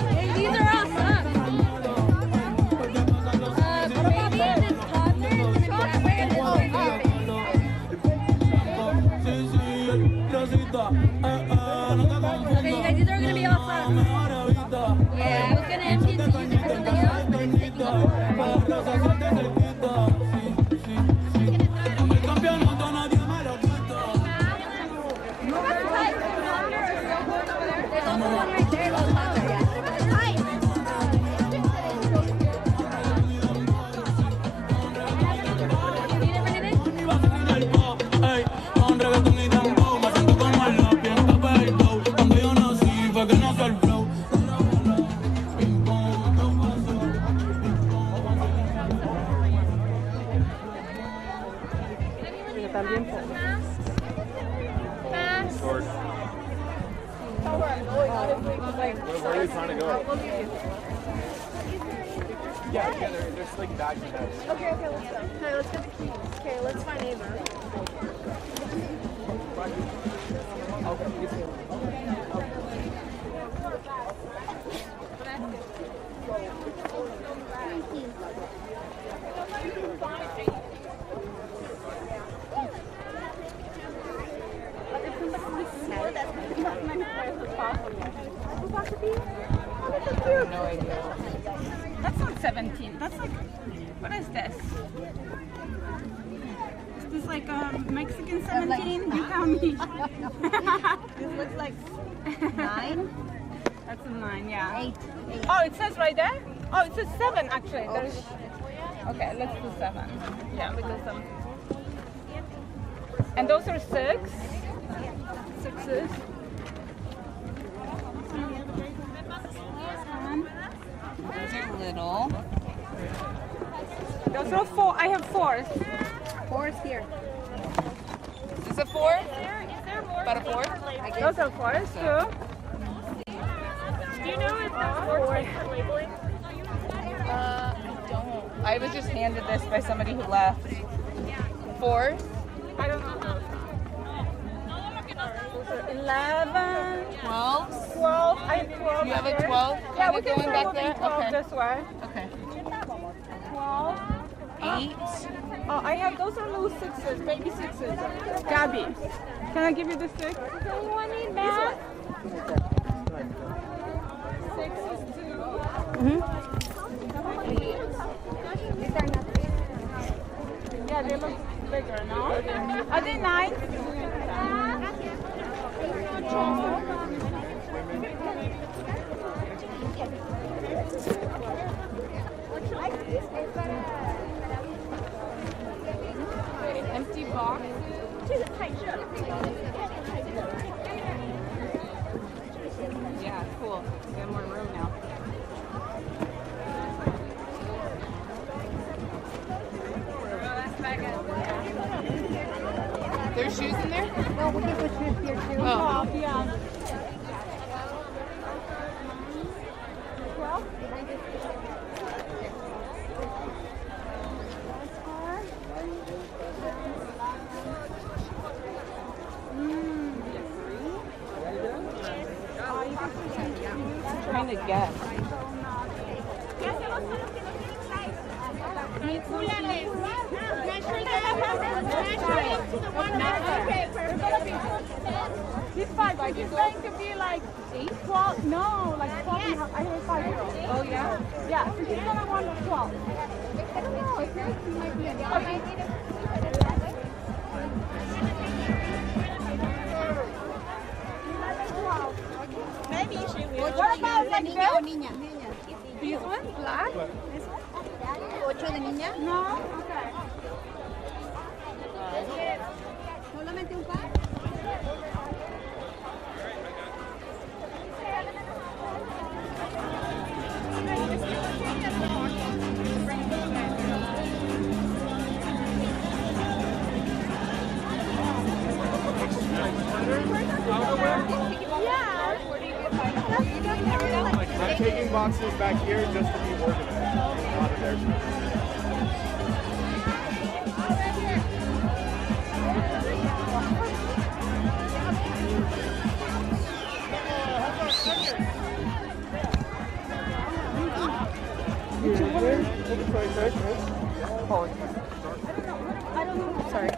Hey, these are all socks. Maybe this toddler is gonna be that way. Okay, you guys, these are gonna be all socks. Yeah, I was gonna empty it to use it for something else, but it's taking up. There's also one right there, those socks are, yeah. Where are you trying to go? Yeah, there's like bags and heads. Okay, let's go. Okay, let's get the keys. Okay, let's find Ava. No idea. That's not 17. That's like, what is this? Is this like Mexican 17? You tell me. This looks like 9. That's a 9, yeah. 8. Oh, it says right there? Oh, it says 7 actually. There's... Okay, let's do 7. Yeah, because and those are 6. 6s. Those are little. Those are 4. I have 4s. 4s here. Is this a 4? About a 4? Those are 4s too. Do you know if that's 4 for labeling? I don't. I was just handed this by somebody who left. 4? I don't know. 11, 12. 12. I have 12. You have a 12? Yeah, we can going back there? 12 okay. This way. Okay. 12. 8. Oh, I have those are little 6s, baby 6s. Gabby, can I give you the 6? Does anyone need math? 6 is 2. Yeah, they look bigger, no? Are they 9? Empty box. Yeah, cool. We have more room now. There's shoes in there? No, we can put shoes here too. Oh, yeah. 12? to guess. He's 5. Like he's going to be like 12. No, like 12 and a half. I hear 5-year-old. Oh yeah? Yeah, so he's gonna want 12. I don't know. I feel like he might be a Maybe she will. What about like niña this? o niña? This one? Black? This one? 8 de niña? No? Okay. Solamente un par. I'm taking boxes back here just to be organized. Out of there. I don't know. Sorry.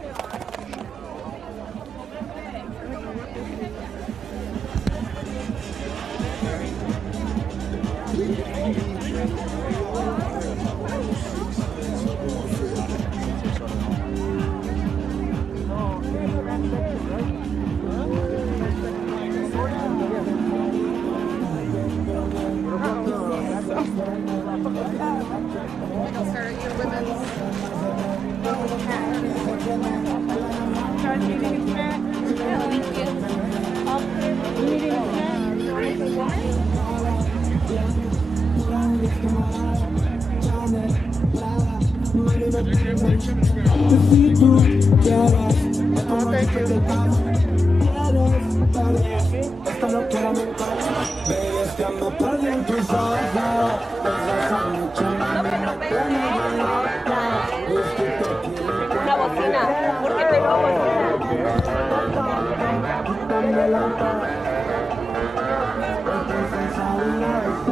Una bocina, porque tengo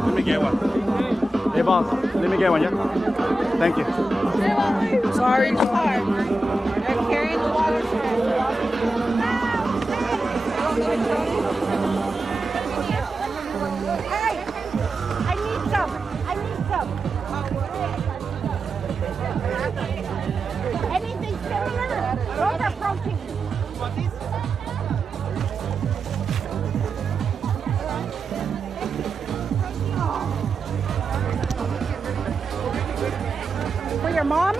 Let me get one. Hey, boss, let me get one, yeah? Thank you. Sorry, it's hard. I'm carrying the water. Hey, I need some. I need some. Anything similar? Those are protein. For your mom?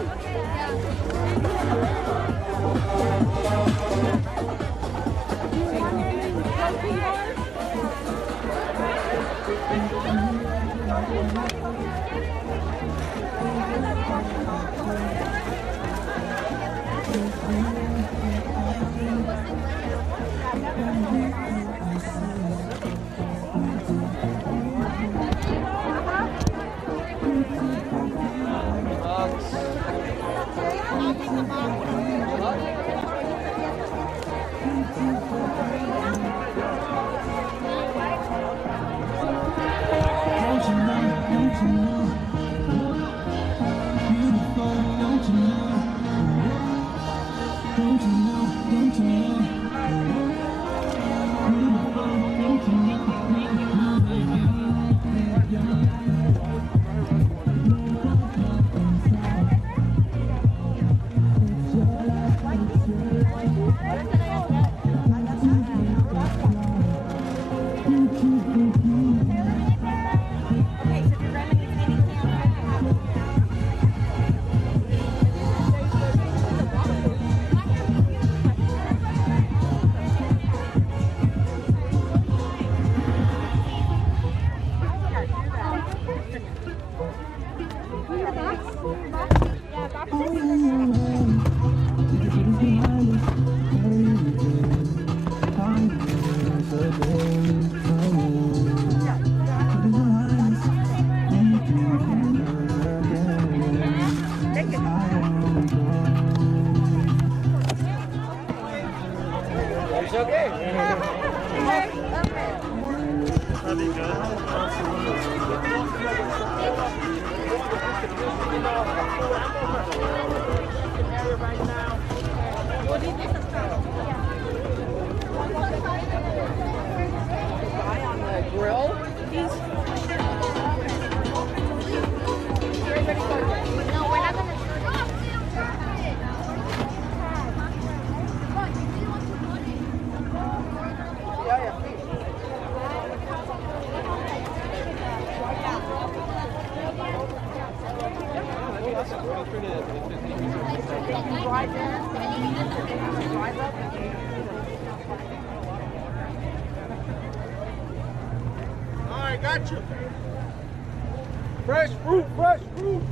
All right, got you. Fresh fruit, fresh fruit.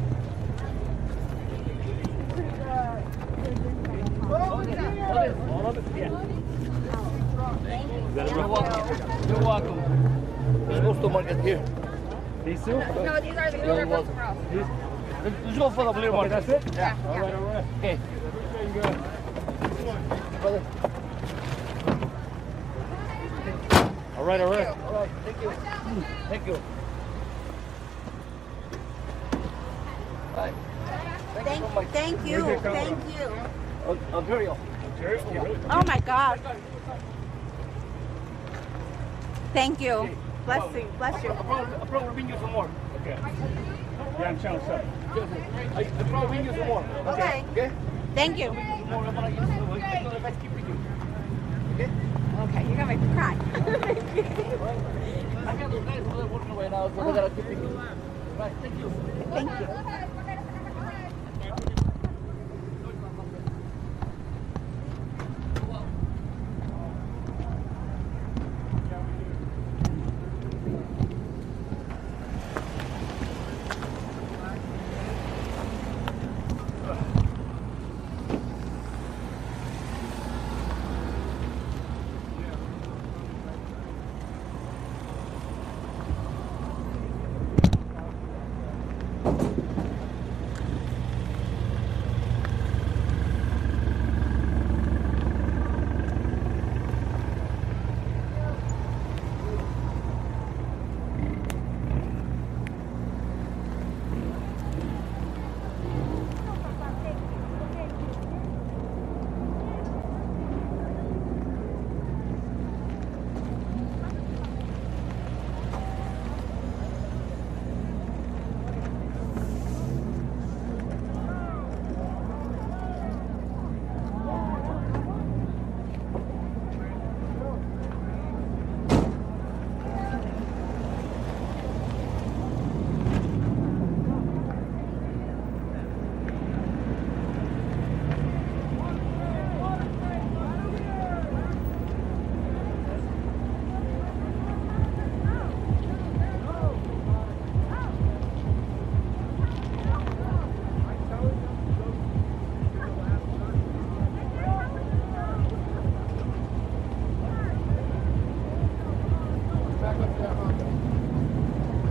All of it? Yeah. You're welcome. You're welcome. We're supposed to market here. These two? No, these are the You're other ones welcome. for us. Let's go for the blue one. That's it? Yeah. All right, all right. Okay. Brother. All right, all right. All right, thank you. Thank you. Bye. Thank you so much. Thank you. Where's your Thank camera? you. Ontario. Ontario? Oh, really? Oh my God. Thank you. Bless you. Bless you. I'll probably bring you some more. Okay. Yeah, I'm channel 7. I'll probably bring you some more. Okay. Okay? Thank you. Okay? Okay, you're gonna make me cry. I got those guys over there working right now, so I gotta keep thinking. Right, thank you. Thank you.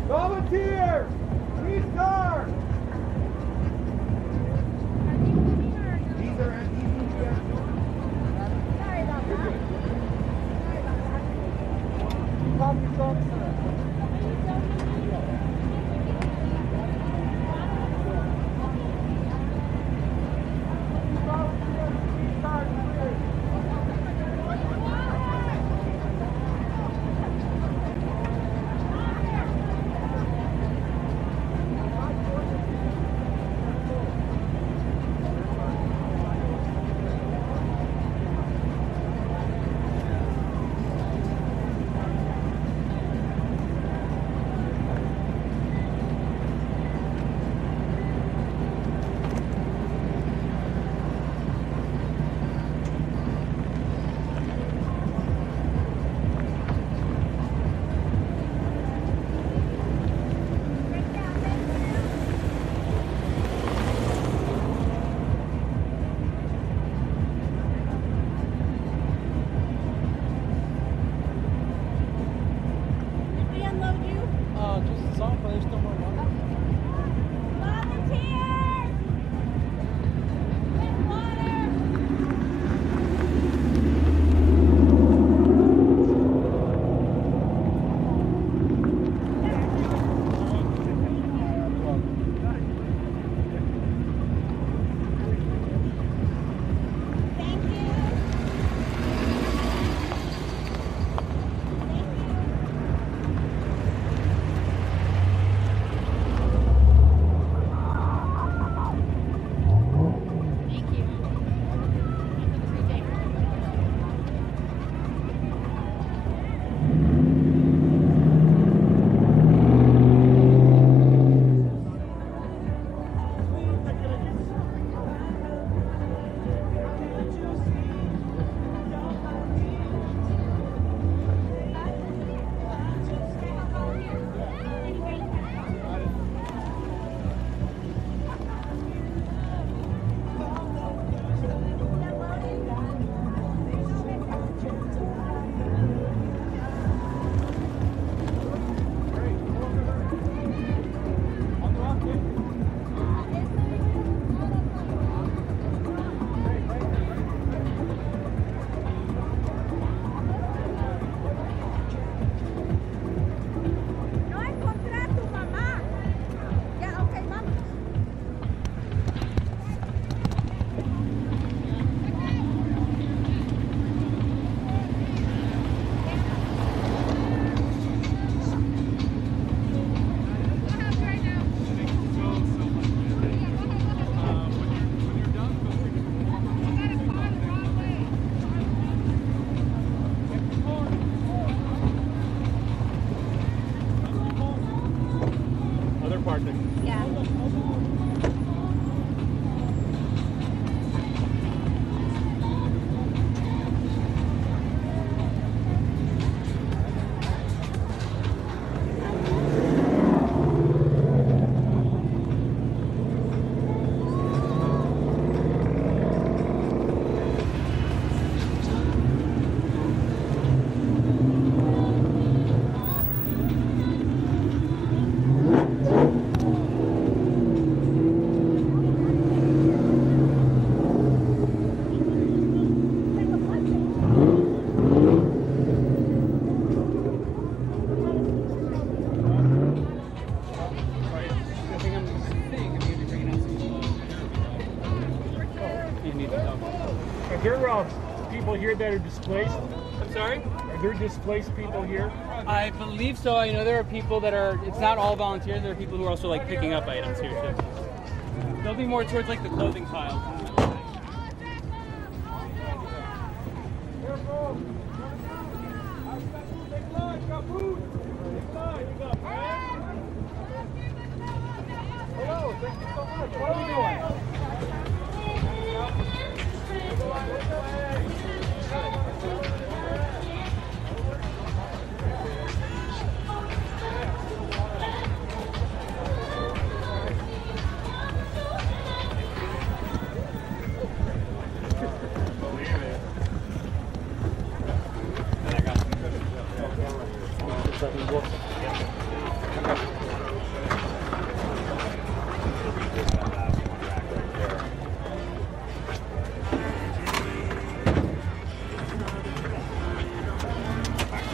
Volunteer! Please start! here that are displaced? I'm sorry? Are there displaced people here? I believe so. I know there are people that are, it's not all volunteers, there are people who are also like picking up items here too. They'll be more towards like the clothing piles. Hello, thank you so much. What are we doing?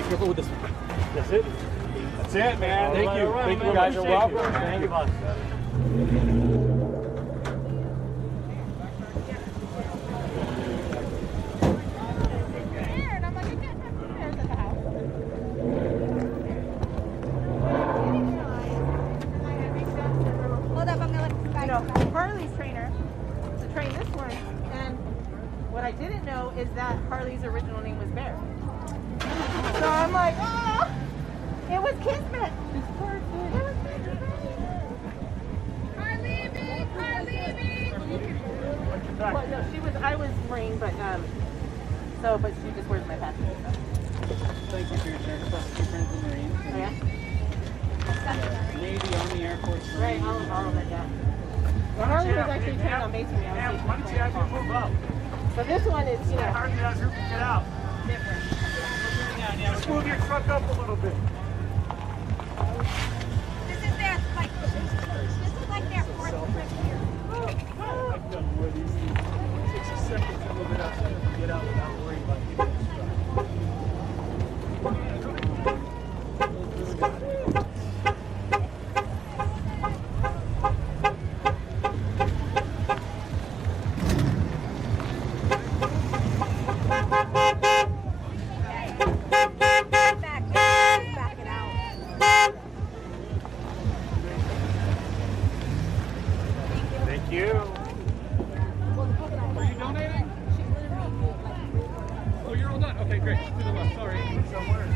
Careful with this one. That's it? That's it, man. Thank you. Thank you guys are welcome. Thank you, boss. Hold up, I'm gonna let Harley's trainer to train this one, and what I didn't know is that Harley's original name was Bear. So I'm like, oh, it was Kismet. It's perfect. It was well, no, I was Marine, but but she just wears my patch. Thank you for your service. I'll keep friends with Marines. Oh, yeah? Navy, Army, Air Force. Right, all of it, yeah. Well, Harley was actually trained on masonry. Why don't you have her move up? So this one is, you know. Harley has her get out. Just move your truck up a little bit. This is their like their fourth trip here. I've done more of these things. It takes a second to move it up so you can get out without worrying about getting Thank you. Are you donating? Oh, you're all done. Okay, great. To the left. Sorry. Somewhere.